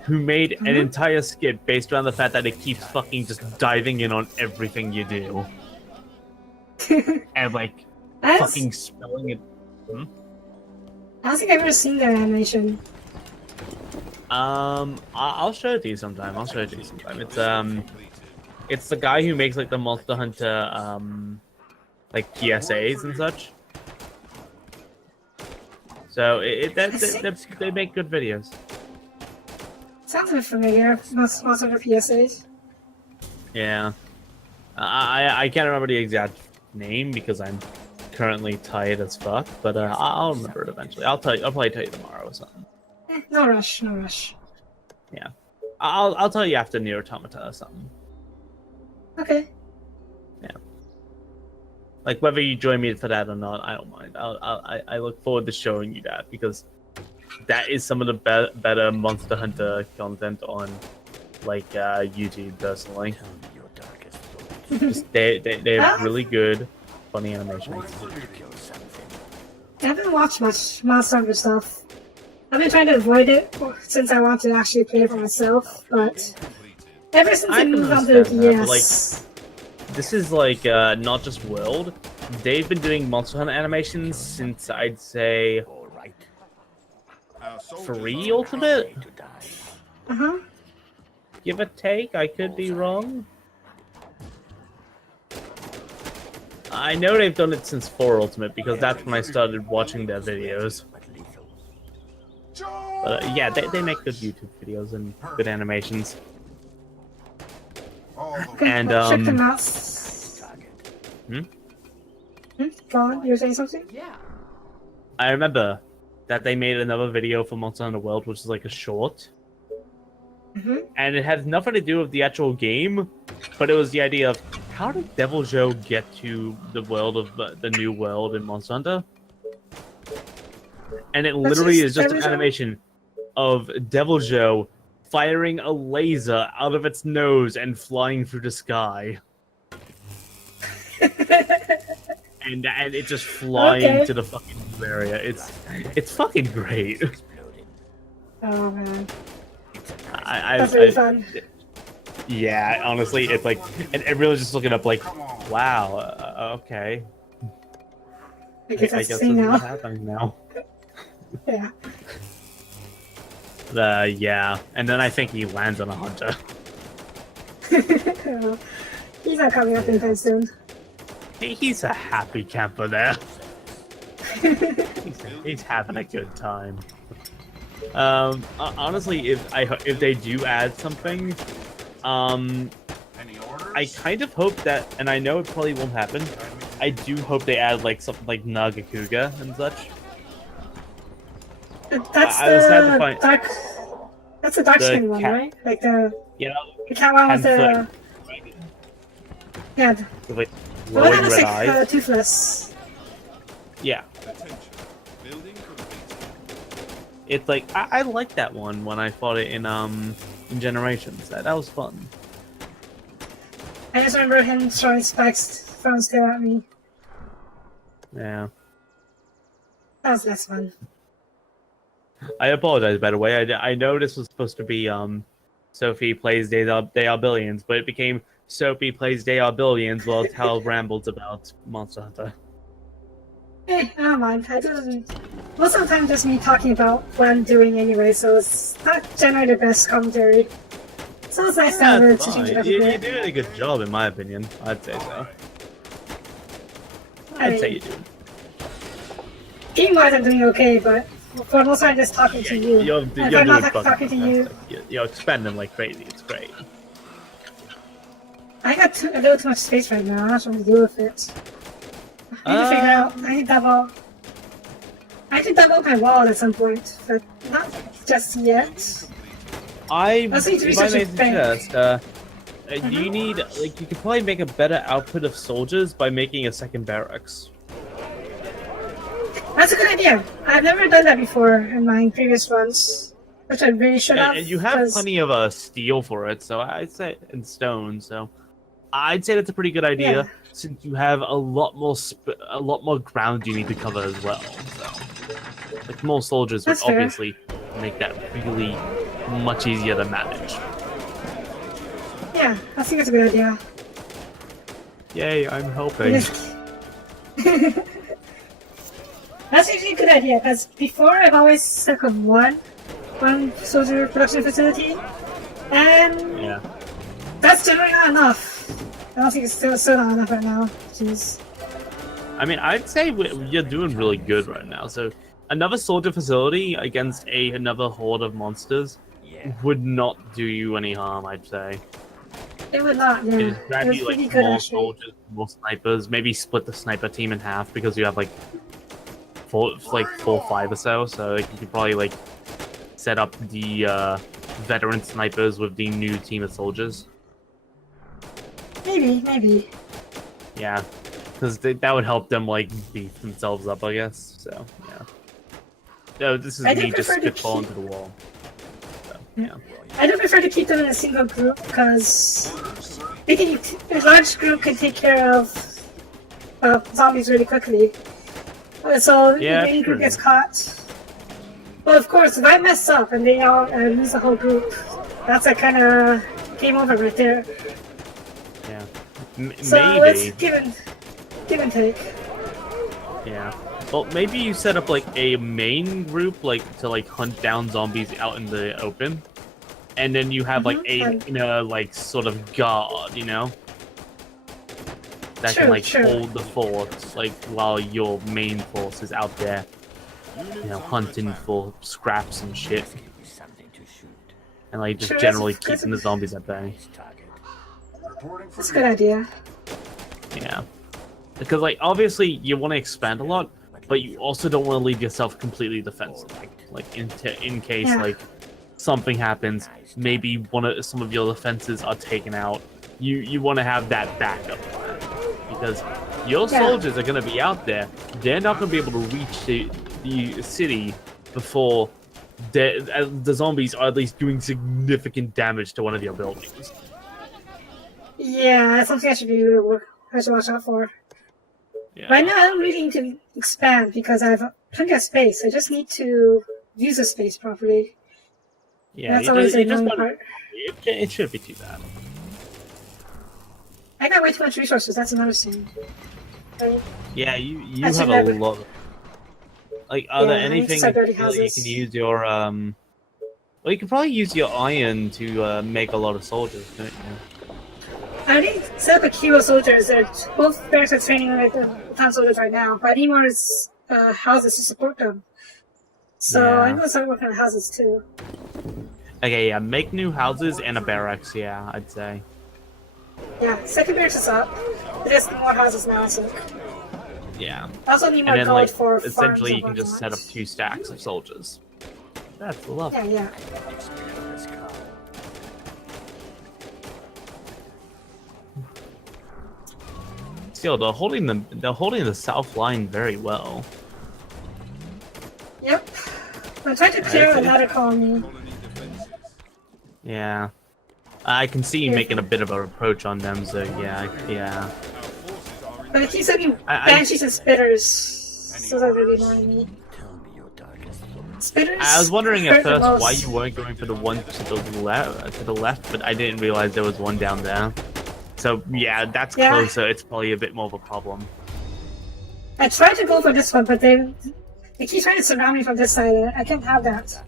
who made an entire skit based around the fact that it keeps fucking just diving in on everything you do and like I don't, fucking spelling it. I don't think I've ever seen that animation. I'll show it to you sometime. It's the guy who makes like the Monster Hunter like PSAs and such. So they make good videos. Sounds a bit familiar. Most of the PSAs. Yeah. I can't remember the exact name because I'm currently tired as fuck, but I'll remember it eventually. I'll probably tell you tomorrow or something. No rush, no rush. Yeah. I'll tell you after Nier Automata or something. Okay. Yeah. Like whether you join me for that or not, I don't mind. I look forward to showing you that because that is some of the better Monster Hunter content on like YouTube personally. Tell me your darkest thoughts. Just, they have really good, funny animations. Want to kill something? I haven't watched much Monster Hunter stuff. I've been trying to avoid it since I want to actually play it for myself, but ever since I moved on to the understand that, but, DS. This is like not just World. They've been doing Monster Hunter animations since I'd say All right. 3 Ultimate, Ready to die. Uh-huh. give or take. I could be wrong. I know they've done it since 4 Ultimate because that's when I started watching their videos. But lethal. But yeah, they make good YouTube videos and good animations. Okay, And, I'll check them out. Target. Go on, you were saying something? Yeah. I remember that they made another video for Monster Hunter World, which is like a short. And it had nothing to do with the actual game, but it was the idea of how did Devil Joe get to the world of the new world in Monster Hunter? And it literally is just an animation of Devil Joe firing a laser out of its nose and flying through the sky. and it just flying to the fucking new area. It's fucking great. Oh man. That's really fun. Yeah, honestly, it's like, and everyone's just looking up like, wow, okay. I guess I that's guess the thing this is now. happening now. Yeah. Yeah, and then I think he lands on a hunter. He's not coming up anytime soon. He's a happy camper there. he's having a good time. Honestly, if they do add something, I kind of hope that, and I know it probably won't happen. I do hope they add like something like Nagakuga and such. That's I was sad to the find- dark. That's the dark the skin one, cat- right? Like the You cat one with the know, yeah, with like the one glowing that was red like eyes. toothless. Yeah, Attention. Building complete. it's like I like that one when I fought it in Generations. That was fun. I just remember him throwing spikes from his tail at me. Yeah. That was less fun. I apologize, by the way. I know this was supposed to be Sophie plays They Are Billions, but it became Sophie plays They Are Billions while Tal rambles about Monster Hunter. I don't mind. Most of the time, just me talking about what I'm doing anyway, so it's not generally the best commentary. So it's nice to have her That's to change it fine. up a You're bit. doing a good job, in my opinion. I'd say so. I'd say you do. Game-wise, I'm doing okay, but for the most part, I'm just talking to you. You're If doing I'm not fucking talking to you, fantastic. You're expanding like crazy. It's great. I got a little too much space right now. I'm not sure what to do with it. I need to figure out. I need to double my wall at some point, but not just yet. Let's need to if I research may it back. suggest, you need, like, you could probably make a better output of soldiers by making a second barracks. That's a good idea. I've never done that before in my previous runs, which I really should have. And you have 'cause- plenty of steel for it, so I'd say, and stone, so I'd say that's a pretty good idea, Yeah. since you have a lot more ground you need to cover as well. So, like, more soldiers would That's fair. obviously make that really much easier to manage. Yeah, I think it's a good idea. Yay, I'm helping. That's actually a good idea, because before I've always stuck with one soldier production facility, and Yeah. that's generally not enough. I don't think it's still not enough right now. Jeez. I mean, I'd say you're doing really good right now. So another soldier facility against another horde of monsters Yeah. would not do you any harm, I'd say. It would not, yeah. It'd grab It was you pretty like good, more actually. soldiers, more snipers, maybe split the sniper team in half because you have like four or five or so. So like, you could probably like set up the veteran snipers with the new team of soldiers. Maybe. Yeah, because that would help them like beef themselves up, I guess. So yeah. No, this is I do me just prefer to spitballing keep- to the wall. So, yeah. I do prefer to keep them in a single group because a large group can take care of zombies really quickly. So Yeah, if any group true. gets caught, well, of course, if I mess up and they all lose the whole group, that's a kind of game over right there. Yeah. So Maybe. it's give and take. Yeah. Well, maybe you set up like a main group, like to like hunt down zombies out in the open, and then you have like a like sort of guard, you know, that can like True. hold the fort, like while your main force is out there, you know, hunting for scraps and shit, Give me something to shoot. and like just Sure, generally that's- keeping the zombies at bay. Nice target. That's a good idea. Yeah. Because like obviously you want to expand a lot, but you also don't want to leave yourself completely defensive. Like in case Yeah. like something happens, maybe some of your defenses are taken out. You want to have that backup plan because your Yeah. soldiers are going to be out there. They're not going to be able to reach the city before the zombies are at least doing significant damage to one of your buildings. Yeah, that's something I should watch out for. Yeah. Right now, I don't really need to expand because I have plenty of space. I just need to use the space properly. Yeah, That's always the you just annoying gotta- part. it should be too bad. I got way too much resources. That's another thing. Right? Yeah, you That's have another- a lot. Like, are there Yeah, I need to anything start that building you feel like you houses. can use your Well, you can probably use your iron to make a lot of soldiers, couldn't you? I already set up a queue of soldiers. Both barracks are training like the town soldiers right now, but I need more houses to support them. So Yeah. I'm gonna start working on houses too. Okay, yeah, make new houses and a barracks. Yeah, I'd say. Yeah, second barracks is up. There's more houses now, so Yeah, I also need more and then gold like for essentially farms you can and just set up whatnot. 2 stacks of soldiers. That's lovely. Yeah. Expand this car. Still, they're holding the south line very well. Yep. I'm trying to clear It's- another colony. Colony defenses. Yeah, I can see you Yeah. making a bit of an approach on them. So yeah. Our forces are in But it keeps sending I- banshees and spitters. So that's really annoying me. Tell me your darkest thoughts. Spitters. I was wondering at hurt the first most. why you weren't going for the one to the left, but I didn't realize there was one down there. So yeah, that's Yeah. closer. It's probably a bit more of a problem. I tried to go for this one, but they keep trying to surround me from this side. And I can't have that.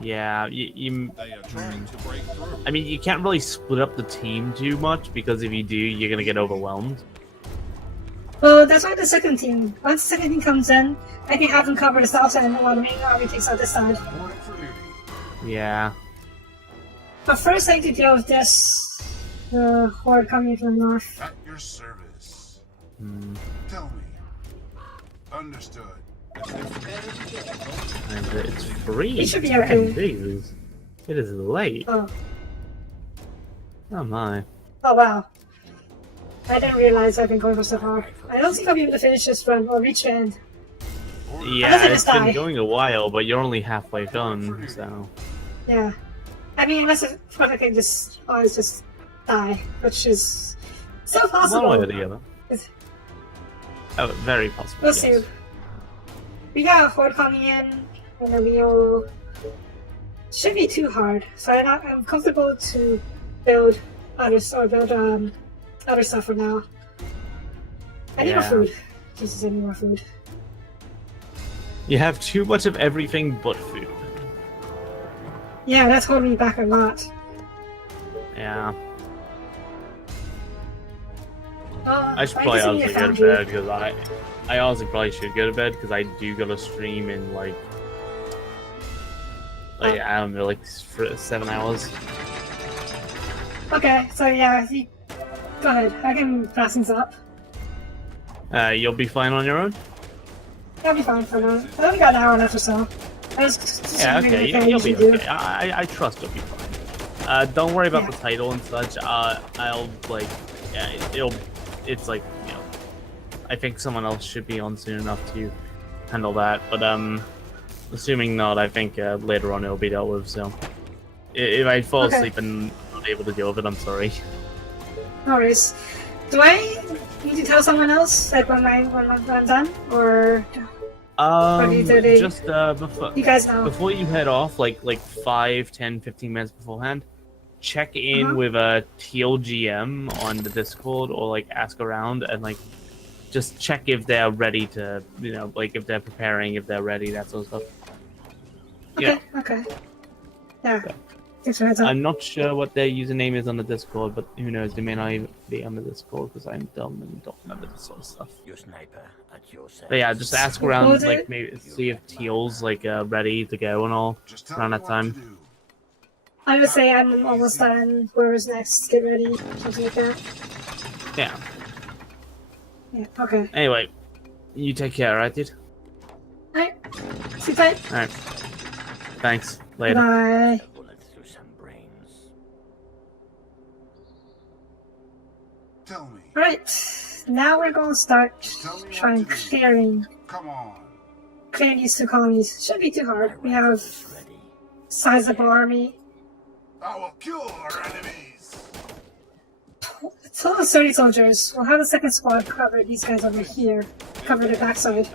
Yeah, you They are trying to break through. I mean, you can't really split up the team too much because if you do, you're gonna get overwhelmed. Well, that's why the second team. Once the second team comes in, I can have them cover the south side while the main army takes out this side. Reporting for duty. Yeah, But first, I need to deal with this horde coming from the north. At your service. Hmm. Tell me. Understood. and it's free. It should be okay. Jeez. It is late. Oh, Oh my. oh wow. I didn't realize I've been going for so far. I don't think I'll be able to finish this run or reach the end. Yeah, Unless I it's just been die. going a while, but you're only halfway done, so. Yeah. I mean, unless I can just always just die, which is still possible. One way or the other. It's- Oh, very possible. We'll yes. see. We got a horde coming in, and then we'll. Shouldn't be too hard, so I'm comfortable to build other stuff for now. I need more Yeah. food. Jesus, I need more food. You have too much of everything but food. Yeah, that's holding me back a lot. Yeah. I should probably honestly go to bed because I honestly probably should go to bed because I do go to stream in like I don't know, like 7 hours. Okay, so yeah, go ahead. I can pass things up. You'll be fine on your own. I'll be fine for now. I only got an hour left or so. Yeah, okay, you'll be okay. I trust you'll be fine. Don't worry about the title and such. I'll like, yeah, it's like, you know, I think someone else should be on soon enough to handle that. But assuming not, I think later on it'll be dealt with. So if I fall asleep and not able to deal with it, I'm sorry. No worries. Do I need to tell someone else, like when I'm done, or? Just before you guys know. Before you head off, like 5, 10, 15 minutes beforehand, check in with a TLGM on the Discord or like ask around and like just check if they're ready to, you know, like if they're preparing, if they're ready, that sort of stuff. Okay. Okay. Yeah. Thanks for the heads up. I'm not sure what their username is on the Discord, but who knows? They may not even be on the Discord because I'm dumb and don't remember this sort of stuff. Your sniper at your side. But yeah, just ask around, like maybe see if Teal's like ready to go and all around that time. I would say I'm almost done. Whoever's next, get ready, something like that. Yeah. Yeah. Okay. Anyway, you take care, alright, dude? Alright. Sleep tight. Alright. Thanks. Later. Bye. Tell me. Alright. Now we're gonna start trying clearing. Come on. Clearing these 2 colonies. Shouldn't be too hard. We have sizable army. I will kill our enemies. It's all 30 soldiers. We'll have the second squad cover these guys over here. Cover the backside.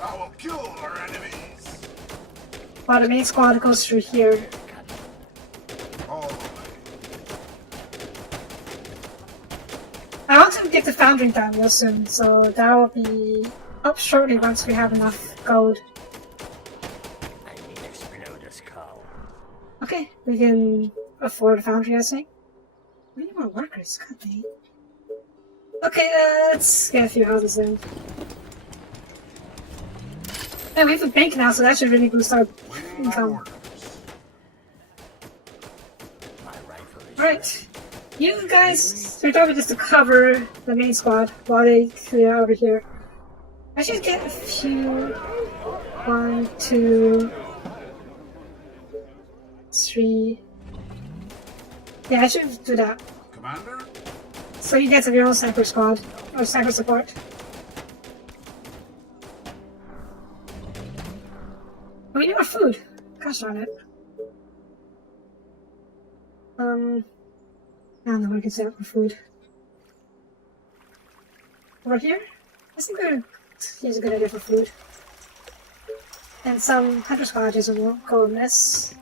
I will kill our enemies. While the main squad goes through here. All the way. I want to get the foundry done real soon, so that will be up shortly once we have enough gold. Okay, we can afford a foundry, I think. We need more workers, God dang. Okay, let's get a few houses in. Yeah, we have a bank now, so that should really boost our income. Alright. You guys, your job is just to cover the main squad while they clear over here. I should get a few... 1, 2... 3... Yeah, I should do that. Commander? So you guys have your own sniper squad, or sniper support. We need more food. Gosh darn it. I don't know what I can set up for food. Over here? I think here's a good idea for food. And some hunter squadges will go in this.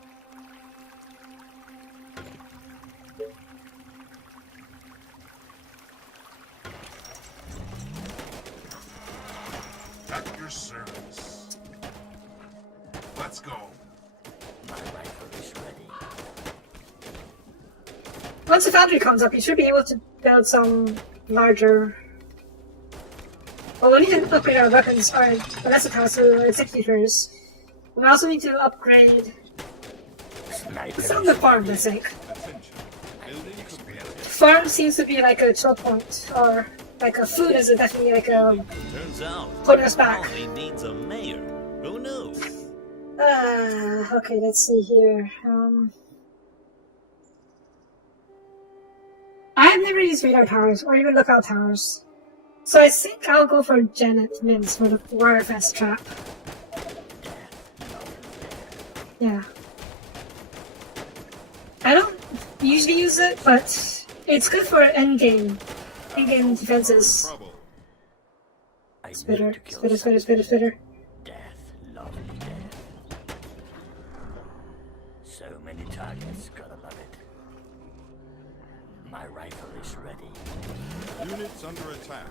At your service. Let's go. My rifle is ready. Once the foundry comes up, you should be able to build some larger... Well, we need to upgrade our weapons, or the rest of the house to executors. We also need to upgrade some of the farms, I think. Farm seems to be like a chill point, or like a food is definitely like a Turns out putting us back. Molly needs a mayor. Who knew? Okay, let's see here. I've never used radar towers or even lookout towers. So I think I'll go for Janet Mins for the wire fence trap. Yeah. I don't usually use it, but it's good for endgame defenses. Spitter. Death, lovely death. So many targets, gotta love it. My rifle is ready. Units under attack.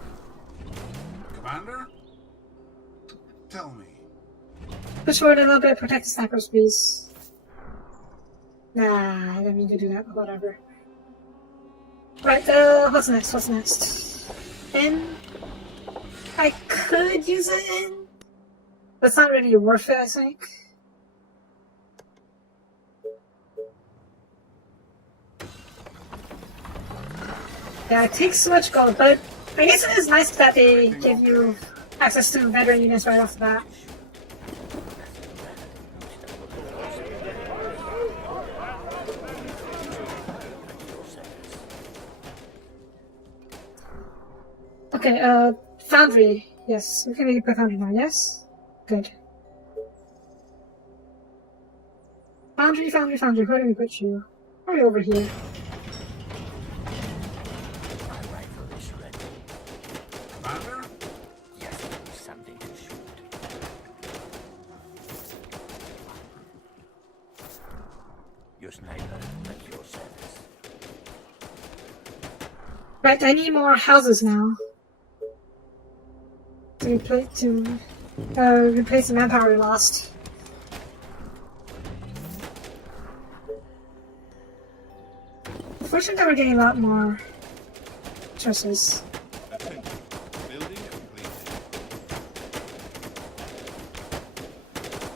Commander? Tell me. Push forward a little bit, protect the snipers, please. Nah, I didn't mean to do that, but whatever. Right, what's next? What's next? In? I could use it in, but it's not really worth it, I think. Yeah, it takes so much gold, but I guess it is nice that they give you access to veteran units right off the bat. Okay, Foundry. Yes, we can make a Foundry now, yes? Good. Foundry, Foundry, Foundry, where do we put you? Probably over here. My rifle is ready. Commander? Yes, give me something to shoot. Your sniper at your service. Right, I need more houses now. To replace the manpower we lost. Fortunately, we're getting a lot more choices. Attention. Building completed.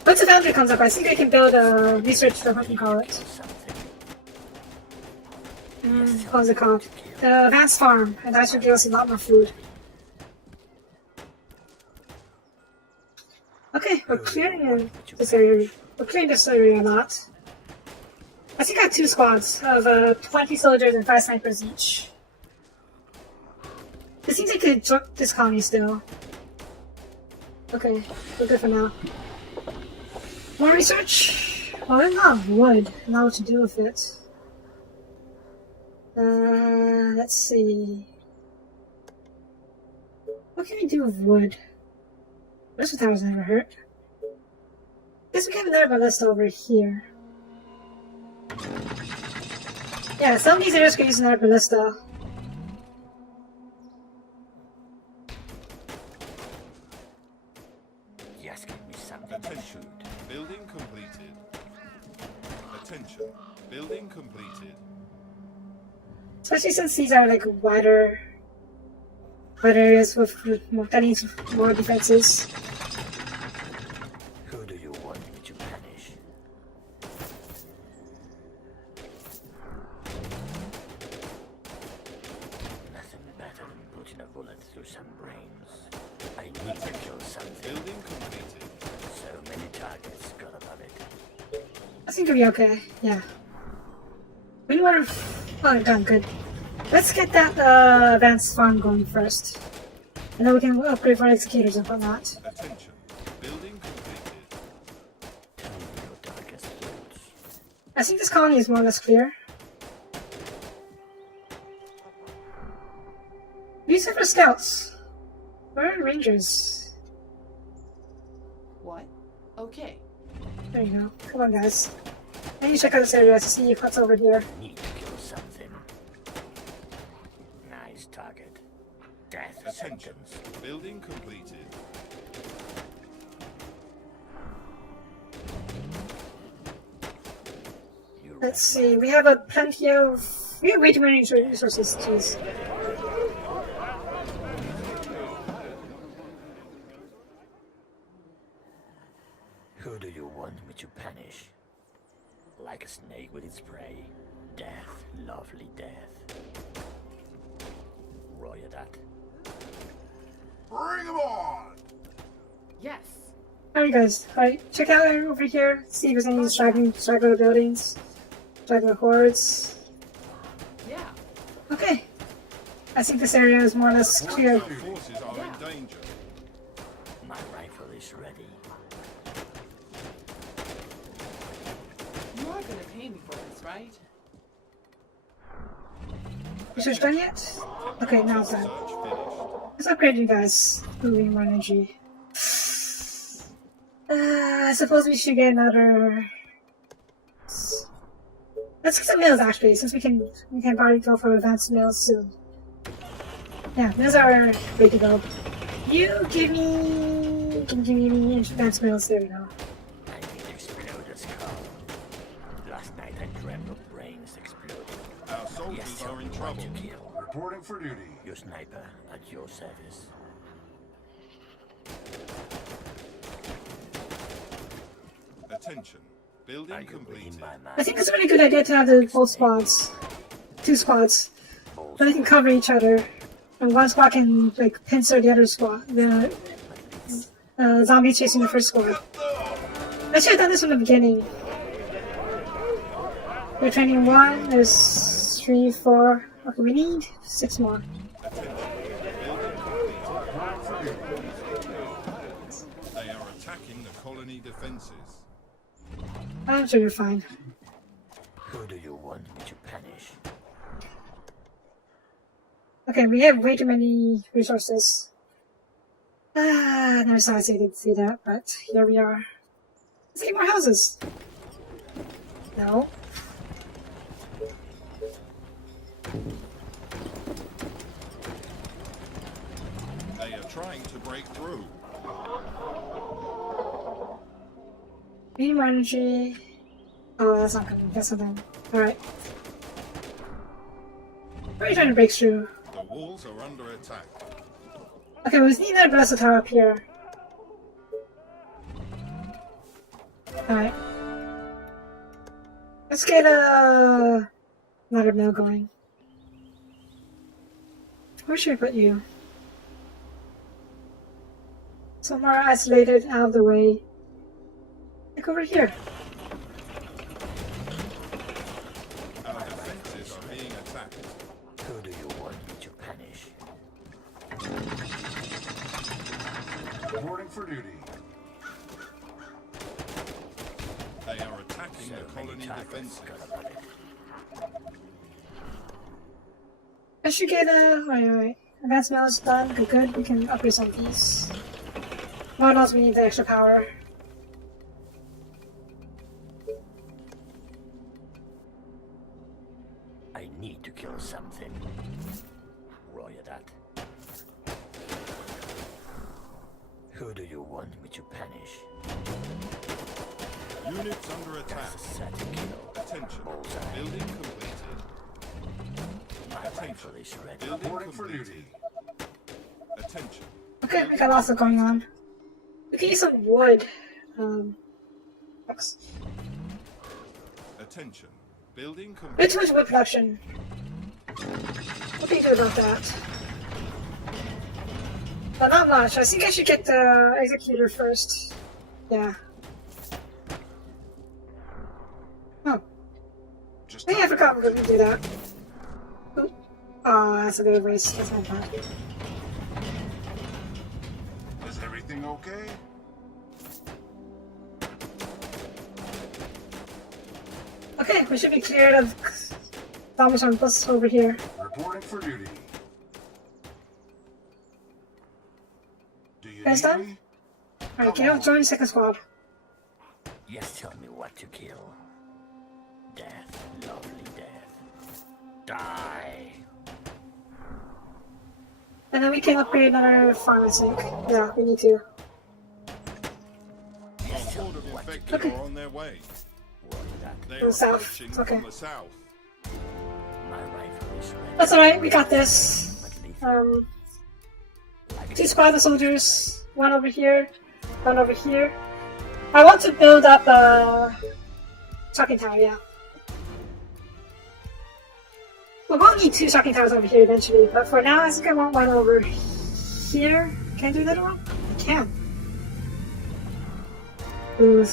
Once the foundry comes up, I think I can build a research for what we call it. Something. What was it called? The advanced farm, and that should give us a lot more food. Okay, we're clearing this area. We're clearing this area a lot. I think I have 2 squads of 20 soldiers and 5 snipers each. It seems like they took this colony still. Okay, we're good for now. More research? Well, there's not wood. I don't know what to do with it. Let's see. What can we do with wood? This tower's never hurt. Guess we can have another ballista over here. Yeah, some of these areas can use another ballista. Yes, give me something to Attention. shoot. Building completed. Attention. Building completed. Especially since these are like wider areas with that needs more defenses. Who do you want me to punish? Nothing better than putting a bullet through some brains. I need to kill something. Building completed. So many targets got above it. I think it'll be okay. Yeah. We need more. Oh, done. Good. Let's get that advanced farm going first, and then we can upgrade our executors and whatnot. Attention. Building completed. Tell me your darkest thoughts. I think this colony is more or less clear. These are for scouts. Where are rangers? What? Okay. There you go. Come on, guys. I need to check out this area to see what's over here. Need to kill something. Nice target. Death Attention. sentence. Building completed. You Let's see. We have plenty of. We have way too many resources. Jeez. Who do you want me to punish? Like a snake with its prey. Death, lovely death. Roger that. Bring 'em on! Yes. Alright, guys. Alright, check out over here. See if there's any straggler buildings, straggler hordes. Yeah. Okay. I think this area is more or less clear. Our forces are in danger. My rifle is ready. You are gonna pay me for this, right? Research done yet? Okay, now it's done. Search finished. Let's upgrade you guys. Moving more energy. I suppose we should get another. Let's get some mills actually, since we can probably go for advanced mills soon. Yeah, mills are ready to go. You give me advanced mills. There we go. I need to explode a skull. Last night I dreamt of brains exploding. Our Soldiers Yes, tell are me in what trouble. to kill. Reporting for duty. Your sniper at your service. Attention. Are Building you reading completed. my I mind? think it's a really good idea to have the both squads, 2 squads, so they can cover each other, and one squad can like pincer the other squad. The zombies chasing the first squad. I should have done this from the beginning. We're training 1. There's 3, 4. Okay, we need 6 more. They are attacking the colony defenses. I'm sure you're fine. Who do you want me to punish? Okay, we have way too many resources. Never saw I didn't see that, but here we are. Let's get more houses. No. They are trying to break through. Need more energy. Oh, that's not coming. That's something. Alright. Where are you trying to break through? The walls are under attack. Okay, we need another blessed tower up here. Alright. Let's get another mill going. Where should I put you? Somewhere isolated, out of the way. Like over here. Our defenses are being attacked. Who do you want me to punish? Reporting for duty. They are attacking the colony defenses. I should get wait. Advanced mail is done. Good. We can upgrade some of these. What else we need the extra power? I need to kill something. Roger that. Who do you want me to punish? Units under attack. That's a certain kill. Attention. Bullseye. Building completed. My rifle is ready. Building Reporting for completed. duty. Attention. Okay, we got lots of going on. We can use some wood. Books. Attention. Building Way complete. too much wood production. What can you do about that? But not much. I think I should get the executor first. Yeah. Oh. Just Hey, I forgot we're gonna do that. Oop. Oh, that's a bit of a waste. That's not bad. Is everything okay? Okay, we should be cleared of zombies on bus over here. Reporting for duty. Do you Guys need done? me? Alright, Gail, join the second squad. Yes, tell me what to kill. Death, lovely death. Die. And then we can upgrade another farm, I think. Yeah, we need to. Our Yes, tell horde me of what to infected kill. are on their way. Roger that. They To are the south. approaching It's okay. from the south. My rifle is ready. That's alright, we got this. But leave like 2 squads of soldiers. 1 over here, 1 over here. I want to build up a shocking tower, yeah. Well, we'll need 2 shocking towers over here eventually, but for now I think I want 1 over here. Can I do that one? I can. Ooh.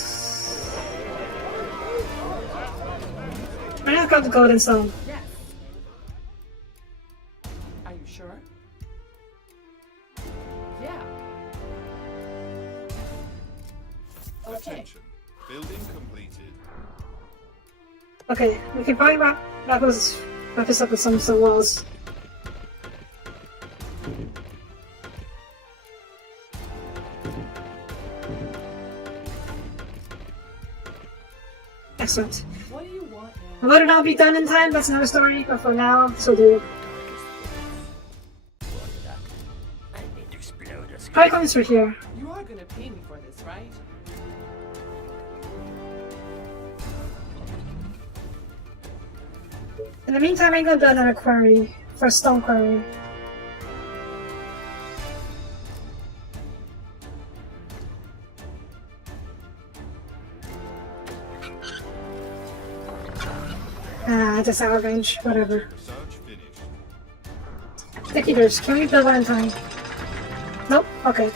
I have got the golden stone. Yes. Are you sure? Yeah. Okay. Attention. Building completed. Okay, we can probably wrap this up with some walls. Excellent. What do you want now? Whether or not be done in time, that's another story, but for now, so do. Roger that. I need to explode this. Probably comes through here. You are gonna pay me for this, right? And In the meantime, I'm gonna build another quarry for stone quarry. Just out of range, whatever. Research finished. Executors, can we build one in time? Nope, okay.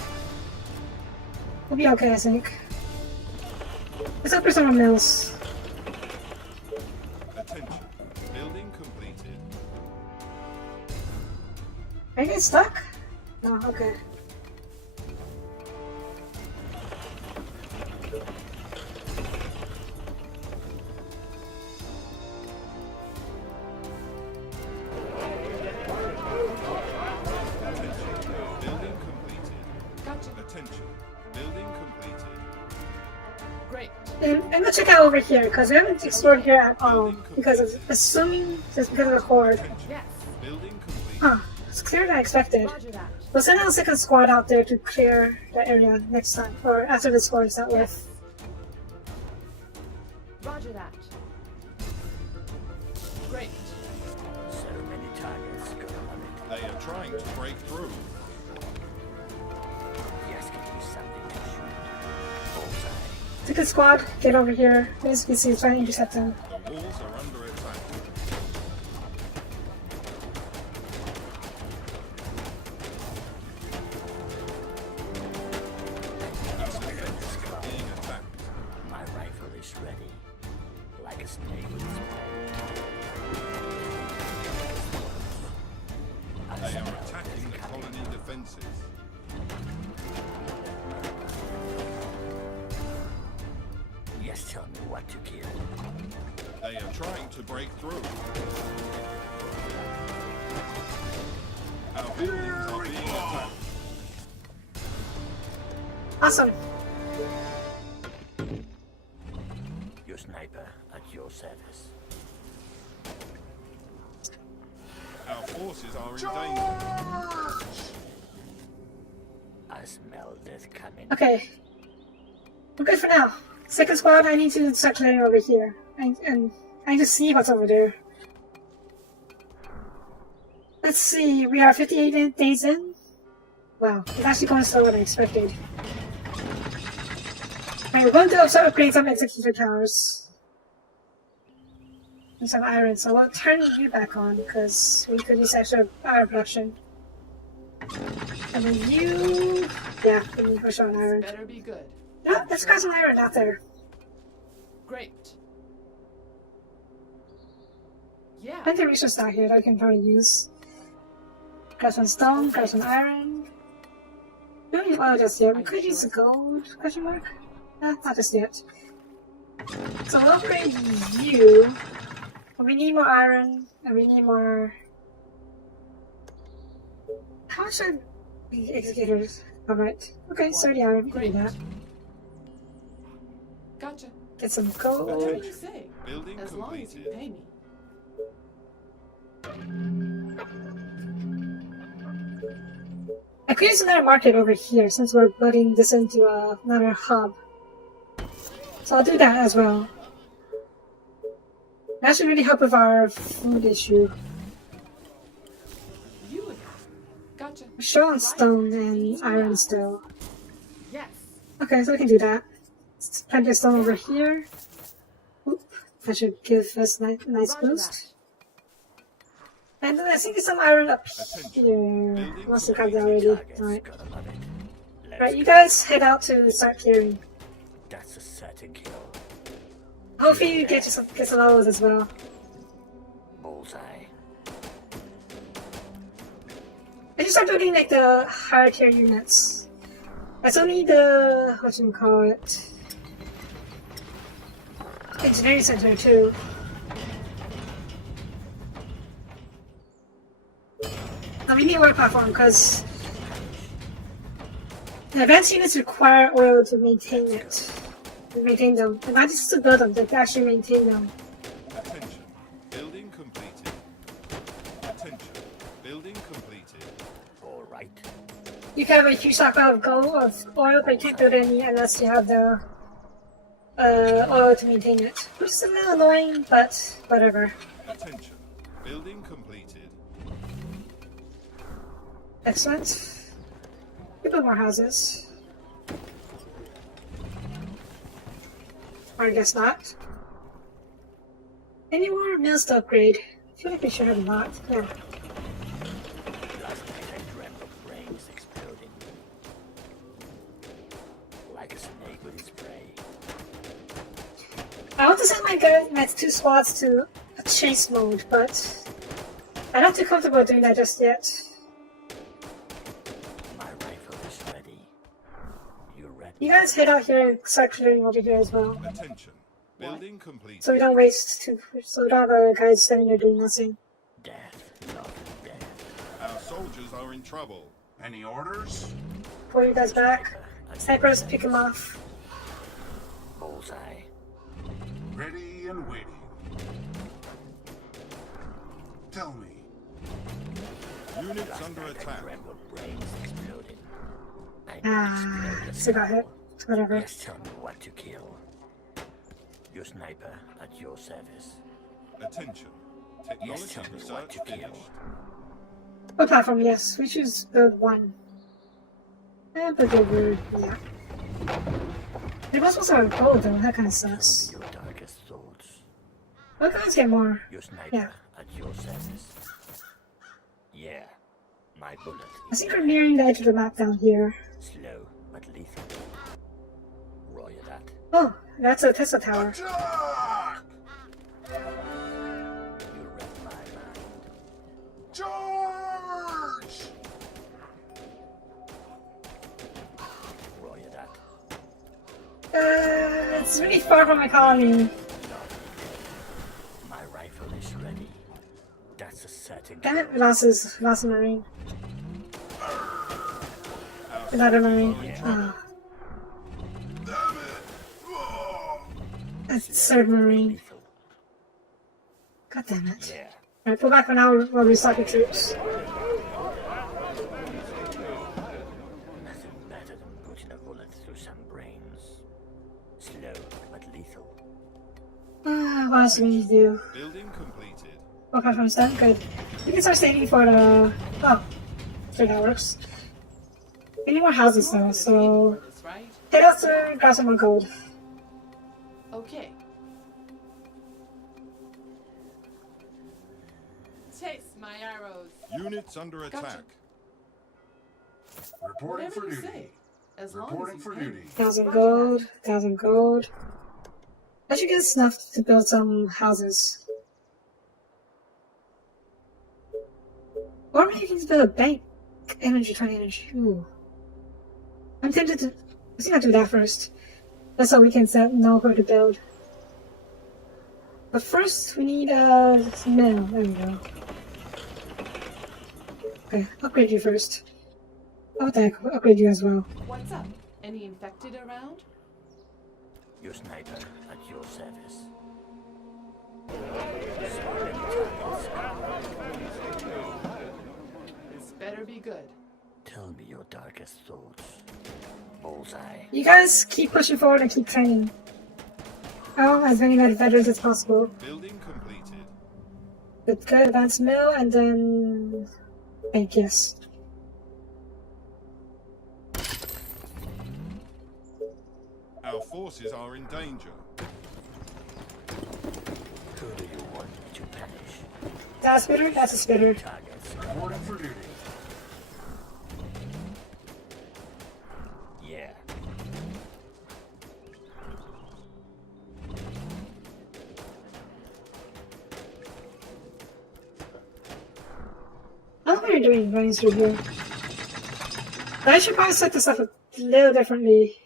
We'll be okay, I think. Let's up for some mills. Attention. Building completed. Are you getting stuck? No, okay. Building completed. Gotcha. Attention. Building completed. Great. And I'm gonna check out over here, because we haven't explored here at all. Because of assuming just because of the horde. Yes. Building completed. Huh, it's clearer than I expected. Roger that. We'll send out a second squad out there to clear the area next time, or after the squad is out with. Yes. Roger that. Great. So many targets, gotta love it. They are trying to break through. Yes, give me something to shoot. Bullseye. Second squad, get over here. As you can see, it's trying to intercept them. The walls are under attack. Our defenses are being attacked. My rifle is ready. Like a snake with its prey. They are attacking the colony defenses. Yes, tell me what to kill. They are trying to break through. Our buildings are being attacked. Awesome. Your sniper at your service. Our forces are in danger. I smell death coming. Okay. We're good for now. Second squad, I need to start clearing over here. And I just see what's over there. Let's see, we are 58 days in. Wow, it's actually going slower than I expected. Alright, we're going to also upgrade some executor towers. And some iron, so we'll turn you back on, because we could use extra iron production. And then you... yeah, we need for sure an iron. Better be good. No, let's grab some iron out there. Great. Yeah. Plenty of resources out here that we can probably use. Grab some stone, grab some iron. We don't need oil just yet. We could use gold, question mark? No, not just yet. So we'll upgrade you. We need more iron, and we need more... How much are the executors? Alright. Okay, 30 iron, we can do that. Gotcha. Get some Whatever gold. you say. Building As long as you completed. pay me. I could use another market over here since we're building this into another hub. So I'll do that as well. That should really help with our food issue. You again. Gotcha. We're short on stone and iron still. Yes. Okay, so we can do that. Let's plant a stone over here. Oop, that should give us a nice Roger boost. And then I think there's some iron up here. Must have got that already. Alright. Gotta love it. Right, you guys head out to start clearing. That's a certain kill. Hopefully you get some levels as well. Bullseye. I just start building like the higher tier units. That's only the whatchamacallit. Engineering center too. Now we need a work platform because the advanced units require oil to maintain it. To maintain them. And not just to build them, but to actually maintain them. Attention. Building completed. Attention. Building completed. All right. You can have a huge stockpile of gold of oil, but you can't build any unless you have the oil to maintain it. Which is a little annoying, but whatever. Attention. Building completed. Excellent. We build more houses. Or I guess not. Any more mills to upgrade? I feel like we should have a lot. Yeah. Last night I dreamt of brains exploding. Like a snake with its prey. I want to send my 2 squads to a chase mode, but I'm not too comfortable doing that just yet. My rifle is ready. You ready? You guys head out here and start clearing over here as well. Attention. Building complete. So we don't waste too, so we don't have guys standing there doing nothing. Death, love, death. Our soldiers are in trouble. Any orders? Pull you guys back. Snipers, pick them off. Bullseye. Ready and waiting. Tell me. Units Last under night I attack. dreamt of brains exploding. I Ah, explode it's about it. Whatever. Just tell me what to kill. Your sniper at your service. Attention. Yes, Technology tell me what research to kill. finished. What platform? Yes, we choose build 1. And build over, yeah. It was supposed to have gold though, that kind of Tell me sucks. your darkest thoughts. We'll guys get more. Your sniper Yeah. at your service. Yeah, my bullet I is think we're nearing the edge of the map down here. slow but lethal. Roger that. Oh, that's a Tesla tower. Attack! You read my mind. Charge! Roger that. It's really far from my colony. My rifle is ready. That's a certain. Damn it, we lost a marine. Another marine. Damn it! Oh. That's the 3rd marine. Lethal. God damn it. Yeah. Alright, pull back for now while we restock the troops. Nothing better than putting a bullet through some brains. Slow but lethal. What else do we need to do? Building completed. What platform's done? Good. We can start saving for the... Oh. Sure, that works. We need more houses though, so... This, right? Head out to grab some more gold. Okay. Chase my arrows. Units under attack. Gotcha. Reporting Whatever for you duty. say. As long Reporting as for you pay. duty. 1,000 gold. 1,000 gold. I should get enough to build some houses. Or maybe you can just build a bank. Energy, 20 energy. Ooh. I'm tempted to... Let's not do that first. That's how we can know who to build. But first, we need some mill. There we go. Okay, upgrade you first. Oh, the heck, upgrade you as well. What's up? Any infected around? Your sniper at your service. Spotted targets. This better be good. Tell me your darkest thoughts. Bullseye. You guys keep pushing forward and keep training. Oh, as many veterans as possible. Building completed. With good advanced mill and then bank, yes. Our forces are in danger. Who do you want me to punish? That's a spitter, that's a spitter. Targets. Reporting for duty. Yeah. I don't know what you're doing running through here. But I should probably set this up a little differently.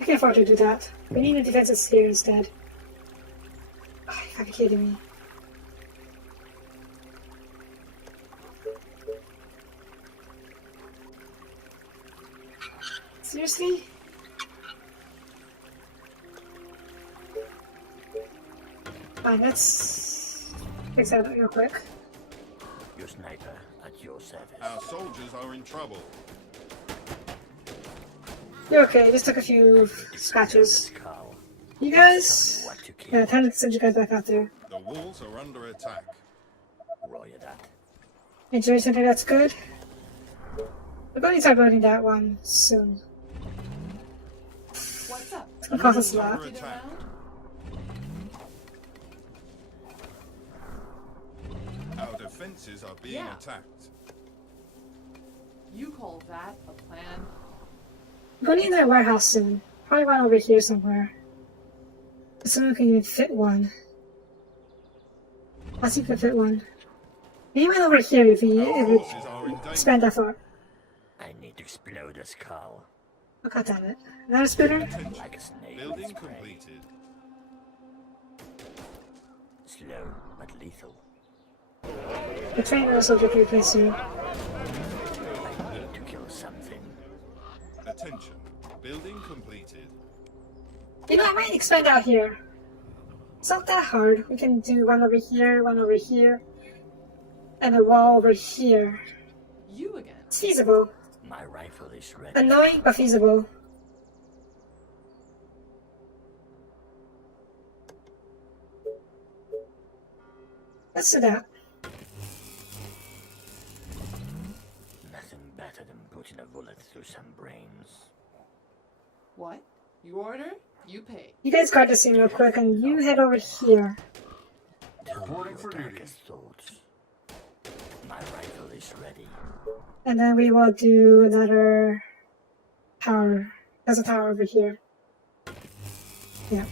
I can't afford to do that. We need a defensive here instead. Oh, you gotta be kidding me. Seriously? Fine, let's fix that real quick. Your sniper at your service. Our soldiers are in trouble. You're okay, just took a few scratches. Skull. You guys... What to kill. Yeah, time to send you guys back out there. The walls are under attack. Roger that. Enjoy something that's good. We're going to start building that one soon. What's up? It's gonna cost us a lot. Under Get attack. around? Our defenses are being Yeah. attacked. You call that a plan? I'm going to need that warehouse soon. Probably one over here somewhere. But someone can even fit one. Let's see if we can fit one. Maybe one over here if we Forces are in danger. expand that far. I need to explode a skull. Oh, god damn it. Another spinner? Like a snake. Building with prey. completed. Slow but lethal. The train also get replaced soon. I need to kill something. Attention. Building completed. You know, I might expand out here. It's not that hard. We can do one over here, and a wall over here. You again? It's feasible. My rifle is ready. Annoying, but feasible. Let's do that. Nothing better than putting a bullet through some brains. What? You order, you pay. You guys guard this scene real quick, and you head over here. Tell me your darkest thoughts. My rifle is ready. And then we will do another tower. There's a tower over here. Yeah.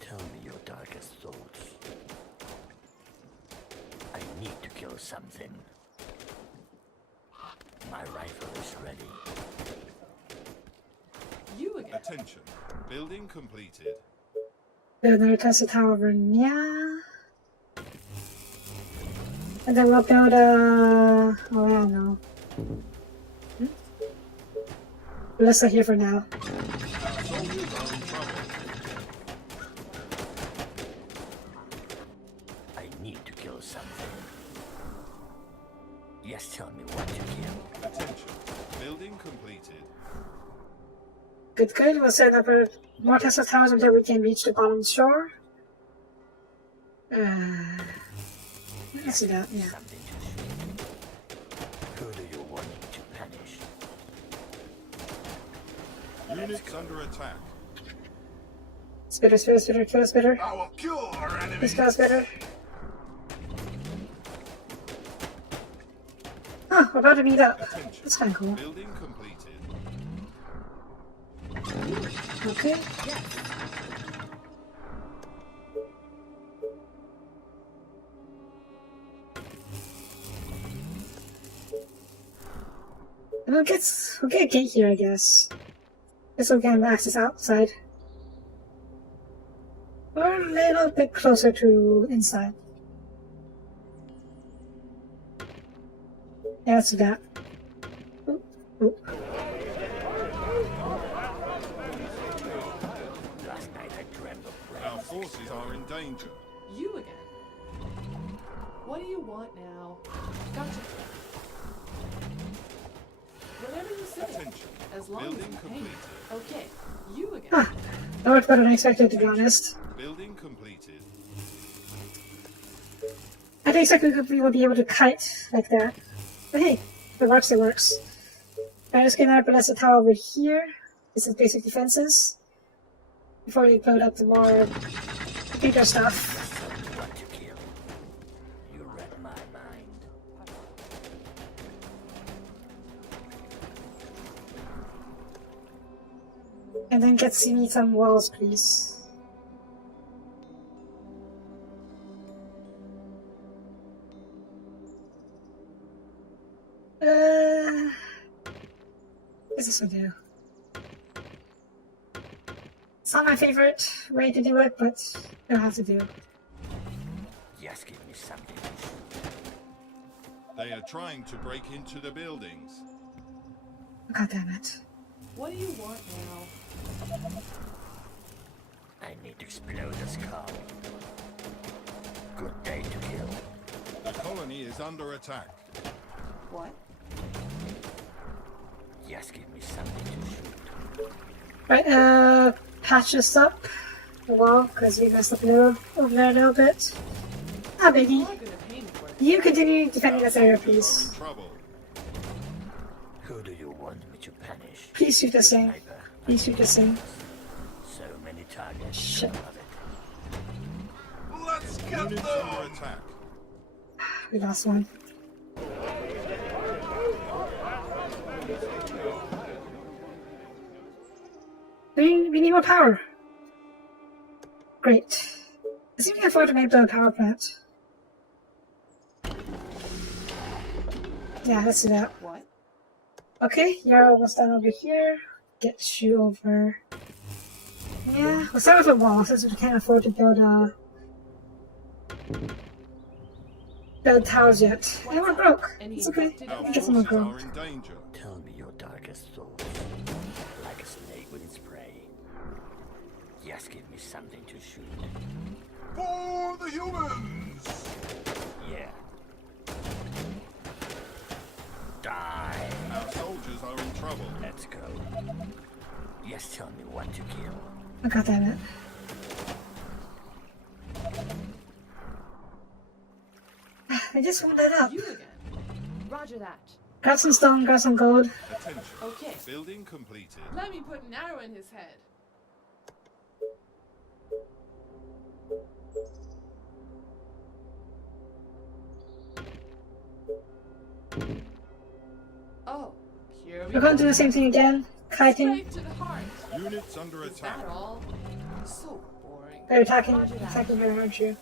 Tell me your darkest thoughts. I need to kill something. My rifle is ready. You again? Attention. Building completed. Build another Tesla tower over here. And then we'll build a... Oh, yeah, no. Let's stay here for now. Our soldiers are in trouble. I need to kill something. Yes, tell me what to kill. Attention. Building completed. Good, good. We'll set up more Tesla towers until we can reach the bottom shore. Let's do that, yeah. Something to shoot. Who do you want me to punish? Units under attack. Spitter, spitter, spitter, kill a spitter. I will kill our Please enemies. kill a spitter. Oh, we're about to meet up. Attention. That's kind of cool. Building completed. Okay. And we'll get a gate here, I guess. This will get access outside. Or a little bit closer to inside. Yeah, let's do that. Oop, oop. Last night I dreamt of Our brains. forces are in danger. You again? What do you want now? Gotcha. Whatever you say. Attention. As long Building as you pay. completed. Okay, you again. Ah, that worked better than I expected, to be honest. Building completed. I didn't expect we would be able to kite like that. But hey, if it works, it works. I'm just gonna put a tower over here. This is basic defenses. Before we build up the more bigger stuff. Tell me what to kill. You read my mind. And then get me some walls, please. What's this one do? It's not my favorite way to do it, but it'll have to do. Just give me something to shoot. They are trying to break into the buildings. God damn it. What do you want now? I need to explode a skull. Good day to kill. The colony is under attack. What? Yes, give me something to shoot. Right, patch this up a while, because we messed up a little over there a little bit. Ah, Biggie. You're gonna pay me for this. You continue defending this area, Are in please. trouble. Who do you want me to punish? Please shoot the same. Sniper. Please shoot the same. So many targets. Shit. Love it. Let's get Units under attack. We lost one. We need more power. Great. I think we can afford to make the power plant. Yeah, let's do that. What? Okay, you're almost done over here. Get you over. Yeah, we'll start with a wall since we can't afford to build towers yet. And we're broke. It's okay. Our We'll get some more forces gold. are in danger. Tell me your darkest thoughts. Like a snake with its prey. Yes, give me something to shoot. For the humans! Yeah. Die. Our soldiers are in trouble. Let's go. Yes, tell me what to kill. Oh, God damn it. I just won't let up. You again. Roger that. Grab some stone, grab some gold. Attention. Okay. Building completed. Let me put an arrow in his head. Oh, here we We're going to do the same thing again. Kiting. Straight to the heart. Units under Is attack. that all? So boring. They're attacking Roger that. her, aren't you?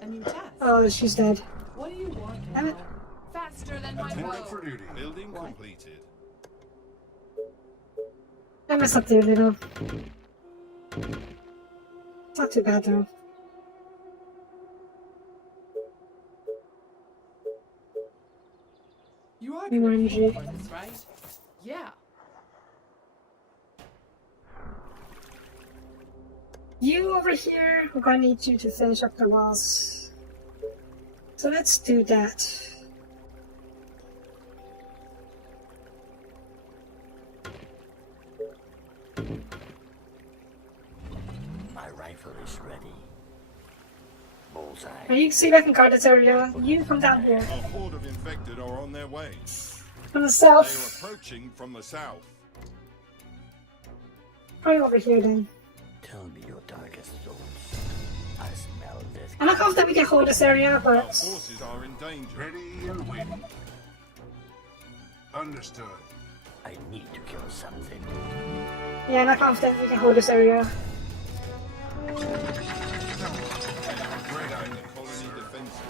A new task. Oh, she's dead. What do you want Damn now? it. Faster than my Attending bow. for duty. Building completed. I messed up there, little. It's not too bad though. You are Need more gonna pay energy. for this, right? Yeah. You over here, we're going to need you to finish up the walls. So let's do that. My rifle is ready. Bullseye. Now you can see if I can guard this area. You come down here. A horde of infected are on their way. From the They are south. approaching from the south. Probably over here then. Tell me your darkest thoughts. I smell this. I'm not confident we can hold this area, Our but forces are in danger. Ready and waiting. Understood. I need to kill something. yeah, I'm not confident we can hold this area. Great idea. Colony defenses.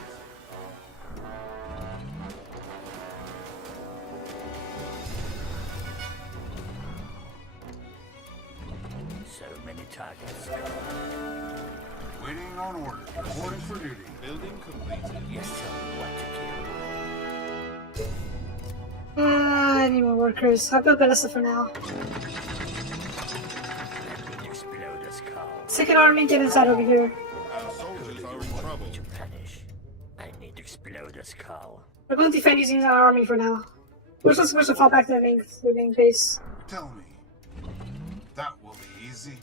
So many targets. Waiting on orders. Reporting for duty. Building completed. Yes, tell me what to kill. I need more workers. I'll build Ballista for now. Let me explode a skull. Second army, get inside over here. Our Who do soldiers you are in want trouble. me to punish? I need to explode a skull. We're going to defend using our army for now. We're just supposed to fall back to the main base. Tell me. That will be easy.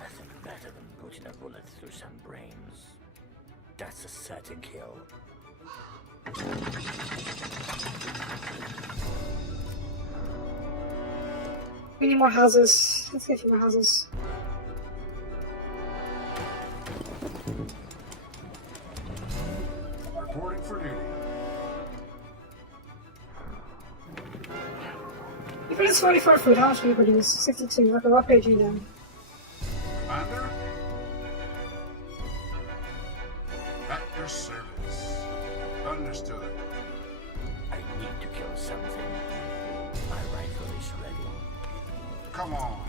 Nothing better than putting a bullet through some brains. That's a certain kill. We need more houses. Let's get a few more houses. Reporting for duty. We produce 44 food. How much do we produce? 62. Okay, what page are you then? Commander? At your service. Understood. I need to kill something. My rifle is ready. Come on.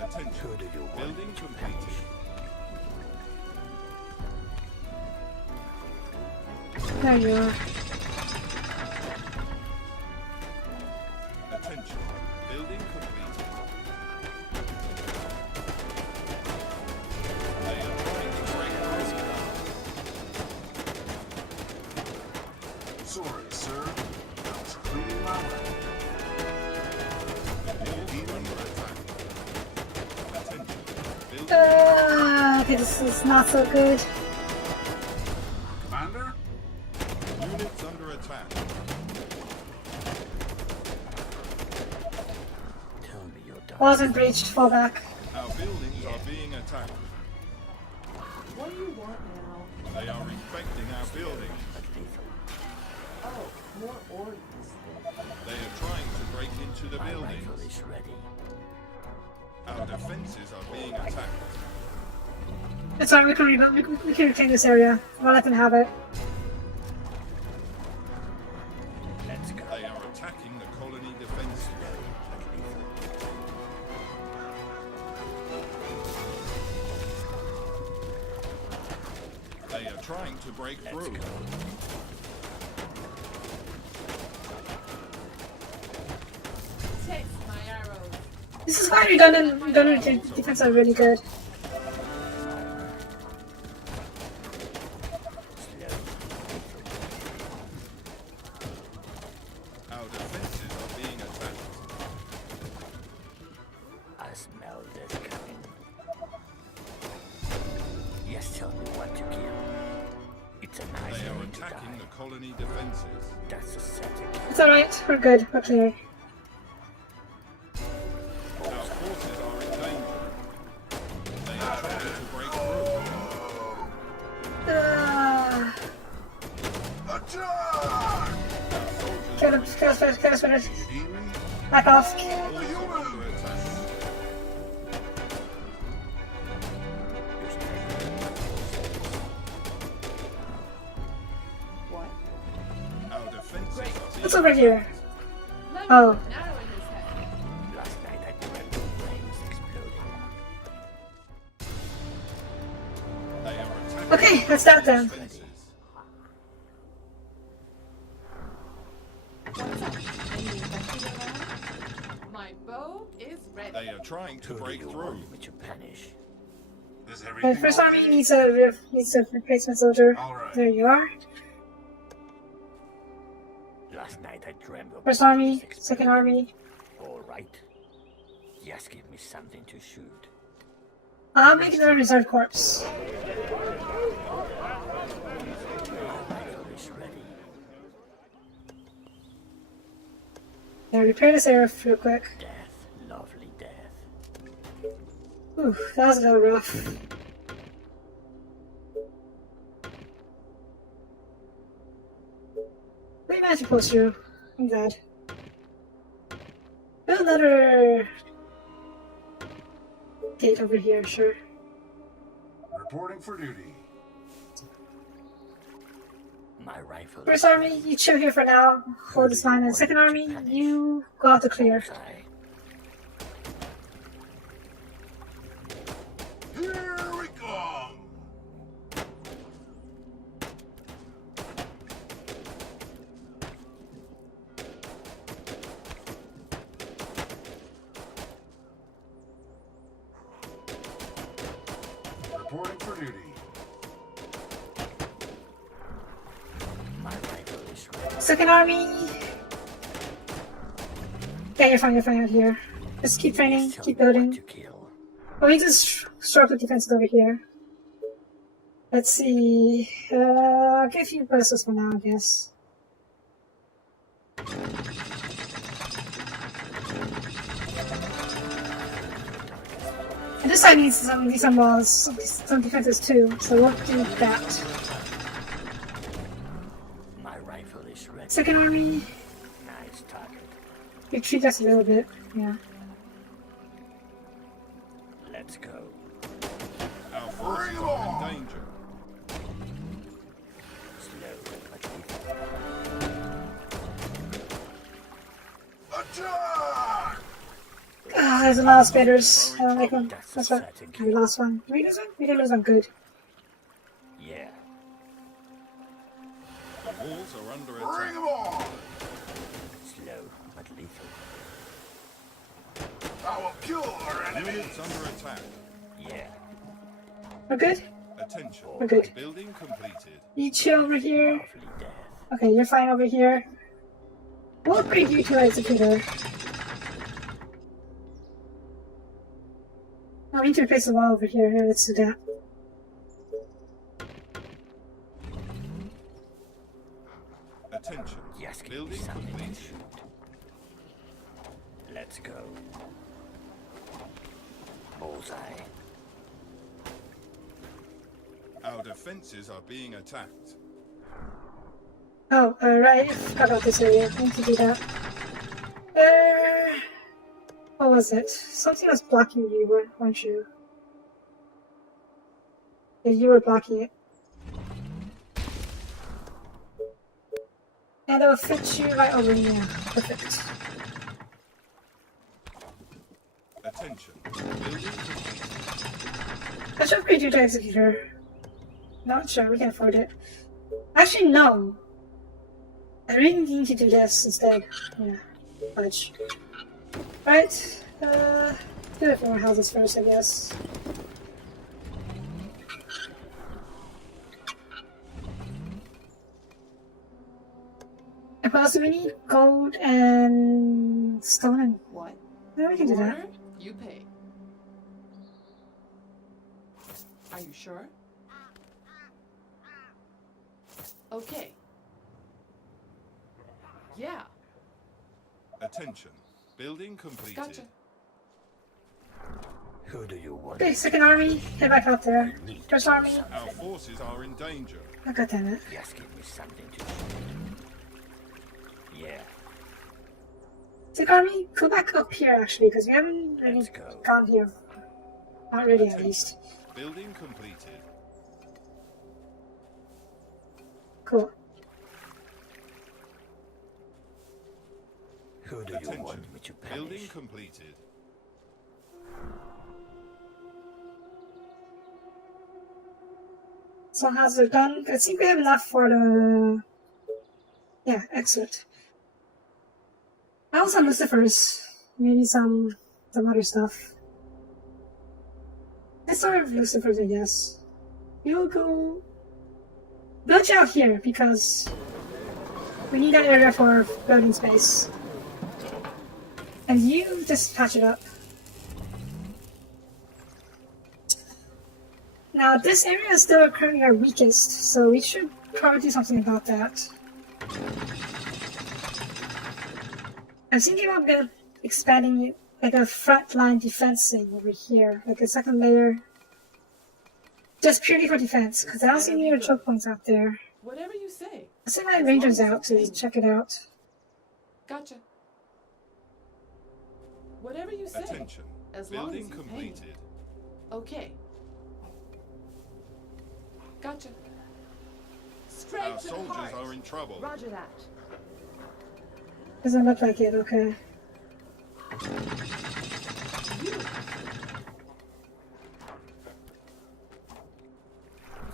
Attention. Who do you want Building me to completed. punish? There you are. Attention. Building completed. They are trying to break our skull. Sorry, sir. I was cleaning my way. Okay, this is not so good. Commander? Units under attack. Tell me you're done. Wasn't breached, fall back. Our buildings are being attacked. What do you want now? They are infecting our buildings. But lethal. Oh, more ordnance. They are trying to break into the My buildings. rifle is ready. Our defenses are being attacked. It's fine, we can rebuild. We can retain this area. We'll let them have it. Let's go. They are attacking the colony defenses. But lethal. They are trying to break Let's through. go. Test my arrows. This is why redundant defense are really good. Our defenses are being attacked. I smell this coming. Yes, tell me what to kill. It's a nice They are way to attacking die. the colony defenses. That's a setting. It's alright, we're good, we're clear. Our forces are in danger. They are trying to break through. Attack! Kill him, kill us, finish. You need me? Back off. All are under attack. What? Our defenses are being What's over here? Let me Oh. put an arrow in his head. Last night I dreamt of flames exploding. They are attacking Okay, let's start then. defenses. What's up? Any infected around? My bow is ready. They are trying to Who do break you through. want me to punish? Is Okay, everything first army okay? needs a replacement soldier. Alright. There you are. Last night I dreamt of First army, flames exploding. second army. All right. Just give me something to shoot. I'll make another reserve corps. My rifle is ready. Now repair this area real quick. Death, lovely death. Ooh, that was a little rough. We managed to push through. I'm glad. Build another gate over here, sure. Reporting for duty. My rifle First army, you chill here for now. Hold this line. And second army, you go out to clear. bullseye. Here we come! Reporting for duty. My rifle is ready. Second army. Yeah, you're fine out here. Just keep training, Tell keep me what building. to kill. Well, we just start with defenses over here. Let's see. I'll give you bursts for now, I guess. And this side needs some walls, some defenses too, so we'll do that. My rifle is ready. Second army, Nice target. retreat us a little bit, yeah. Let's go. Our forces are in danger. Slow but lethal. Attack! Ah, there's a lot of spiders. I don't like them. That's That's a what certain we kill. lost one. Did we lose one? We didn't lose one. Good. Yeah. The walls are under Bring attack. 'em on! Slow but lethal. I will kill our enemies! Units under attack. Yeah. We're good? Attention. We're good. Building completed. You chill over here. Lovely death. Okay, you're fine over here. We'll bring you to executor. I need to replace the wall over here. Here, let's do that. Attention. Yes, give me Building something to complete. shoot. Let's go. Bullseye. Our defenses are being attacked. Oh, right. I forgot about this area. I need to do that. What was it? Something was blocking you, weren't you? Yeah, you were blocking it. And it'll fit you right over here. Perfect. Attention. Building complete. I should upgrade you to Executor. Not sure, we can afford it. Actually, no. I really need to do this instead. Yeah, fudge. Right, do a few more houses first, I guess. And plus, we need gold and stone and... What? Yeah, we can do that. Order, you pay. Are you sure? Okay. Yeah, Attention. Building completed. gotcha. Who do you want? Okay, second army, head back out there. First army, Our forces are in danger. oh, god damn it. Yes, give me something to shoot. Yeah, Second army, go back up here actually, because we haven't really let's go. gone here. Not really, at least. Building completed. Cool. Who do you Attention. want me to Building punish? completed. Some houses are done. I think we have enough for the... Yeah, excellent. I also have Lucifers. Maybe some other stuff. Let's start with Lucifers, I guess. We'll go... Build you out here, because we need that area for building space. And you just patch it up. Now, this area is still currently our weakest, so we should probably do something about that. I'm thinking about expanding like a frontline defense thing over here, like a second layer. Just purely for defense, because I don't see any other choke points out there. Whatever you say. I'll send my rangers out to check it out. Gotcha. Whatever you say. Attention. As long Building as you pay. completed. Okay. Gotcha. Our soldiers are in trouble. Roger that. Doesn't look like it, okay.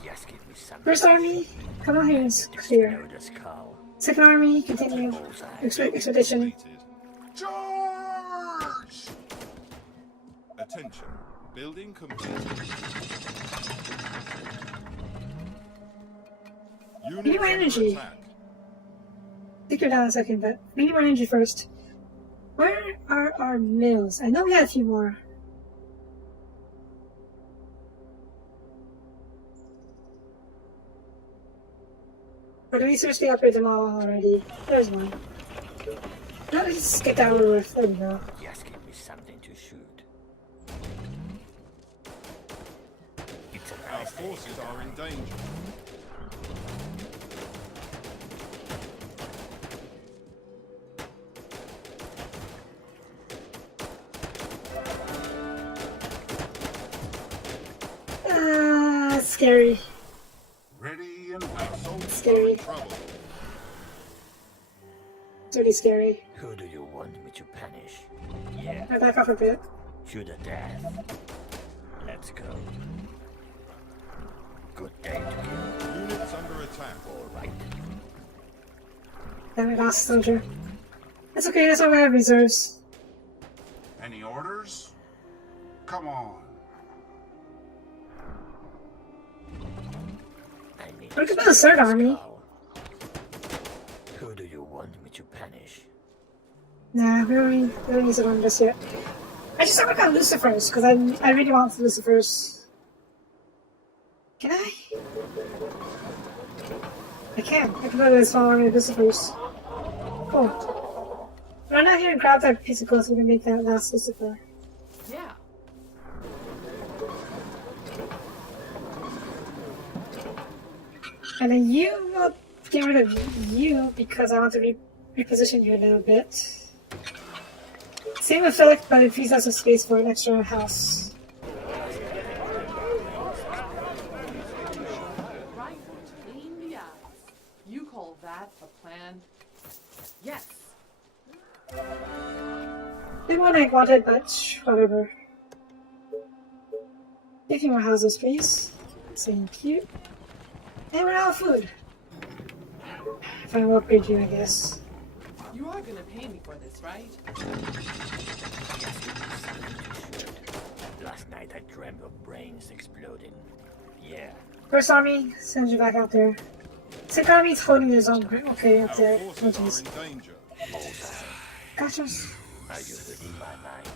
Yes, give me something. First army, come on here, it's clear. Know the skull. Second army, continue. Bullseye. Expedition. Completed. Charge! Attention. Building completed. Units Need more under energy. attack. Take her down in a second, but we need more energy first. Where are our mills? I know we had a few more. Or do we seriously upgrade them all already? There's one. No, let's just get that over with. There we go. Yes, give me something to shoot. It's a Our nice day. forces are in danger. Ah, it's scary. Ready and Our soldiers Scary. are in trouble. It's really scary. Who do you want me to punish? Yeah, I back off a bit. to the death. Let's go. Good day to you. Units under attack. All right. Then we lost a soldier. That's okay, that's why we have reserves. Any orders? Come on. I need Look to at the third steal the army. skull. Who do you want me to punish? Nah, we don't need to run this yet. I just haven't got Lucifer's because I really want Lucifer's. Can I? I can. I can go to this small army of Lucifer's. Cool. Run out here and grab that piece of cloth. We're gonna make that last Lucifer. Yeah. And then you will get rid of you because I want to reposition you a little bit. Same with Philip, but it frees up some space for an extra house. Right between the eyes. You call that a plan? Yes. Didn't want I wanted, but whatever. A few more houses, please. Thank you. And we're out of food. If I will upgrade you, I guess. You are gonna pay me for this, right? Last night I dreamt of brains exploding. Yeah. First army, send you back out there. Second army's holding their own. Okay, up Our there. Oh, forces jeez. are in danger. Gotcha. Are you reading my mind?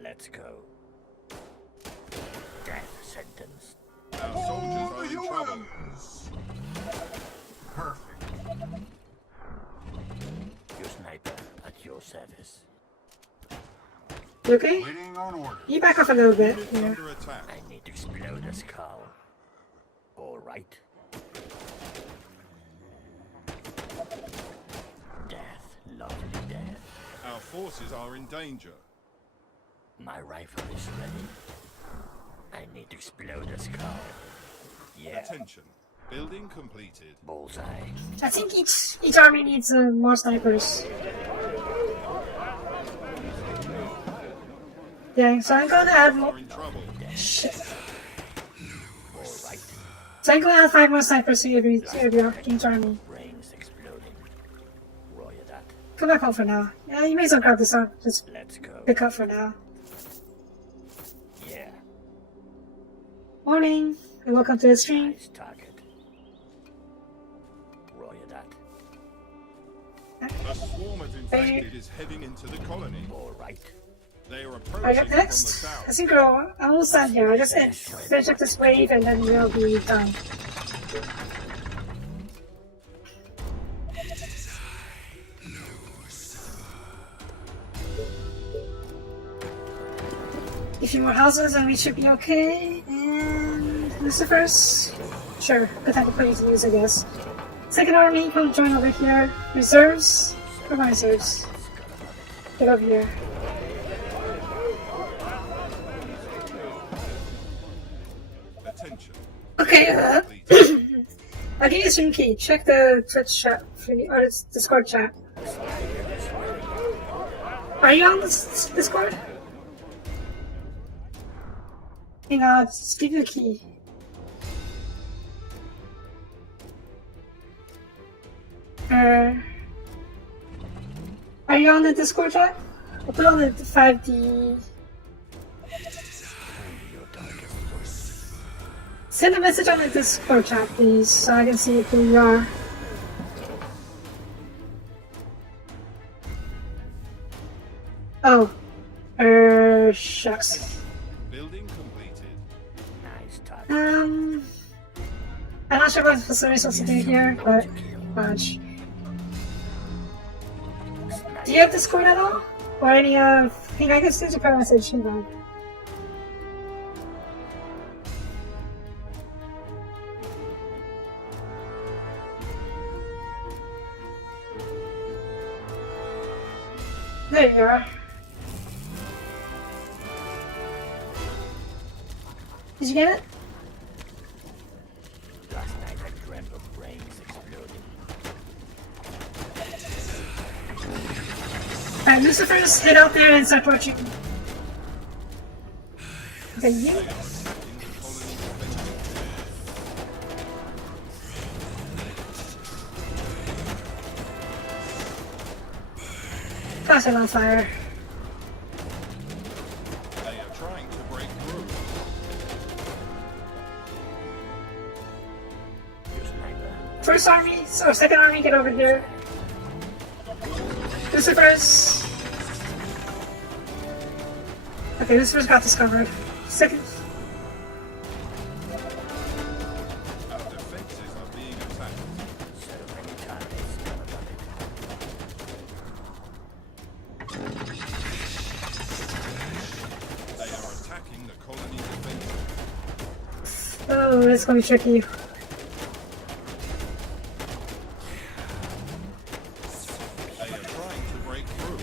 Let's go. Death sentence. Our soldiers are in trouble. Perfect. Your sniper at your service. You okay? Waiting on order. You back off a little bit. Units Yeah. under attack. I need to explode a skull. All right. Death, lovely death. Our forces are in danger. My rifle is ready. I need to explode a skull. Yeah. Attention. Building completed. Bullseye. I think each army needs more snipers. Yeah, so I'm going to add more. Are in trouble. Shit. All right. So I'm going to add 5 more snipers to each army. Brains exploding. Roger that. Come back home for now. Yeah, you may as well grab this up. Just Let's go. pick up for now. Yeah. Morning, and welcome to the stream. Nice target. Roger that. A swarm of infected is heading into the colony. All right. They are Are you approaching up from the next? I south. think we're almost done here. I just finish up this wave and then we'll be done. A few more houses and we should be okay. And Lucifer's? Sure, good time to put you to use, I guess. Second army, come join over here. Reserves? Where are my reserves? Get over here. Attention. Okay, Completed. I'll give you a stream key. Check the Twitch chat for the, or the Discord chat. Are you on this Discord? Hang on, just give you the key. Are you on the Discord chat? I'll put on the 5D. Send a message on the Discord chat, please, so I can see who you are. Oh. Shucks. Building completed. Nice target. I'm not sure what I'm supposed to do here, but fudge. Do you have Discord at all? Or any hang on, I can send you a private message, hang on. There you are. Did you get it? Last night I dreamt of brains exploding. Alright, Lucifer's head out there and start torching. Okay, you. Gosh, I'm on fire. They are trying to break through. Your sniper. First army, or second army, get over here. Lucifer's. Okay, Lucifer's got discovered. Second. Our defenses are being attacked. So many times, gonna love it. They are attacking the colony defenses. Oh, that's gonna be tricky. They are trying to break through.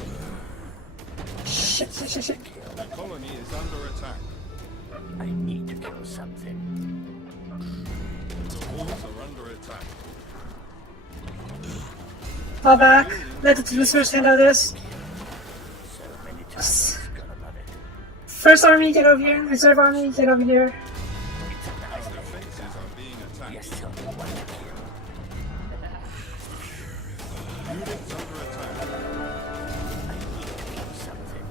Shit. The colony is under attack. I need to kill something. The walls are under attack. Fall back. Let the Lucifers handle this. So many times, gonna love it. First army, get over here. Reserve army, get over here. It's a Our nice day. defenses are being attacked. Yes, tell me what to kill. Units under attack. I need to kill something.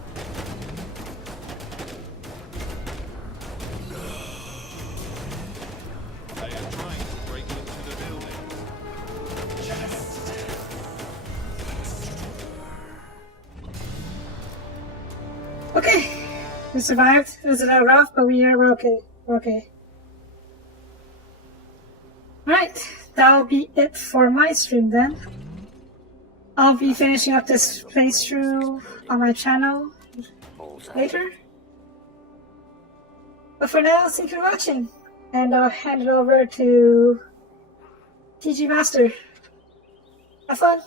They are trying to break into the building. Okay. We survived. It was a little rough, but we're okay. We're okay. Alright. That'll be it for my stream then. I'll be finishing up this playthrough on my channel Bullseye. later. But for now, thank you for watching. And I'll hand it over to TG Master. Have fun!